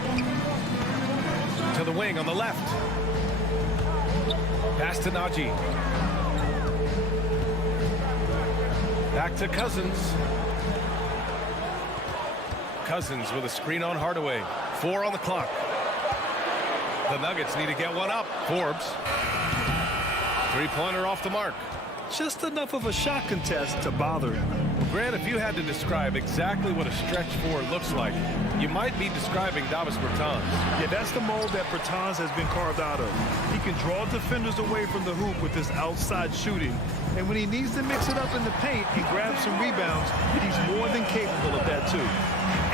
To the wing on the left. Pass to Najee. Back to Cousins. Cousins with a screen on Hardaway. 4 on the clock. The Nuggets need to get one up. Forbes. 3-pointer off the mark. just enough of a shot contest to bother him. Grant, if you had to describe exactly what a stretch four looks like, you might be describing Davis Bertans. Yeah, that's the mold that Bertans has been carved out of. He can draw defenders away from the hoop with his outside shooting. And when he needs to mix it up in the paint and grab some rebounds, he's more than capable of that too.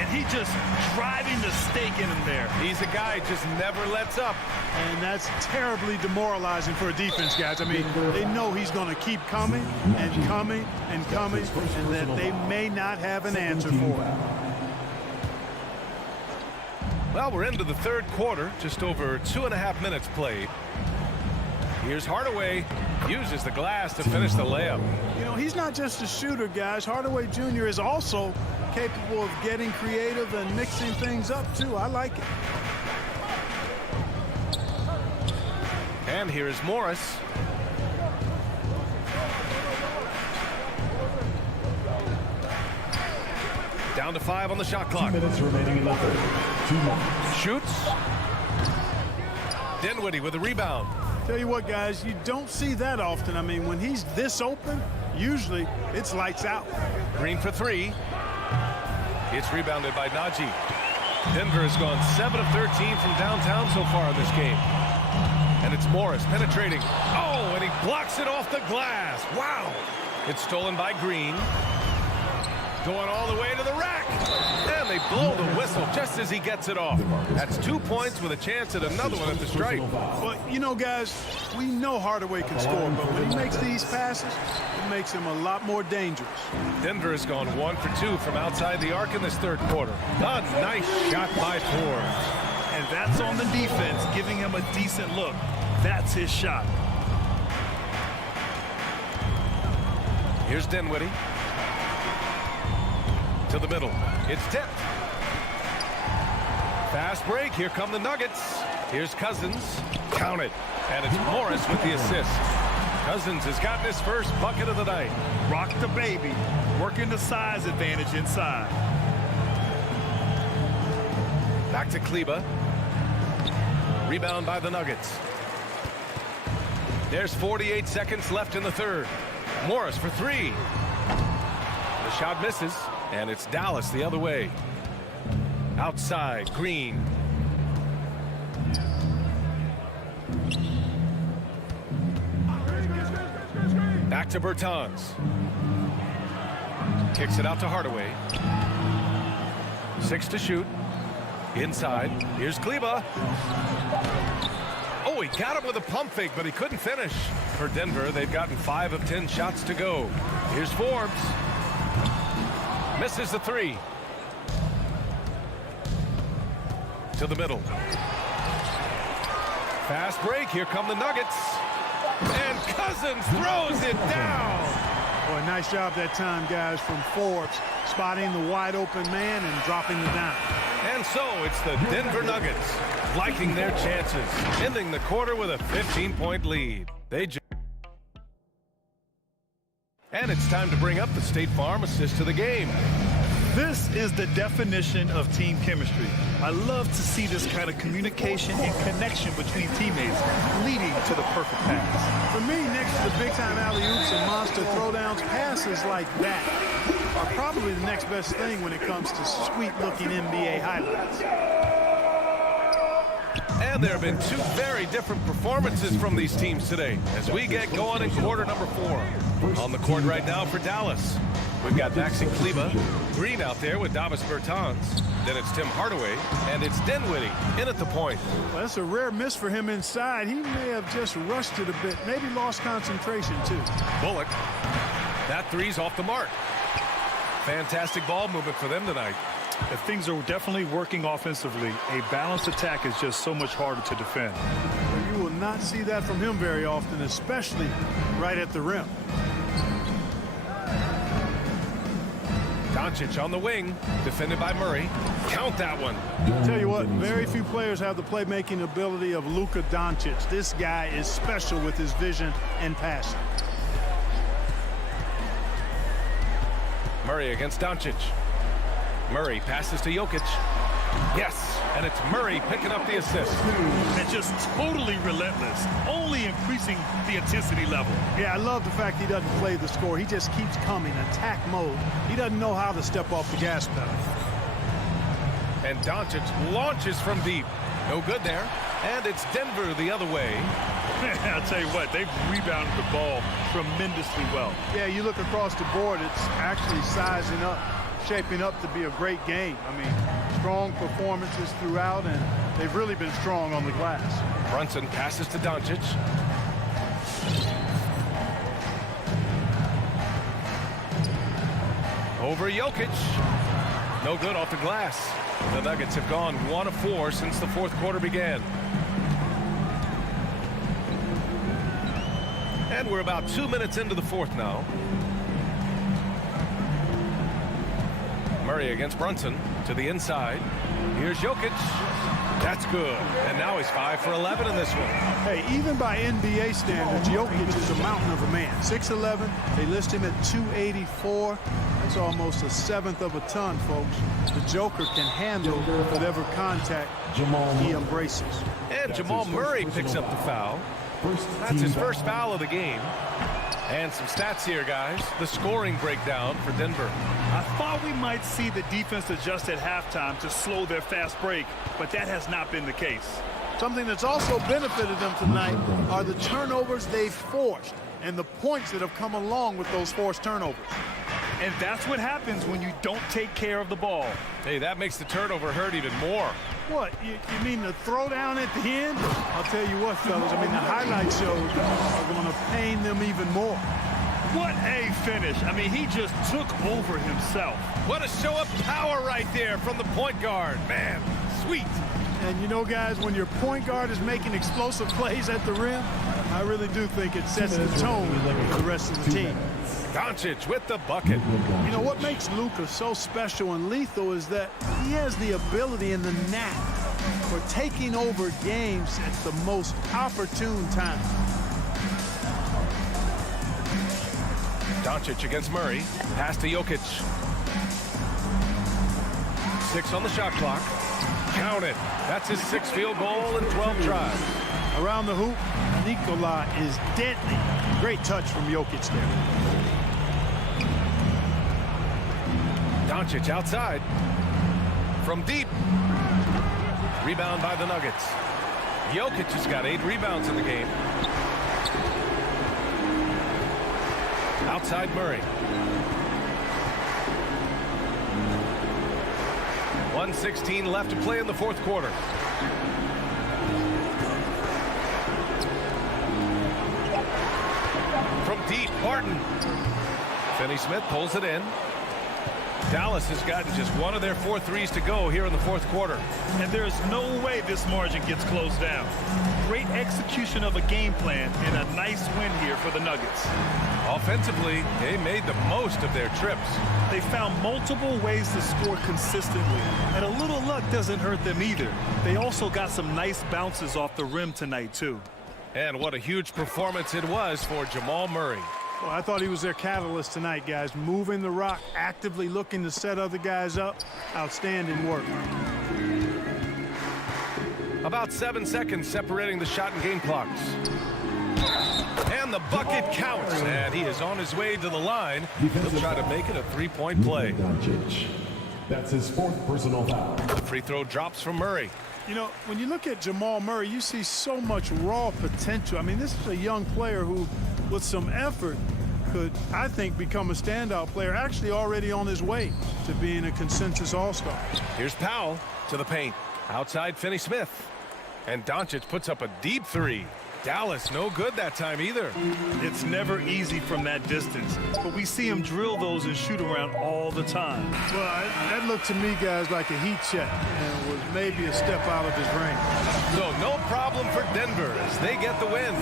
And he just driving the stake in him there. He's a guy just never lets up. And that's terribly demoralizing for a defense, guys. I mean, they know he's going to keep coming and coming and coming, and that they may not have an answer for it. Well, we're into the third quarter, just over 2.5 minutes played. Here's Hardaway, uses the glass to finish the layup. You know, he's not just a shooter, guys. Hardaway Jr. is also capable of getting creative and mixing things up, too. I like it. And here is Morris. Down to 5 on the shot clock. 2 minutes remaining in the third. 2 minutes. Shoots. Dinwiddie with a rebound. Tell you what, guys, you don't see that often. I mean, when he's this open, usually it's lights out. Green for 3. It's rebounded by Najee. Denver has gone 7 of 13 from downtown so far in this game. And it's Morris penetrating. Oh, and he blocks it off the glass. Wow. It's stolen by Green. Going all the way to the rack. And they blow the whistle just as he gets it off. That's 2 points with a chance at another one at the stripe. But, you know, guys, we know Hardaway can score, but when he makes these passes, it makes him a lot more dangerous. Denver has gone 1 for 2 from outside the arc in this third quarter. A nice shot by Forbes. And that's on the defense, giving him a decent look. That's his shot. Here's Dinwiddie. To the middle. It's tipped. Fast break. Here come the Nuggets. Here's Cousins. Count it. And it's Morris with the assist. Cousins has gotten his first bucket of the night. Rock the baby. Working the size advantage inside. Back to Kleba. Rebound by the Nuggets. There's 48 seconds left in the third. Morris for 3. The shot misses, and it's Dallas the other way. Outside, Green. Back to Bertans. Kicks it out to Hardaway. 6 to shoot. Inside. Here's Kleba. Oh, he got him with a pump fake, but he couldn't finish. For Denver, they've gotten 5 of 10 shots to go. Here's Forbes. Misses the 3. To the middle. Fast break. Here come the Nuggets. And Cousins throws it down. Boy, nice job that time, guys, from Forbes, spotting the wide open man and dropping the dime. And so it's the Denver Nuggets liking their chances, ending the quarter with a 15-point lead. And it's time to bring up the State Farm assist to the game. This is the definition of team chemistry. I love to see this kind of communication and connection between teammates leading to the perfect pass. For me, next to the big-time alley-oops and monster throwdowns, passes like that are probably the next best thing when it comes to sweet-looking NBA highlights. And there have been 2 very different performances from these teams today as we get going in quarter number 4. On the court right now for Dallas, we've got Maxi Kleba, Green out there with Davis Bertans. Then it's Tim Hardaway, and it's Dinwiddie in at the point. Well, that's a rare miss for him inside. He may have just rushed it a bit, maybe lost concentration too. Bullock, that 3's off the mark. Fantastic ball movement for them tonight. If things are definitely working offensively, a balanced attack is just so much harder to defend. You will not see that from him very often, especially right at the rim. Doncic on the wing, defended by Murray. Count that one. I'll tell you what, very few players have the playmaking ability of Luka Doncic. This guy is special with his vision and passing. Murray against Doncic. Murray passes to Jokic. Yes. And it's Murray picking up the assist. And just totally relentless, only increasing the intensity level. Yeah, I love the fact he doesn't play the score. He just keeps coming, attack mode. He doesn't know how to step off the gas pedal. And Doncic launches from deep. No good there. And it's Denver the other way. I'll tell you what, they've rebounded the ball tremendously well. Yeah, you look across the board, it's actually sizing up, shaping up to be a great game. I mean, strong performances throughout, and they've really been strong on the glass. Brunson passes to Doncic. Over Jokic. No good off the glass. The Nuggets have gone 1 of 4 since the fourth quarter began. And we're about 2 minutes into the fourth now. Murray against Brunson to the inside. Here's Jokic. That's good. And now he's 5 for 11 in this one. Hey, even by NBA standards, Jokic is a mountain of a man. 6'11", they list him at 284. That's almost a seventh of a ton, folks. The Joker can handle whatever contact he embraces. And Jamal Murray picks up the foul. That's his first foul of the game. And some stats here, guys. The scoring breakdown for Denver. I thought we might see the defense adjust at halftime to slow their fast break, but that has not been the case. Something that's also benefited them tonight are the turnovers they've forced and the points that have come along with those forced turnovers. And that's what happens when you don't take care of the ball. Hey, that makes the turnover hurt even more. What, you mean the throwdown at the end? I'll tell you what, fellas, I mean, the highlight shows are going to pain them even more. What a finish. I mean, he just took over himself. What a show of power right there from the point guard. Man, sweet. And you know, guys, when your point guard is making explosive plays at the rim, I really do think it sets the tone for the rest of the team. Doncic with the bucket. You know, what makes Luka so special and lethal is that he has the ability and the knack for taking over games at the most opportune time. Doncic against Murray. Pass to Jokic. 6 on the shot clock. Count it. That's his 6th field goal in 12 tries. Around the hoop, Nikola is deadly. Great touch from Jokic there. Doncic outside. From deep. Rebound by the Nuggets. Jokic has got 8 rebounds in the game. Outside Murray. 1:16 left to play in the fourth quarter. From deep, Barton. Finney-Smith pulls it in. Dallas has gotten just 1 of their 4 threes to go here in the fourth quarter. And there's no way this margin gets closed down. Great execution of a game plan and a nice win here for the Nuggets. Offensively, they made the most of their trips. They found multiple ways to score consistently, and a little luck doesn't hurt them either. They also got some nice bounces off the rim tonight, too. And what a huge performance it was for Jamal Murray. Well, I thought he was their catalyst tonight, guys. Moving the rock, actively looking to set other guys up. Outstanding work. About 7 seconds separating the shot and game clocks. And the bucket counts. And he is on his way to the line. He'll try to make it a 3-point play. That's his 4th personal foul. The free throw drops from Murray. You know, when you look at Jamal Murray, you see so much raw potential. I mean, this is a young player who, with some effort, could, I think, become a standout player, actually already on his way to being a consensus all-star. Here's Powell to the paint. Outside Finney-Smith. And Doncic puts up a deep 3. Dallas no good that time either. It's never easy from that distance, but we see him drill those and shoot around all the time. Well, that looked to me, guys, like a heat check and was maybe a step out of his range. So no problem for Denver as they get the win.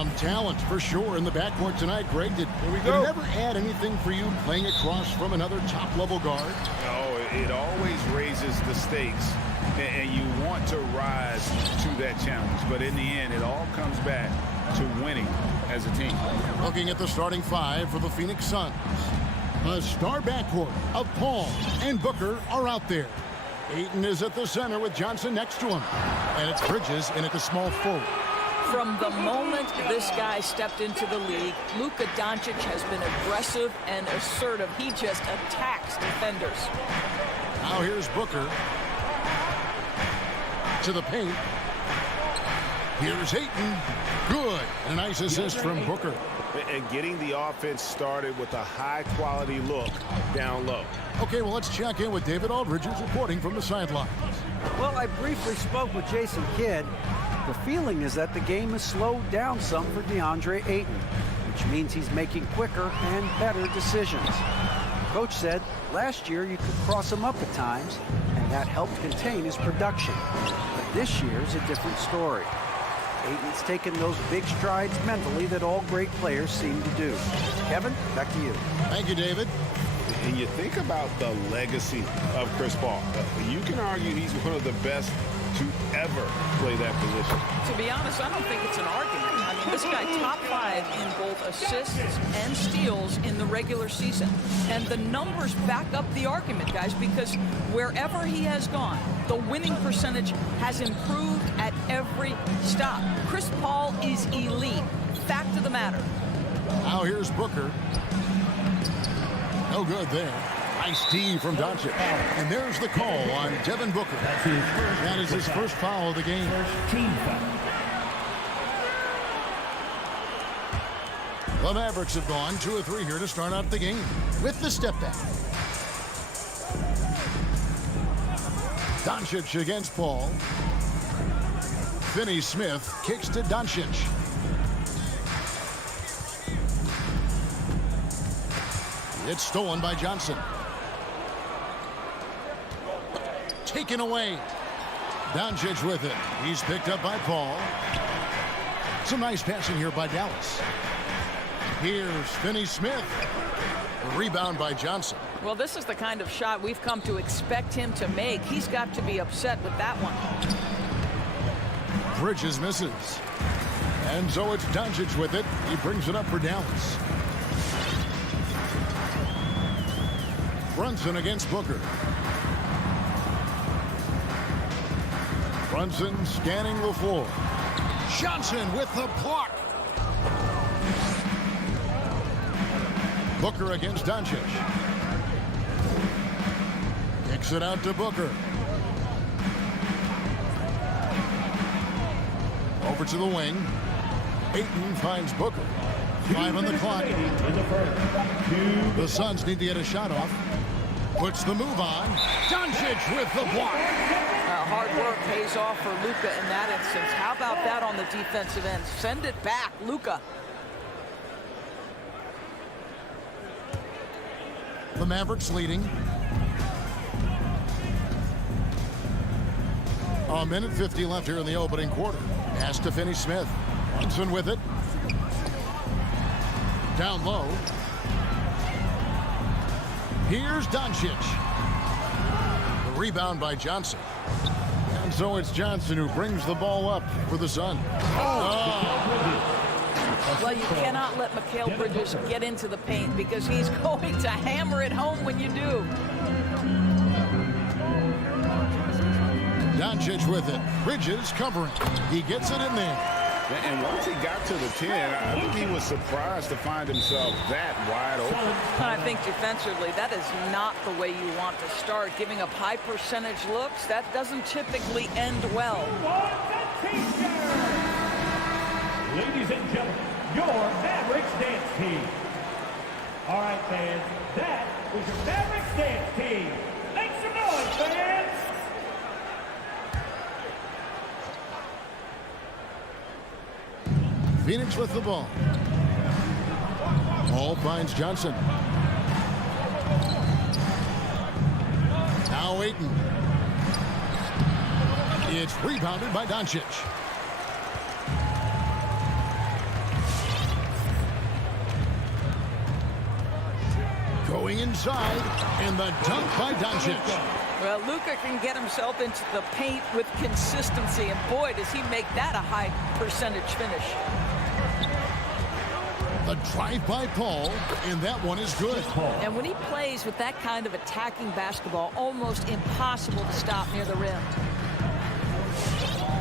Some talent for sure in the backcourt tonight, Greg. Did it never add anything for you playing across from another top-level guard? No, it always raises the stakes, and you want to rise to that challenge. But in the end, it all comes back to winning as a team. Looking at the starting five for the Phoenix Suns. A star backcourt of Paul and Booker are out there. Ayton is at the center with Johnson next to him. And it's Bridges in at the small forward. From the moment this guy stepped into the league, Luka Doncic has been aggressive and assertive. He just attacks defenders. Now here's Booker to the paint. Here's Ayton. Good. And a nice assist from Booker. And getting the offense started with a high-quality look down low. Okay, well, let's check in with David Aldridge, who's reporting from the sidelines. Well, I briefly spoke with Jason Kidd. The feeling is that the game has slowed down some for DeAndre Ayton, which means he's making quicker and better decisions. Coach said last year you could cross him up at times, and that helped contain his production. But this year's a different story. Ayton's taken those big strides mentally that all great players seem to do. Kevin, back to you. Thank you, David. And you think about the legacy of Chris Paul. You can argue he's one of the best to ever play that position. To be honest, I don't think it's an argument. I mean, this guy top 5 in both assists and steals in the regular season. And the numbers back up the argument, guys, because wherever he has gone, the winning percentage has improved at every stop. Chris Paul is elite. Fact of the matter. Now here's Booker. No good there. Nice D from Doncic. And there's the call on Devin Booker. That is his first foul of the game. Team foul. The Mavericks have gone 2 of 3 here to start out the game with the step back. Doncic against Paul. Finney Smith kicks to Doncic. It's stolen by Johnson. Taken away. Doncic with it. He's picked up by Paul. Some nice passing here by Dallas. Here's Finney Smith. A rebound by Johnson. Well, this is the kind of shot we've come to expect him to make. He's got to be upset with that one. Bridges misses. And so it's Doncic with it. He brings it up for Dallas. Brunson against Booker. Brunson scanning the floor. Johnson with the block. Booker against Doncic. Kicks it out to Booker. Over to the wing. Ayton finds Booker. 5 on the clock. The Suns need to get a shot off. Puts the move on. Doncic with the block. Hard work pays off for Luka in that instance. How about that on the defensive end? Send it back, Luka. The Mavericks leading. A minute 50 left here in the opening quarter. Pass to Finney Smith. Brunson with it. Down low. Here's Doncic. The rebound by Johnson. And so it's Johnson who brings the ball up for the Suns. Well, you cannot let Mikal Bridges get into the paint because he's going to hammer it home when you do. Doncic with it. Bridges covering. He gets it in there. And once he got to the 10, I think he was surprised to find himself that wide open. I think defensively, that is not the way you want to start. Giving up high percentage looks, that doesn't typically end well. Ladies and gentlemen, your Mavericks dance team. All right, fans, that was your Mavericks dance team. Make some noise, fans. Phoenix with the ball. Paul finds Johnson. Now Ayton. It's rebounded by Doncic. Going inside, and the dunk by Doncic. Well, Luka can get himself into the paint with consistency, and boy, does he make that a high percentage finish. The drive by Paul, and that one is good. And when he plays with that kind of attacking basketball, almost impossible to stop near the rim.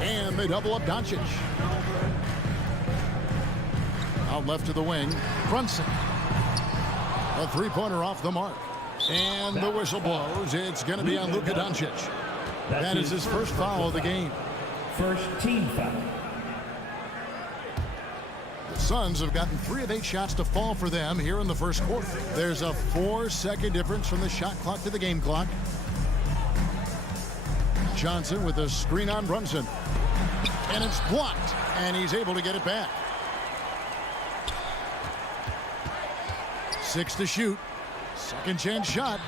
And they double up Doncic. Out left to the wing, Brunson. A three-pointer off the mark. And the whistle blows. It's going to be on Luka Doncic. That is his first foul of the game. First team foul. The Suns have gotten 3 of 8 shots to fall for them here in the first quarter. There's a 4-second difference from the shot clock to the game clock. Johnson with a screen on Brunson. And it's blocked. And he's able to get it back. 6 to shoot. Second chance shot.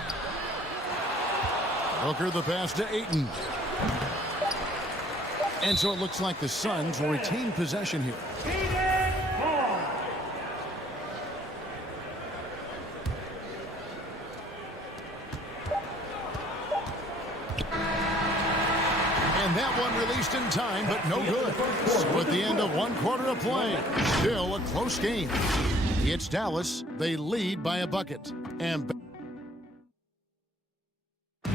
Booker the pass to Ayton. And so it looks like the Suns will retain possession here. And that one released in time, but no good. So at the end of 1 quarter of play, still a close game. It's Dallas. They lead by a bucket. And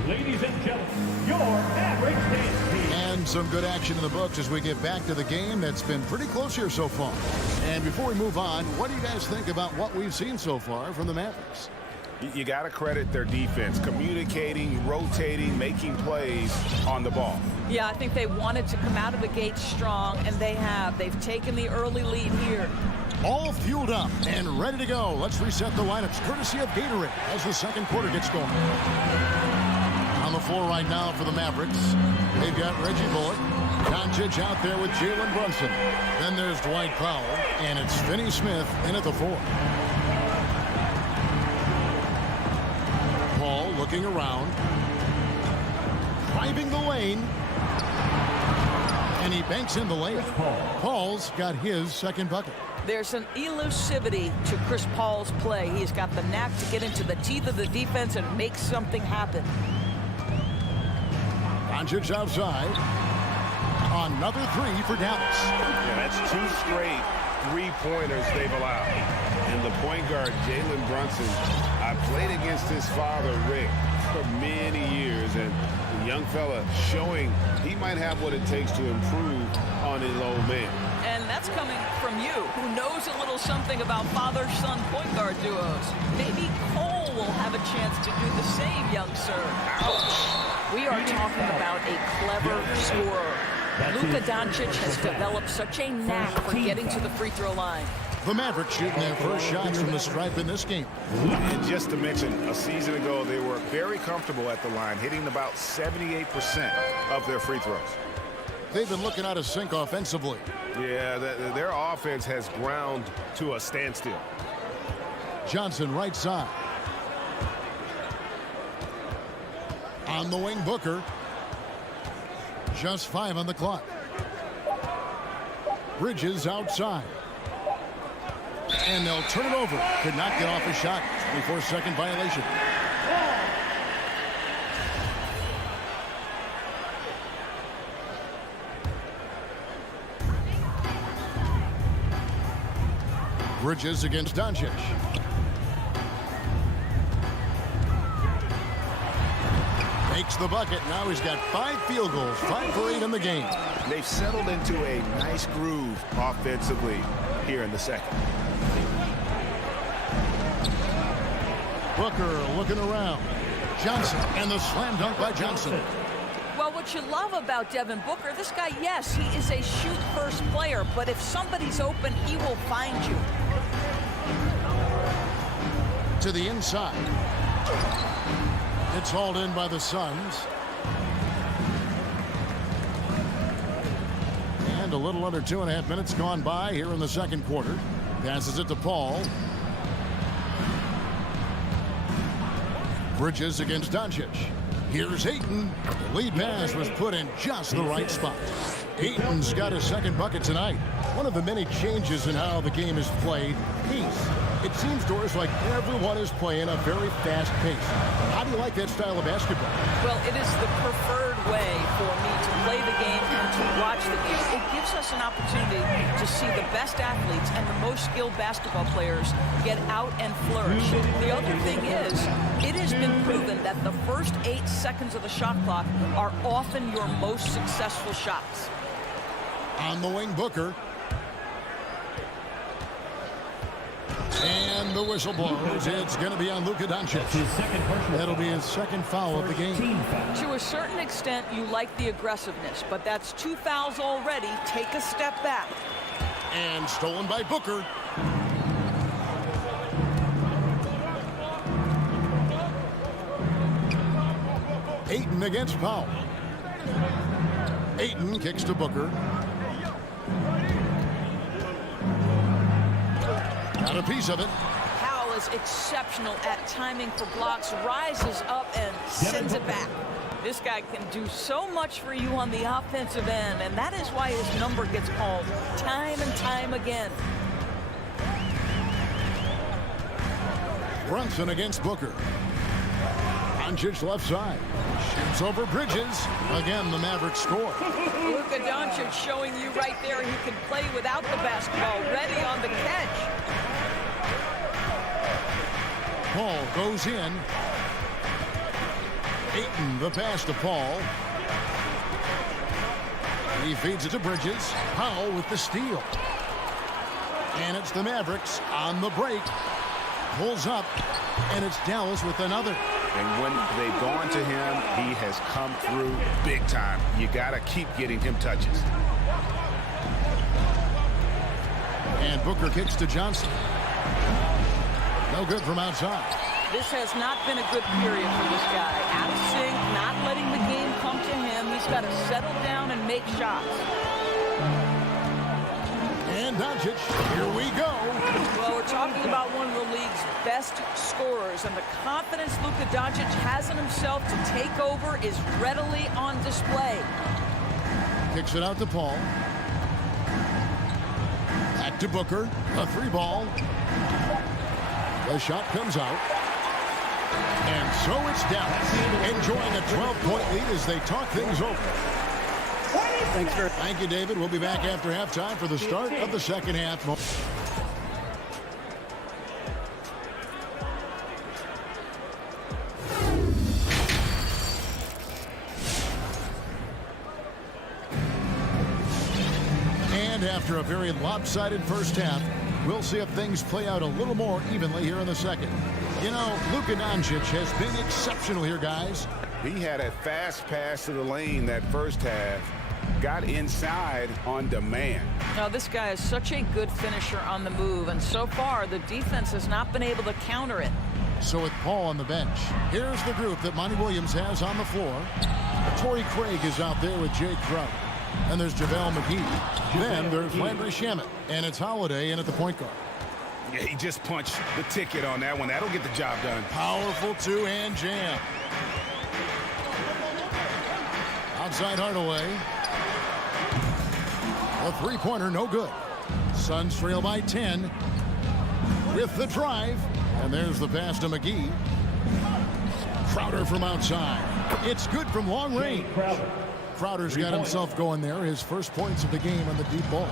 Ladies and gentlemen, your Mavericks dance team. And some good action in the books as we get back to the game that's been pretty close here so far. And before we move on, what do you guys think about what we've seen so far from the Mavericks? You got to credit their defense, communicating, rotating, making plays on the ball. Yeah, I think they wanted to come out of the gate strong, and they have. They've taken the early lead here. All fueled up and ready to go. Let's reset the lineups courtesy of Gatorade as the second quarter gets going. On the floor right now for the Mavericks, they've got Reggie Bullock. Doncic out there with Jalen Brunson. Then there's Dwight Powell, and it's Finney Smith in at the 4. Paul looking around. Driving the lane. And he banks in the lane. Paul's got his second bucket. There's an elusivity to Chris Paul's play. He's got the knack to get into the teeth of the defense and make something happen. Doncic outside. Another 3 for Dallas. Yeah, that's 2 straight three-pointers they've allowed. And the point guard, Jalen Brunson, I played against his father, Rick, for many years. And the young fella showing he might have what it takes to improve on his old man. And that's coming from you, who knows a little something about father-son point guard duos. Maybe Cole will have a chance to do the same, young sir. Ouch. We are talking about a clever scorer. Luka Doncic has developed such a knack for getting to the free throw line. The Mavericks shooting their first shots from the stripe in this game. And just to mention, a season ago, they were very comfortable at the line, hitting about 78% of their free throws. They've been looking out of sync offensively. Yeah, their offense has ground to a standstill. Johnson right side. On the wing, Booker. Just 5 on the clock. Bridges outside. And they'll turn it over. Could not get off a shot. 24-second violation. Bridges against Doncic. Makes the bucket. Now he's got 5 field goals, 5 for 8 in the game. They've settled into a nice groove offensively here in the second. Booker looking around. Johnson, and the slam dunk by Johnson. Well, what you love about Devin Booker, this guy, yes, he is a shoot-first player, but if somebody's open, he will find you. To the inside. It's hauled in by the Suns. And a little under 2.5 minutes gone by here in the second quarter. Passes it to Paul. Bridges against Doncic. Here's Ayton. The lead pass was put in just the right spot. Ayton's got his second bucket tonight. One of the many changes in how the game is played, pace. It seems, Doris, like everyone is playing a very fast pace. How do you like that style of basketball? Well, it is the preferred way for me to play the game and to watch the game. It gives us an opportunity to see the best athletes and the most skilled basketball players get out and flourish. The other thing is, it has been proven that the first 8 seconds of the shot clock are often your most successful shots. On the wing, Booker. And the whistle blows. It's going to be on Luka Doncic. That'll be his second foul of the game. To a certain extent, you like the aggressiveness, but that's 2 fouls already. Take a step back. And stolen by Booker. Ayton against Powell. Ayton kicks to Booker. Got a piece of it. Powell is exceptional at timing for blocks, rises up and sends it back. This guy can do so much for you on the offensive end, and that is why his number gets called time and time again. Brunson against Booker. Doncic left side. Shoots over Bridges. Again, the Mavericks score. Luka Doncic showing you right there he can play without the basketball, ready on the catch. Paul goes in. Ayton, the pass to Paul. He feeds it to Bridges. Powell with the steal. And it's the Mavericks on the break. Pulls up, and it's Dallas with another. And when they've gone to him, he has come through big time. You got to keep getting him touches. And Booker kicks to Johnson. No good from outside. This has not been a good period for this guy. Out of sync, not letting the game come to him. He's got to settle down and make shots. And Doncic, here we go. Well, we're talking about one of the league's best scorers, and the confidence Luka Doncic has in himself to take over is readily on display. Kicks it out to Paul. Back to Booker. A 3-ball. The shot comes out. And so it's Dallas enjoying a 12-point lead as they talk things over. Thanks, sir. Thank you, David. We'll be back after halftime for the start of the second half. And after a very lopsided first half, we'll see if things play out a little more evenly here in the second. You know, Luka Doncic has been exceptional here, guys. He had a fast pass to the lane that first half. Got inside on demand. Now, this guy is such a good finisher on the move, and so far, the defense has not been able to counter it. So with Paul on the bench, here's the group that Monty Williams has on the floor. Torrey Craig is out there with Jay Crowder. And there's JaVale McGee. Then there's Landry Shamet. And it's Holiday in at the point guard. Yeah, he just punched the ticket on that one. That'll get the job done. Powerful two-hand jam. Outside Hardaway. A three-pointer, no good. Suns trail by 10 with the drive. And there's the pass to McGee. Crowder from outside. It's good from long range. Crowder's got himself going there. His first points of the game on the deep ball.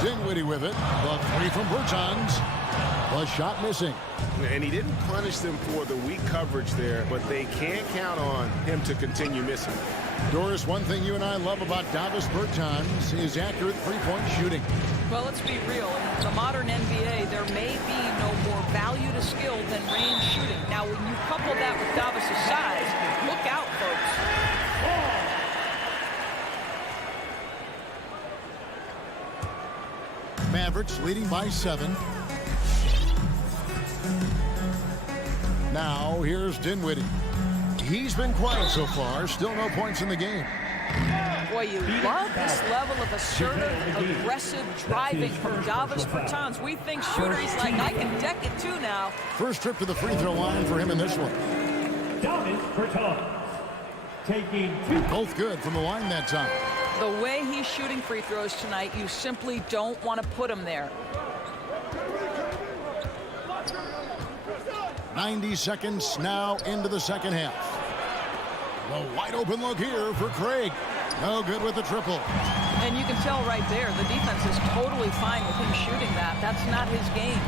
Dinwiddie with it. The three from Bertans. The shot missing. And he didn't punish them for the weak coverage there, but they can't count on him to continue missing. Doris, one thing you and I love about Davis Bertans is accurate three-point shooting. Well, let's be real. In the modern NBA, there may be no more value to skill than range shooting. Now, when you couple that with Davis' size, look out, folks. Mavericks leading by 7. Now, here's Dinwiddie. He's been quiet so far. Still no points in the game. Boy, you love this level of assertive, aggressive driving from Davis Bertans. We think shooters like, I can deck it too now. First trip to the free throw line for him in this one. Davis Bertans. taking 2. Both good from the line that time. The way he's shooting free throws tonight, you simply don't want to put him there. 90 seconds now into the second half. The wide open look here for Craig. No good with the triple. And you can tell right there, the defense is totally fine with him shooting that. That's not his game.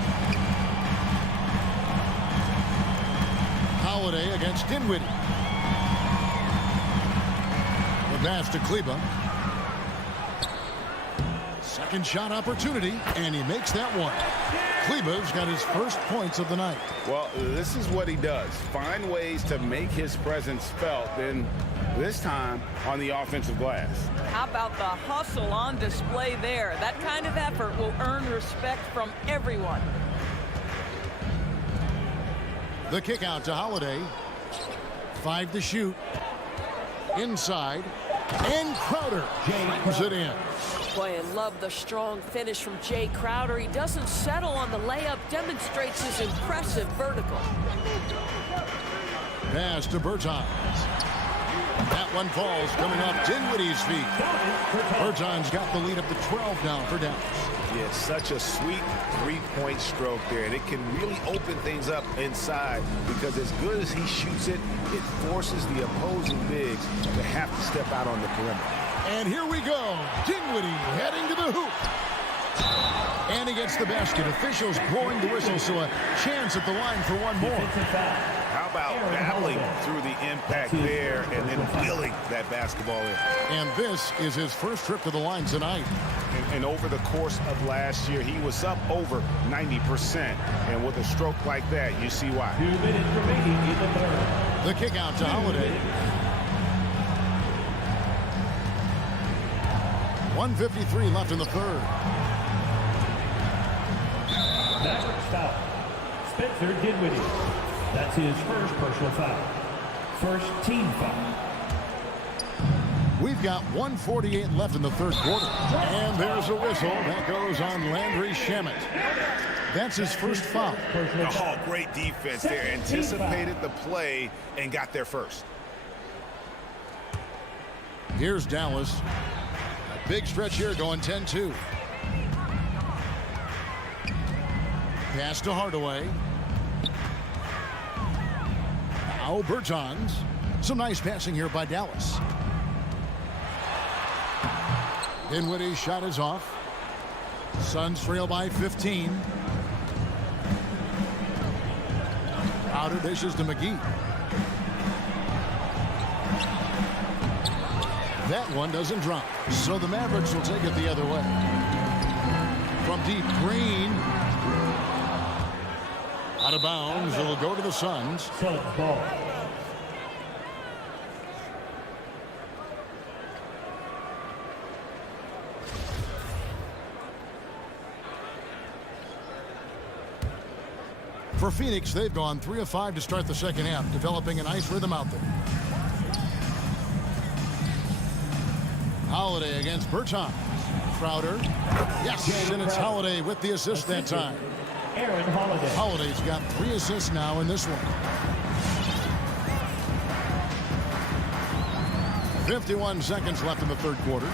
Holiday against Dinwiddie. The pass to Kleber. Second shot opportunity, and he makes that one. Kleber's got his first points of the night. Well, this is what he does. Find ways to make his presence felt, then this time on the offensive glass. How about the hustle on display there? That kind of effort will earn respect from everyone. The kick out to Holiday. 5 to shoot. Inside. And Crowder slams it in. Boy, I love the strong finish from Jay Crowder. He doesn't settle on the layup, demonstrates his impressive vertical. Pass to Bertans. That one falls coming off Dinwiddie's feet. Bertans got the lead up to 12 now for Dallas. Yeah, such a sweet three-point stroke there, and it can really open things up inside because as good as he shoots it, it forces the opposing bigs to have to step out on the perimeter. And here we go. Dinwiddie heading to the hoop. And he gets the basket. Officials blowing the whistle, so a chance at the line for one more. How about battling through the impact there and then wheeling that basketball in? And this is his first trip to the line tonight. And over the course of last year, he was up over 90%. And with a stroke like that, you see why. 2 minutes remaining in the third. The kick out to Holiday. 1:53 left in the third. Mavericks foul. Spencer Dinwiddie. That's his first personal foul. First team foul. We've got 1:48 left in the third quarter. And there's a whistle that goes on Landry Shamet. That's his first foul. Oh, great defense there. Anticipated the play and got there first. Here's Dallas. A big stretch here going 10-2. Pass to Hardaway. Now Bertans. Some nice passing here by Dallas. Dinwiddie's shot is off. Suns trail by 15. Crowder dishes to McGee. That one doesn't drop, so the Mavericks will take it the other way. From deep, Green. Out of bounds, it'll go to the Suns. Suns ball. For Phoenix, they've gone 3 of 5 to start the second half, developing a nice rhythm out there. Holiday against Bertans. Crowder. Yes, and it's Holiday with the assist that time. Aaron Holiday. Holiday's got 3 assists now in this one. 51 seconds left in the third quarter.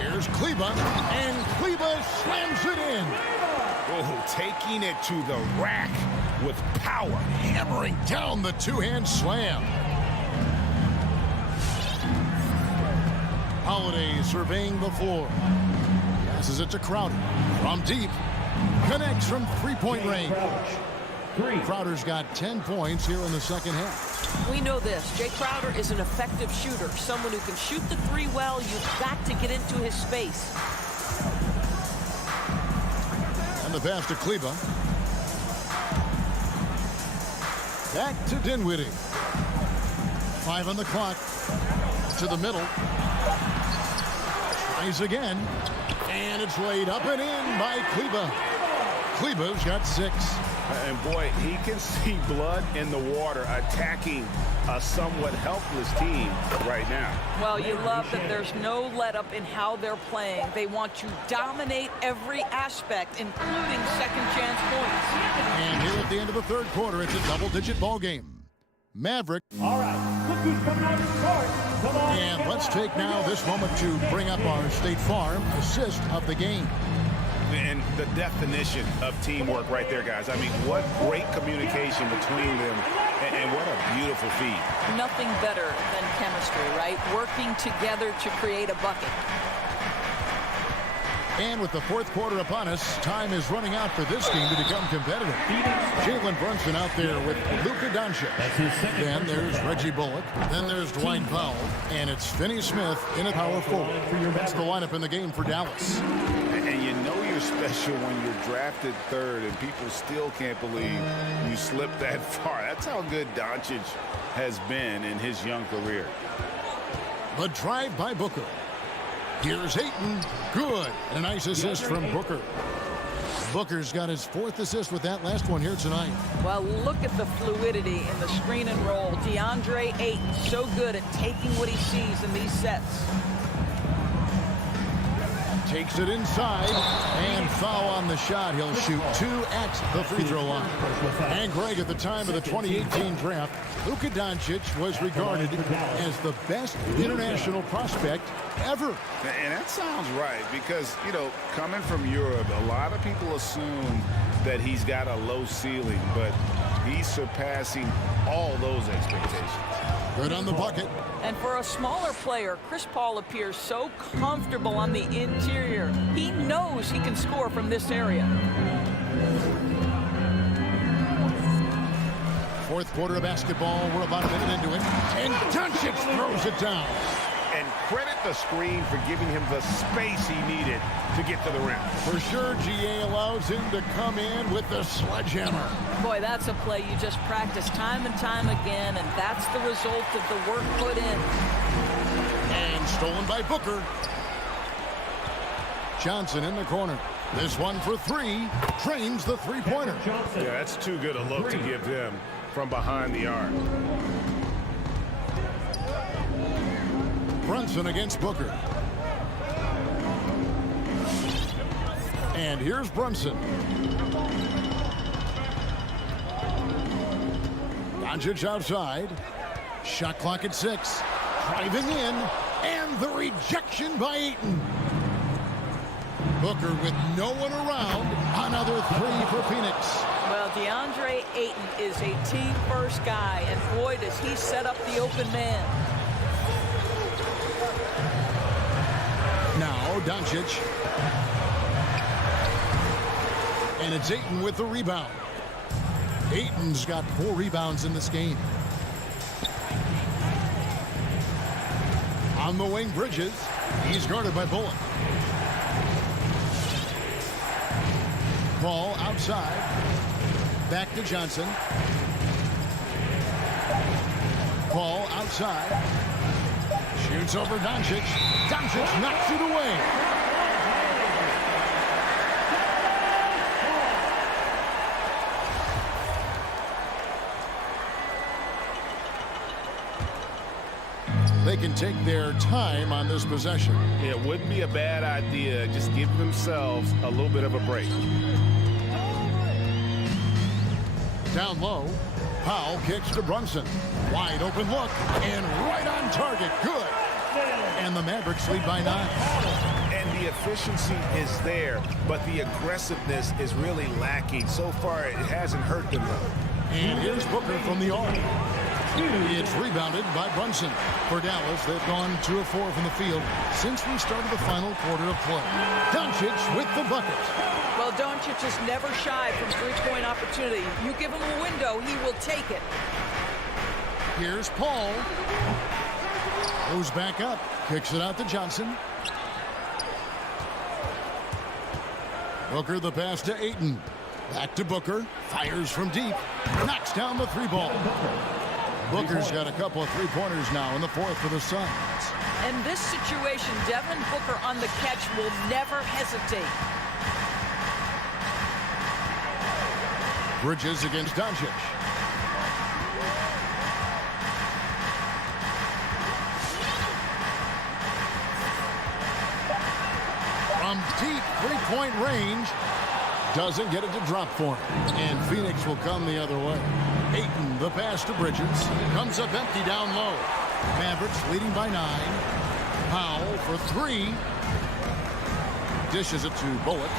Here's Kleber, and Kleber slams it in. Oh, taking it to the rack with power. Hammering down the two-hand slam. Holiday surveying the floor. Passes it to Crowder. From deep. Connects from three-point range. Crowder's got 10 points here in the second half. We know this. Jay Crowder is an effective shooter. Someone who can shoot the three well. You've got to get into his space. And the pass to Kleber. Back to Dinwiddie. 5 on the clock. To the middle. Tries again. And it's laid up and in by Kleber. Kleber's got 6. And boy, he can see blood in the water attacking a somewhat helpless team right now. Well, you love that there's no let-up in how they're playing. They want to dominate every aspect, including second-chance points. And here at the end of the third quarter, it's a double-digit ball game. Maverick. All right, look who's coming out of the court. And let's take now this moment to bring up our State Farm assist of the game. And the definition of teamwork right there, guys. I mean, what great communication between them, and what a beautiful feed. Nothing better than chemistry, right? Working together to create a bucket. And with the fourth quarter upon us, time is running out for this game to become competitive. Jalen Brunson out there with Luka Doncic. Then there's Reggie Bullock. Then there's Dwight Powell. And it's Finney Smith in a power forward. That's the lineup in the game for Dallas. And you know you're special when you're drafted third and people still can't believe you slipped that far. That's how good Doncic has been in his young career. The drive by Booker. Here's Ayton. Good. A nice assist from Booker. Booker's got his fourth assist with that last one here tonight. Well, look at the fluidity in the screen and roll. DeAndre Ayton, so good at taking what he sees in these sets. Takes it inside, and foul on the shot. He'll shoot 2 at the free throw line. And Greg, at the time of the 2018 draft, Luka Doncic was regarded as the best international prospect ever. And that sounds right because, you know, coming from Europe, a lot of people assume that he's got a low ceiling, but he's surpassing all those expectations. Good on the bucket. And for a smaller player, Chris Paul appears so comfortable on the interior. He knows he can score from this area. Fourth quarter of basketball. We're about a minute into it. And Doncic throws it down. And credit the screen for giving him the space he needed to get to the rim. For sure, GA allows him to come in with the sledgehammer. Boy, that's a play you just practice time and time again, and that's the result of the work put in. And stolen by Booker. Johnson in the corner. This one for three. Trains the three-pointer. Yeah, that's too good a look to give him from behind the arc. Brunson against Booker. And here's Brunson. Doncic outside. Shot clock at 6. Driving in. And the rejection by Ayton. Booker with no one around. Another 3 for Phoenix. Well, DeAndre Ayton is a team-first guy, and boy, does he set up the open man. Now Doncic. And it's Ayton with the rebound. Ayton's got 4 rebounds in this game. On the wing, Bridges. He's guarded by Bullock. Ball outside. Back to Johnson. Ball outside. Shoots over Doncic. Doncic knocks it away. They can take their time on this possession. It wouldn't be a bad idea. Just give themselves a little bit of a break. Down low. Powell kicks to Brunson. Wide open look. And right on target. Good. And the Mavericks lead by 9. And the efficiency is there, but the aggressiveness is really lacking. So far, it hasn't hurt them, though. And here's Booker from the arc. It's rebounded by Brunson. For Dallas, they've gone 2 of 4 from the field since we started the final quarter of play. Doncic with the bucket. Well, Doncic is never shy from three-point opportunity. You give him a window, he will take it. Here's Paul. Goes back up. Kicks it out to Johnson. Booker the pass to Ayton. Back to Booker. Fires from deep. Knocks down the 3-ball. Booker's got a couple of 3-pointers now in the 4th for the Suns. In this situation, Devin Booker on the catch will never hesitate. Bridges against Doncic. From deep 3-point range. Doesn't get it to drop for him. And Phoenix will come the other way. Ayton, the pass to Bridges. Comes up empty down low. Mavericks leading by 9. Powell for 3. Dishes it to Bullock.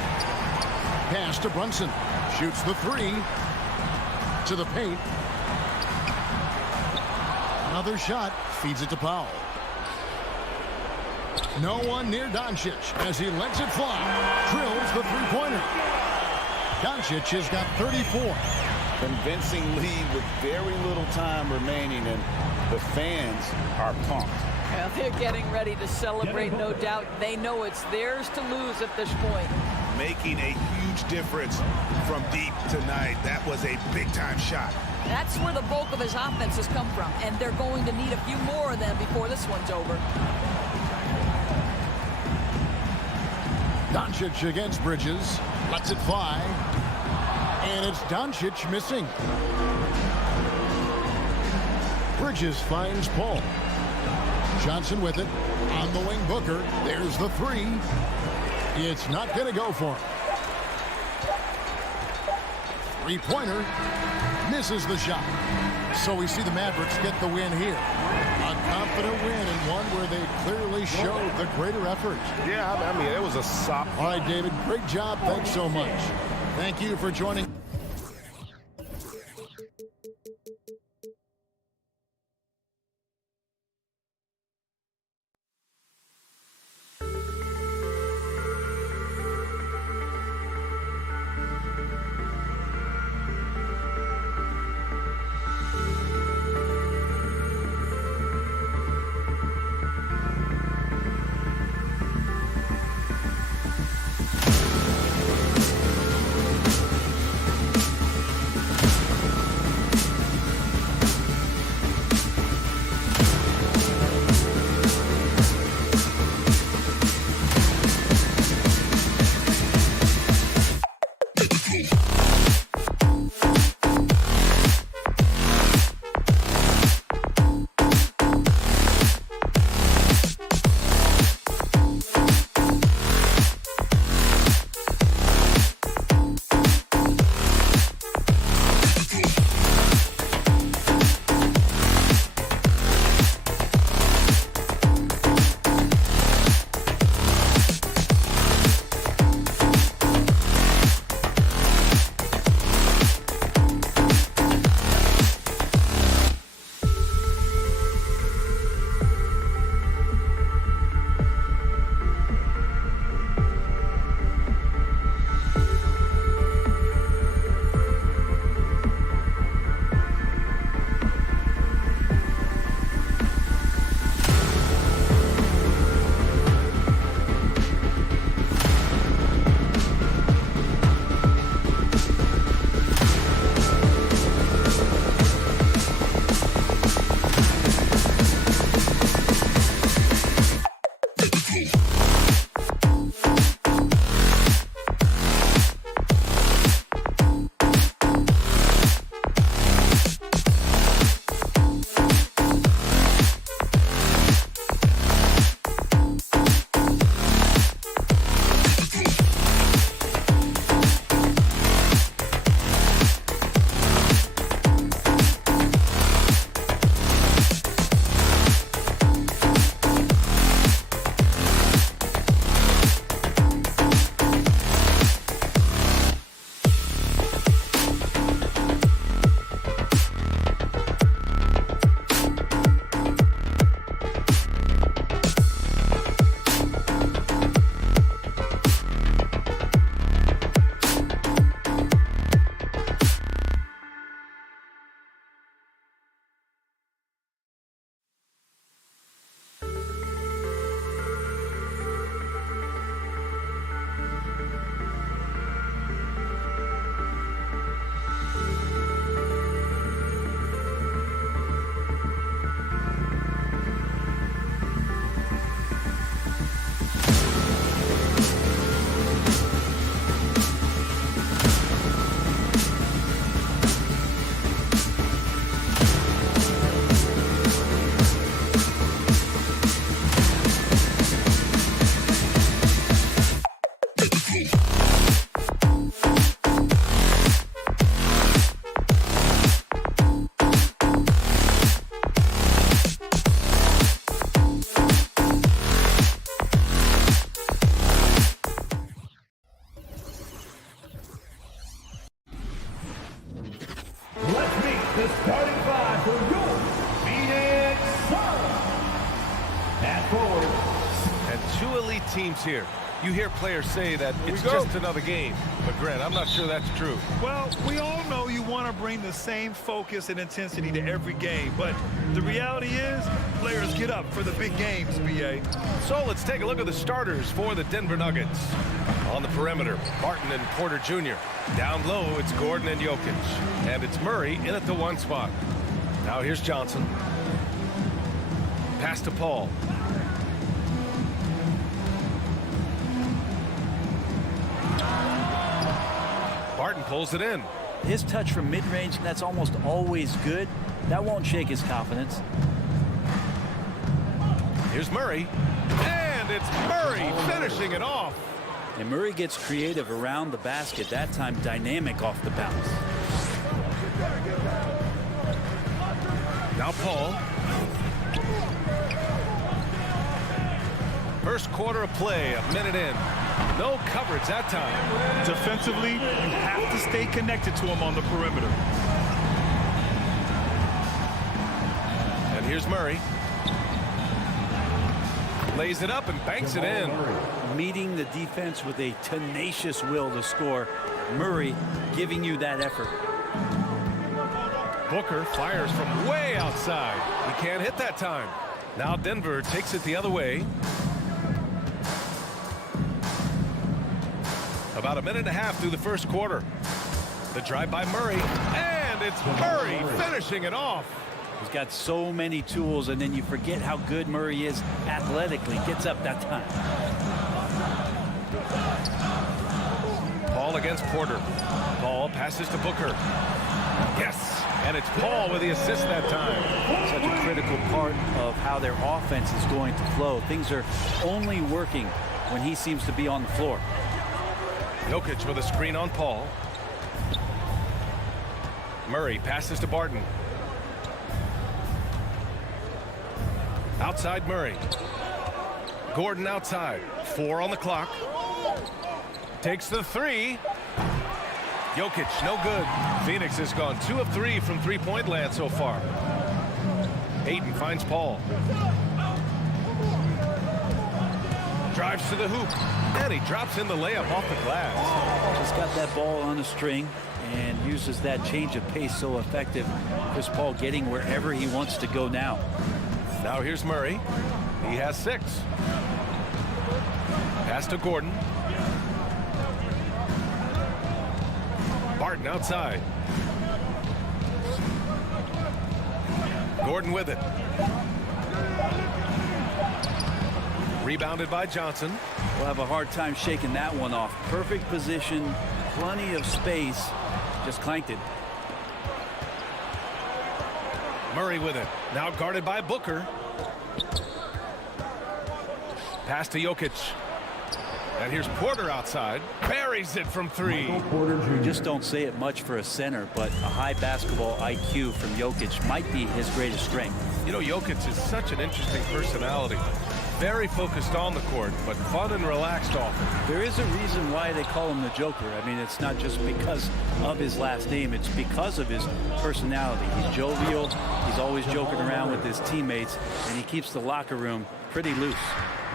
Pass to Brunson. Shoots the 3. To the paint. Another shot. Feeds it to Powell. No one near Doncic as he lets it fly. Drills the three-pointer. Doncic has got 34. Convincing lead with very little time remaining, and the fans are pumped. Well, they're getting ready to celebrate, no doubt. They know it's theirs to lose at this point. Making a huge difference from deep tonight. That was a big-time shot. That's where the bulk of his offense has come from, and they're going to need a few more of them before this one's over. Doncic against Bridges. Lets it fly. And it's Doncic missing. Bridges finds Paul. Johnson with it. On the wing, Booker. There's the 3. It's not going to go for him. Three-pointer. Misses the shot. So we see the Mavericks get the win here. A confident win and one where they clearly showed the greater effort. Yeah, I mean, it was a soft. All right, David, great job. Thanks so much. Thank you for joining. two elite teams here. You hear players say that it's just another game. But, Grant, I'm not sure that's true. Well, we all know you want to bring the same focus and intensity to every game. But the reality is, players get up for the big games, B.A. So let's take a look at the starters for the Denver Nuggets. On the perimeter, Barton and Porter Jr. Down low, it's Gordon and Jokic. And it's Murray in at the 1 spot. Now here's Johnson. Pass to Paul. Barton pulls it in. His touch from mid-range, that's almost always good. That won't shake his confidence. Here's Murray. And it's Murray finishing it off. And Murray gets creative around the basket, that time dynamic off the bounce. Now Paul. First quarter of play, a minute in. No coverage that time. Defensively, you have to stay connected to him on the perimeter. And here's Murray. Lays it up and banks it in. Meeting the defense with a tenacious will to score. Murray giving you that effort. Booker fires from way outside. He can't hit that time. Now Denver takes it the other way. About a minute and a half through the first quarter. The drive by Murray, and it's Murray finishing it off. He's got so many tools, and then you forget how good Murray is athletically. Gets up that time. Paul against Porter. Paul passes to Booker. Yes, and it's Paul with the assist that time. Such a critical part of how their offense is going to flow. Things are only working when he seems to be on the floor. Jokic with a screen on Paul. Murray passes to Barton. Outside Murray. Gordon outside. 4 on the clock. Takes the 3. Jokic, no good. Phoenix has gone 2 of 3 from three-point land so far. Ayton finds Paul. Drives to the hoop, and he drops in the layup off the glass. Just got that ball on a string and uses that change of pace so effective. Chris Paul getting wherever he wants to go now. Now here's Murray. He has 6. Pass to Gordon. Barton outside. Gordon with it. Rebounded by Johnson. We'll have a hard time shaking that one off. Perfect position, plenty of space. Just clanked it. Murray with it. Now guarded by Booker. Pass to Jokic. And here's Porter outside. Buries it from 3. You just don't say it much for a center, but a high basketball IQ from Jokic might be his greatest strength. You know, Jokic is such an interesting personality. Very focused on the court, but fun and relaxed often. There is a reason why they call him the Joker. I mean, it's not just because of his last name. It's because of his personality. He's jovial. He's always joking around with his teammates, and he keeps the locker room pretty loose.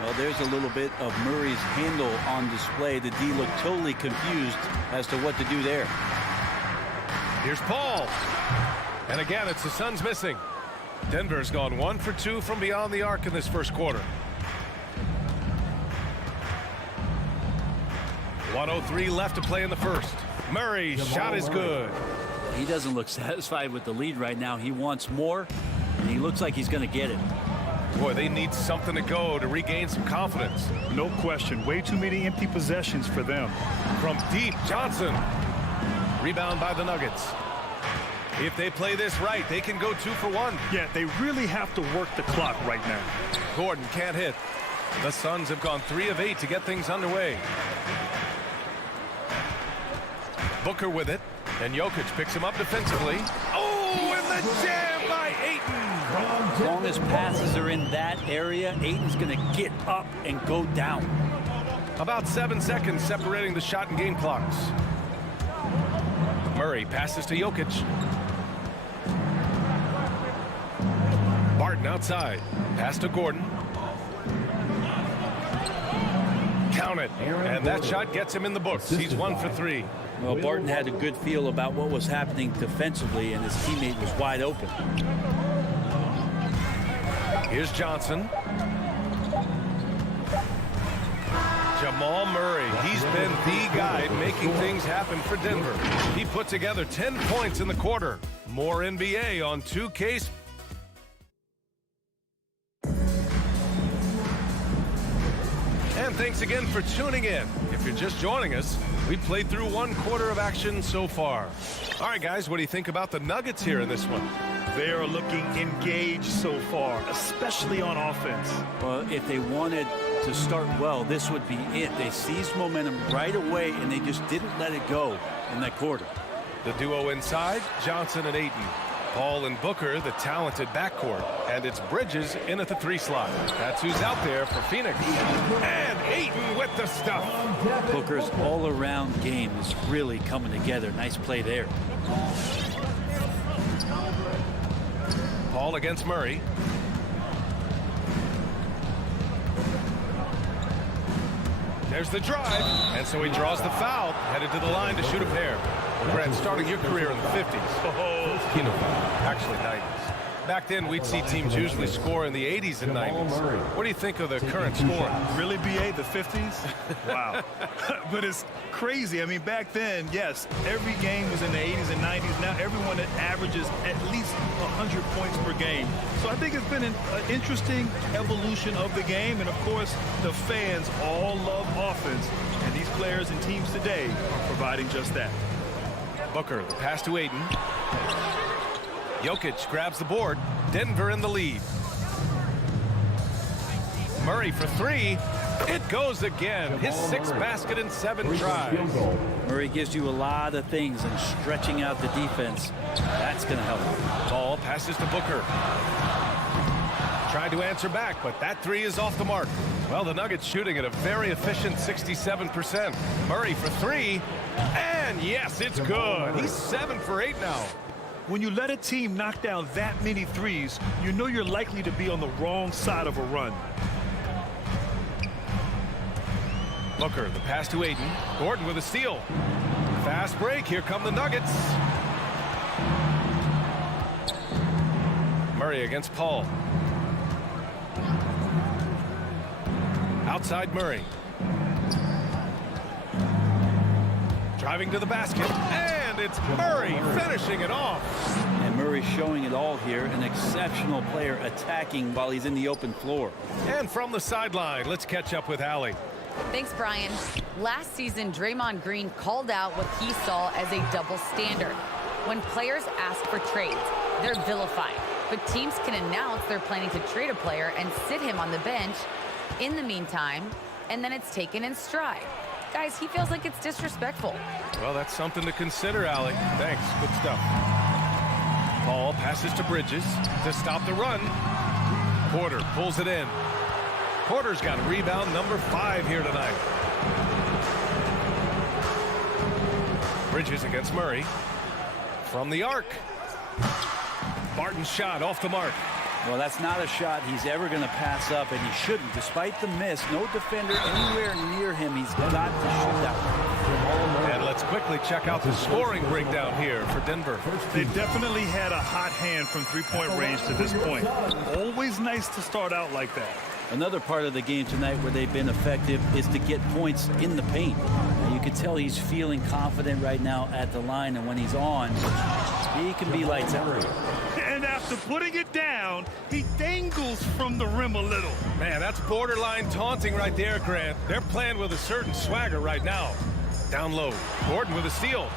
Well, there's a little bit of Murray's handle on display. The D looked totally confused as to what to do there. Here's Paul. And again, it's the Suns missing. Denver's gone 1 for 2 from beyond the arc in this first quarter. 1:03 left to play in the first. Murray's shot is good. He doesn't look satisfied with the lead right now. He wants more, and he looks like he's going to get it. Boy, they need something to go to regain some confidence. No question. Way too many empty possessions for them. From deep, Johnson. Rebound by the Nuggets. If they play this right, they can go 2 for 1. Yeah, they really have to work the clock right now. Gordon can't hit. The Suns have gone 3 of 8 to get things underway. Booker with it, and Jokic picks him up defensively. Oh, and the jam by Ayton. As long as passes are in that area, Ayton's going to get up and go down. About 7 seconds separating the shot and game clocks. Murray passes to Jokic. Barton outside. Pass to Gordon. on it. And that shot gets him in the books. He's 1 for 3. Well, Barton had a good feel about what was happening defensively, and his teammate was wide open. Here's Johnson. Jamal Murray, he's been the guy making things happen for Denver. He put together 10 points in the quarter. More NBA on 2K. And thanks again for tuning in. If you're just joining us, we played through 1 quarter of action so far. All right, guys, what do you think about the Nuggets here in this one? They are looking engaged so far, especially on offense. Well, if they wanted to start well, this would be it. They seized momentum right away, and they just didn't let it go in that quarter. The duo inside, Johnson and Ayton. Paul and Booker, the talented backcourt. And it's Bridges in at the 3 slot. That's who's out there for Phoenix. And Ayton with the stuff. Booker's all-around game is really coming together. Nice play there. Paul against Murray. There's the drive, and so he draws the foul, headed to the line to shoot a pair. Brent, starting your career in the 50s. Actually 90s. Back then, we'd see teams usually score in the 80s and 90s. What do you think of the current scoring? Really, BA, the 50s? Wow. But it's crazy. I mean, back then, yes, every game was in the 80s and 90s. Now everyone averages at least 100 points per game. So I think it's been an interesting evolution of the game. And, of course, the fans all love offense. And these players and teams today are providing just that. Booker, the pass to Ayton. Jokic grabs the board. Denver in the lead. Murray for 3. It goes again. His 6th basket in 7 tries. Murray gives you a lot of things, and stretching out the defense, that's going to help. Ball passes to Booker. Tried to answer back, but that 3 is off the mark. Well, the Nuggets shooting at a very efficient 67%. Murray for 3. And yes, it's good. He's 7 for 8 now. When you let a team knock down that many threes, you know you're likely to be on the wrong side of a run. Booker, the pass to Ayton. Gordon with a steal. Fast break. Here come the Nuggets. Murray against Paul. Outside Murray. Driving to the basket. And it's Murray finishing it off. And Murray showing it all here. An exceptional player attacking while he's in the open floor. And from the sideline, let's catch up with Allie. Thanks, Brian. Last season, Draymond Green called out what he saw as a double standard. When players ask for trades, they're vilified. But teams can announce they're planning to trade a player and sit him on the bench in the meantime, and then it's taken in stride. Guys, he feels like it's disrespectful. Well, that's something to consider, Allie. Thanks. Good stuff. Paul passes to Bridges to stop the run. Porter pulls it in. Porter's got rebound number 5 here tonight. Bridges against Murray. From the arc. Barton's shot off the mark. Well, that's not a shot he's ever going to pass up, and he shouldn't. Despite the miss, no defender anywhere near him. He's got to shoot that one. And let's quickly check out the scoring breakdown here for Denver. They definitely had a hot hand from three-point range to this point. Always nice to start out like that. Another part of the game tonight where they've been effective is to get points in the paint. Now, you can tell he's feeling confident right now at the line, and when he's on, he can be lights out. And after putting it down, he dangles from the rim a little. Man, that's borderline taunting right there, Grant. They're playing with a certain swagger right now. Down low, Gordon with a steal.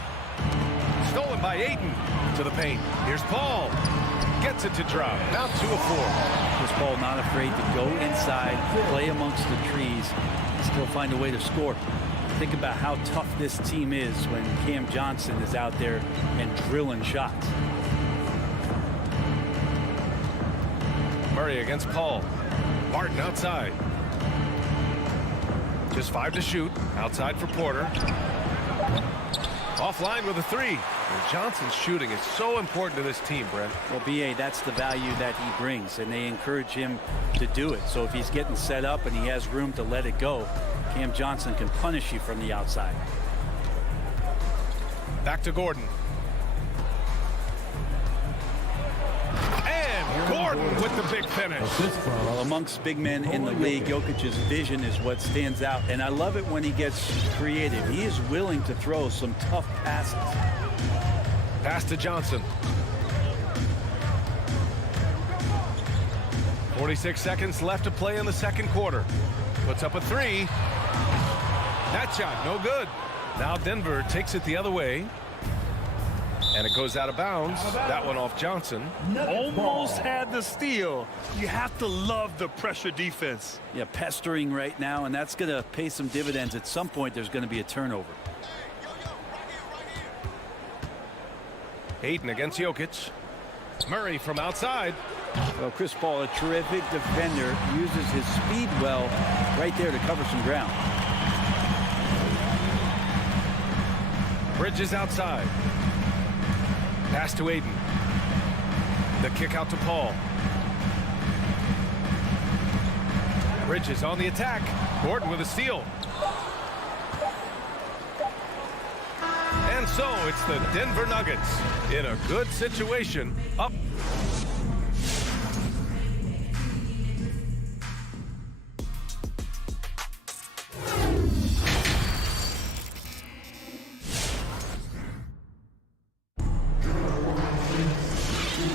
Stolen by Ayton to the paint. Here's Paul. Gets it to drop. Now 2 of 4. Chris Paul not afraid to go inside, play amongst the trees, and still find a way to score. Think about how tough this team is when Cam Johnson is out there and drilling shots. Murray against Paul. Martin outside. Just 5 to shoot. Outside for Porter. Offline with a 3. And Johnson's shooting is so important to this team, Brent. Well, B.A., that's the value that he brings, and they encourage him to do it. So if he's getting set up and he has room to let it go, Cam Johnson can punish you from the outside. Back to Gordon. And Gordon with the big finish. Well, amongst big men in the league, Jokic's vision is what stands out. And I love it when he gets creative. He is willing to throw some tough passes. Pass to Johnson. 46 seconds left to play in the second quarter. Puts up a three. That shot, no good. Now Denver takes it the other way. And it goes out of bounds. That one off Johnson. Almost had the steal. You have to love the pressure defense. Yeah, pestering right now, and that's going to pay some dividends. At some point, there's going to be a turnover. Ayton against Jokic. Murray from outside. Well, Chris Paul, a terrific defender, uses his speed well right there to cover some ground. Bridges outside. Pass to Ayton. The kick out to Paul. Bridges on the attack. Gordon with a steal. And so it's the Denver Nuggets in a good situation, up.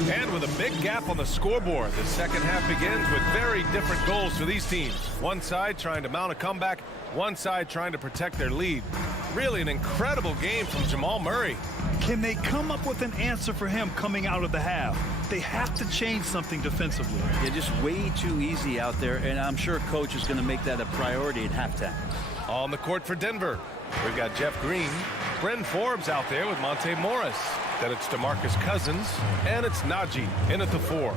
And with a big gap on the scoreboard, the second half begins with very different goals for these teams. One side trying to mount a comeback, one side trying to protect their lead. Really an incredible game from Jamal Murray. Can they come up with an answer for him coming out of the half? They have to change something defensively. Yeah, just way too easy out there, and I'm sure coach is going to make that a priority at halftime. On the court for Denver, we've got Jeff Green, Bryn Forbes out there with Monte Morris. Then it's DeMarcus Cousins, and it's Najee in at the 4.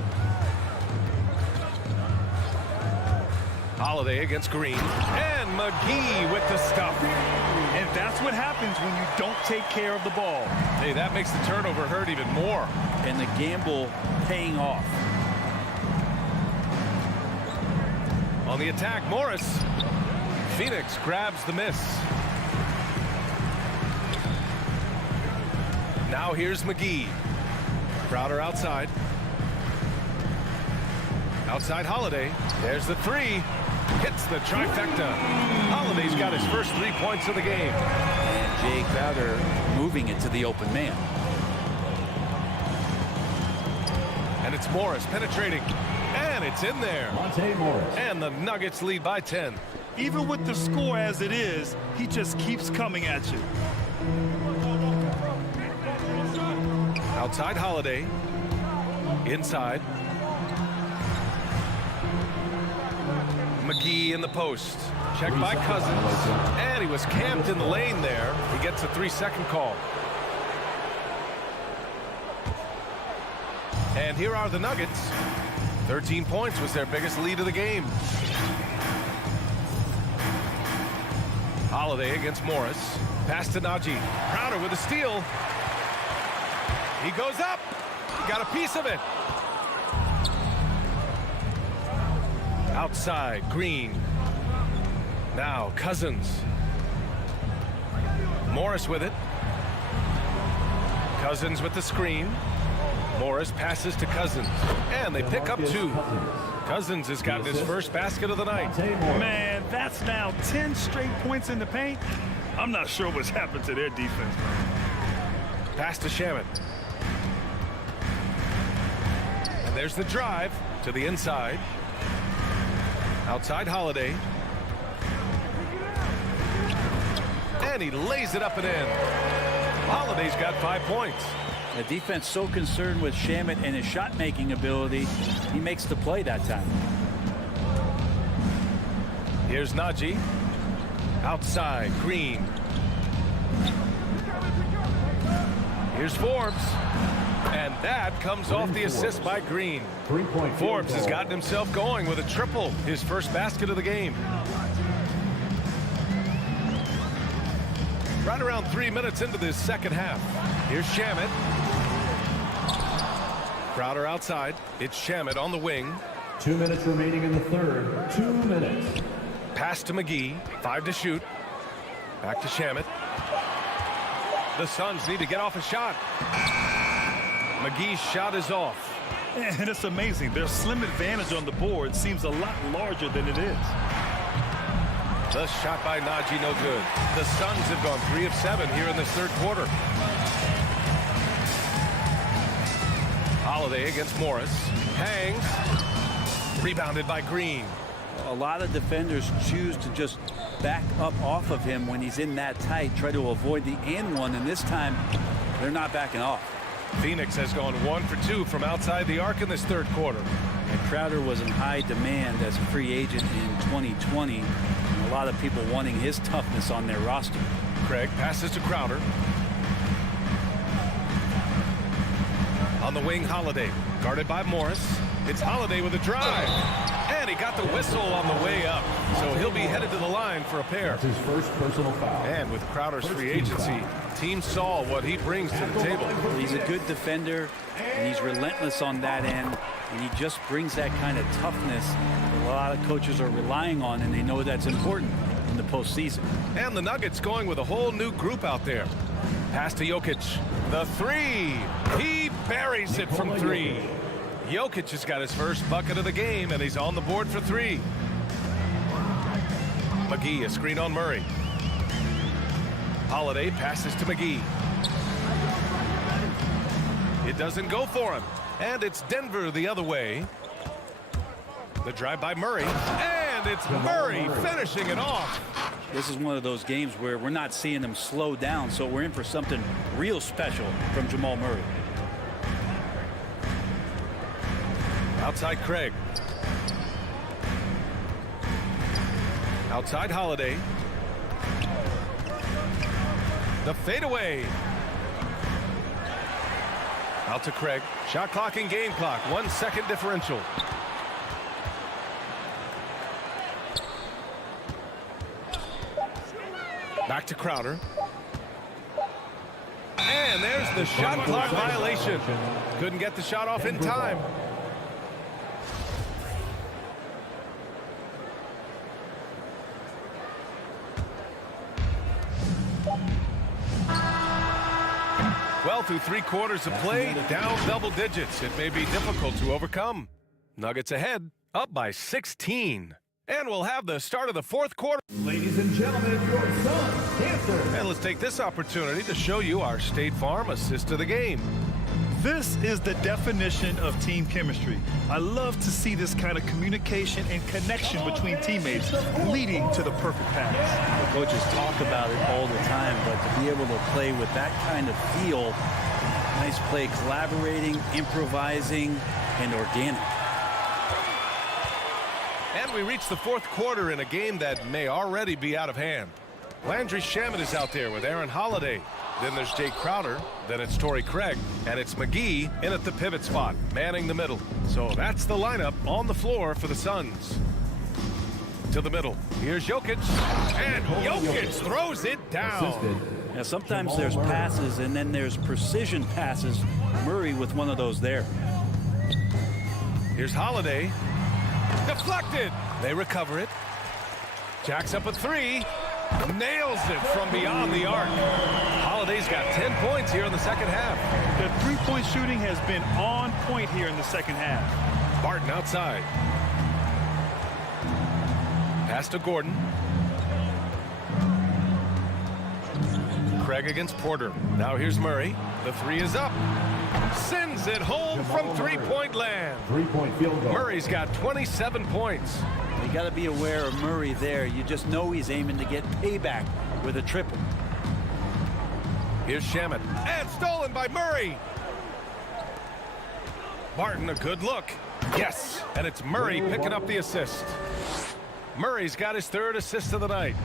Holiday against Green, and McGee with the stuff. And that's what happens when you don't take care of the ball. Hey, that makes the turnover hurt even more. And the gamble paying off. On the attack, Morris. Phoenix grabs the miss. Now here's McGee. Crowder outside. Outside Holiday. There's the 3. Hits the trifecta. Holiday's got his first 3 points of the game. And Jay Crowder moving it to the open man. And it's Morris penetrating. And it's in there. Monte Morris. And the Nuggets lead by 10. Even with the score as it is, he just keeps coming at you. Outside Holiday. Inside. McGee in the post. Checked by Cousins. And he was camped in the lane there. He gets a 3-second call. And here are the Nuggets. 13 points was their biggest lead of the game. Holiday against Morris. Pass to Najee. Crowder with a steal. He goes up. Got a piece of it. Outside, Green. Now, Cousins. Morris with it. Cousins with the screen. Morris passes to Cousins. And they pick up 2. Cousins has gotten his first basket of the night. Man, that's now 10 straight points in the paint. I'm not sure what's happened to their defense. Pass to Shamet. And there's the drive to the inside. Outside Holiday. And he lays it up and in. Holiday's got 5 points. The defense so concerned with Shamet and his shot-making ability, he makes the play that time. Here's Najee. Outside, Green. Here's Forbes. And that comes off the assist by Green. Forbes has gotten himself going with a triple, his first basket of the game. Right around 3 minutes into this second half. Here's Shamet. Crowder outside. It's Shamet on the wing. 2 minutes remaining in the third. 2 minutes. Pass to McGee. 5 to shoot. Back to Shamet. The Suns need to get off a shot. McGee's shot is off. And it's amazing. Their slim advantage on the board seems a lot larger than it is. The shot by Najee, no good. The Suns have gone 3 of 7 here in this third quarter. Holiday against Morris. Hangs. Rebounded by Green. A lot of defenders choose to just back up off of him when he's in that tight, try to avoid the and one, and this time they're not backing off. Phoenix has gone 1 for 2 from outside the arc in this third quarter. And Crowder was in high demand as a free agent in 2020. And a lot of people wanting his toughness on their roster. Craig passes to Crowder. On the wing, Holiday. Guarded by Morris. It's Holiday with a drive. And he got the whistle on the way up. So he'll be headed to the line for a pair. That's his first personal foul. And with Crowder's free agency, team saw what he brings to the table. He's a good defender, and he's relentless on that end, and he just brings that kind of toughness that a lot of coaches are relying on, and they know that's important in the postseason. And the Nuggets going with a whole new group out there. Pass to Jokic. The three. He buries it from 3. Jokic has got his first bucket of the game, and he's on the board for 3. McGee, a screen on Murray. Holiday passes to McGee. It doesn't go for him. And it's Denver the other way. The drive by Murray. And it's Murray finishing it off. This is one of those games where we're not seeing him slow down, so we're in for something real special from Jamal Murray. Outside Craig. Outside Holiday. The fadeaway. Out to Craig. Shot clock and game clock. 1 second differential. Back to Crowder. And there's the shot clock violation. Couldn't get the shot off in time. Well, through 3 quarters of play, down double digits. It may be difficult to overcome. Nuggets ahead, up by 16. And we'll have the start of the fourth quarter. Ladies and gentlemen, your Suns dancer. And let's take this opportunity to show you our State Farm assist of the game. This is the definition of team chemistry. I love to see this kind of communication and connection between teammates leading to the perfect pass. The coaches talk about it all the time, but to be able to play with that kind of feel, nice play, collaborating, improvising, and organic. And we reach the fourth quarter in a game that may already be out of hand. Landry Shamet is out there with Aaron Holiday. Then there's Jay Crowder. Then it's Torrey Craig. And it's McGee in at the pivot spot, manning the middle. So that's the lineup on the floor for the Suns. To the middle. Here's Jokic. And Jokic throws it down. Now, sometimes there's passes and then there's precision passes. Murray with one of those there. Here's Holiday. Deflected. They recover it. Jacks up a 3. Nails it from beyond the arc. Holiday's got 10 points here in the second half. The three-point shooting has been on point here in the second half. Barton outside. Pass to Gordon. Craig against Porter. Now here's Murray. The 3 is up. Sends it home from three-point land. 3-point field goal. Murray's got 27 points. You got to be aware of Murray there. You just know he's aiming to get payback with a triple. Here's Shamet. And stolen by Murray. Barton, a good look. Yes. And it's Murray picking up the assist. Murray's got his 3rd assist of the night.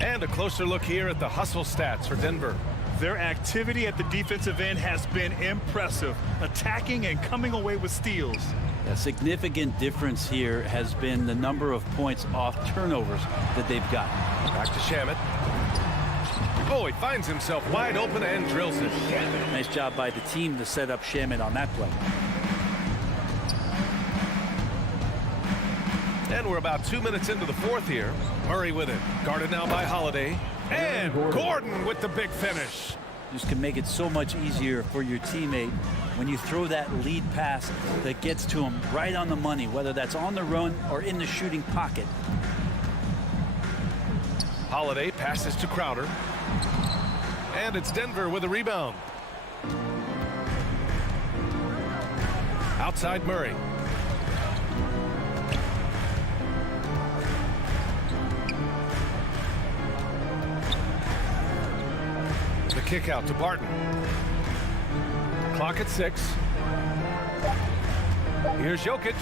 And a closer look here at the hustle stats for Denver. Their activity at the defensive end has been impressive, attacking and coming away with steals. A significant difference here has been the number of points off turnovers that they've got. Back to Shamet. Oh, he finds himself wide open and drills it. Nice job by the team to set up Shamet on that play. And we're about 2 minutes into the fourth here. Murray with it. Guarded now by Holiday. And Gordon with the big finish. Just can make it so much easier for your teammate when you throw that lead pass that gets to him right on the money, whether that's on the run or in the shooting pocket. Holiday passes to Crowder. And it's Denver with a rebound. Outside Murray. The kick out to Barton. Clock at 6. Here's Jokic.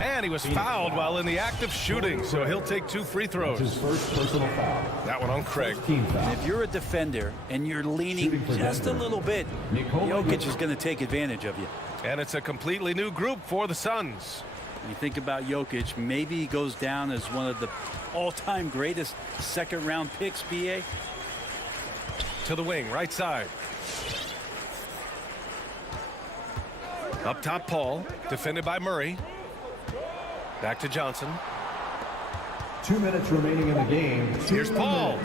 And he was fouled while in the act of shooting, so he'll take 2 free throws. His first personal foul. That one on Craig. And if you're a defender and you're leaning just a little bit, Jokic is going to take advantage of you. And it's a completely new group for the Suns. When you think about Jokic, maybe he goes down as one of the all-time greatest second-round picks, BA. To the wing, right side. Up top, Paul, defended by Murray. Back to Johnson. 2 minutes remaining in the game. Here's Paul.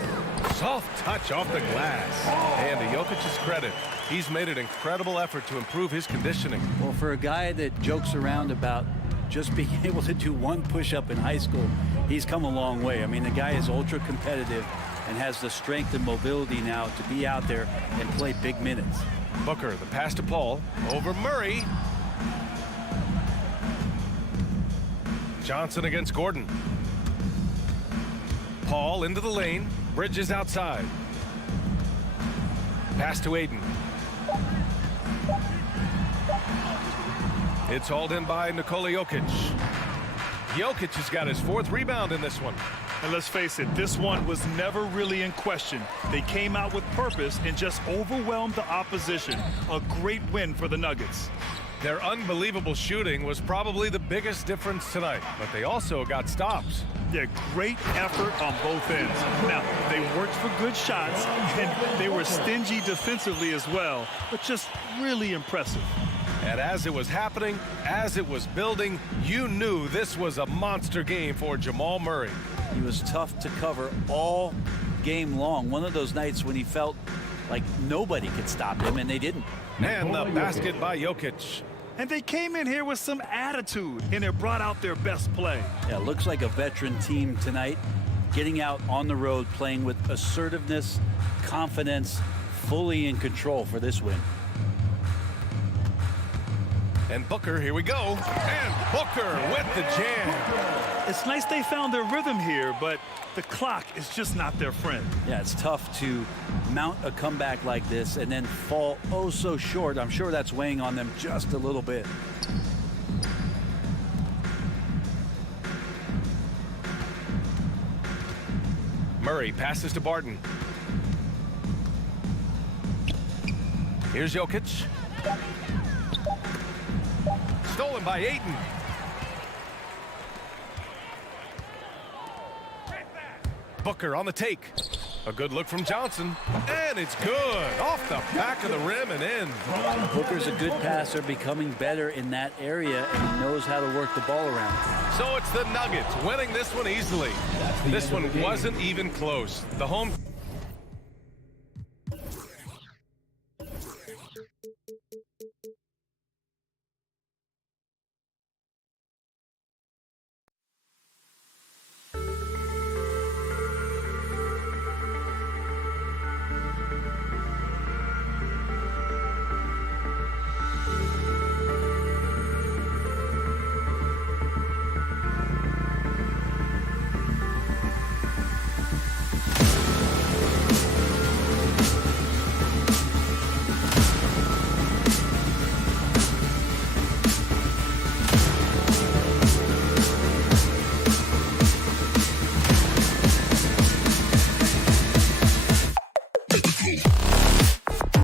Soft touch off the glass. And to Jokic's credit, he's made an incredible effort to improve his conditioning. Well, for a guy that jokes around about just being able to do 1 push-up in high school, he's come a long way. I mean, the guy is ultra competitive and has the strength and mobility now to be out there and play big minutes. Booker, the pass to Paul. Over Murray. Johnson against Gordon. Paul into the lane. Bridges outside. Pass to Aiden. It's hauled in by Nikola Jokic. Jokic has got his 4th rebound in this one. And let's face it, this one was never really in question. They came out with purpose and just overwhelmed the opposition. A great win for the Nuggets. Their unbelievable shooting was probably the biggest difference tonight, but they also got stops. Yeah, great effort on both ends. Now, they worked for good shots, and they were stingy defensively as well, but just really impressive. And as it was happening, as it was building, you knew this was a monster game for Jamal Murray. He was tough to cover all game long. One of those nights when he felt like nobody could stop him, and they didn't. And the basket by Jokic. And they came in here with some attitude, and it brought out their best play. Yeah, looks like a veteran team tonight, getting out on the road, playing with assertiveness, confidence, fully in control for this win. And Booker, here we go. And Booker with the jam. It's nice they found their rhythm here, but the clock is just not their friend. Yeah, it's tough to mount a comeback like this and then fall oh so short. I'm sure that's weighing on them just a little bit. Murray passes to Barton. Here's Jokic. Stolen by Ayton. Booker on the take. A good look from Johnson. And it's good. Off the back of the rim and in. Booker's a good passer, becoming better in that area, and he knows how to work the ball around. So it's the Nuggets winning this one easily. This one wasn't even close. The home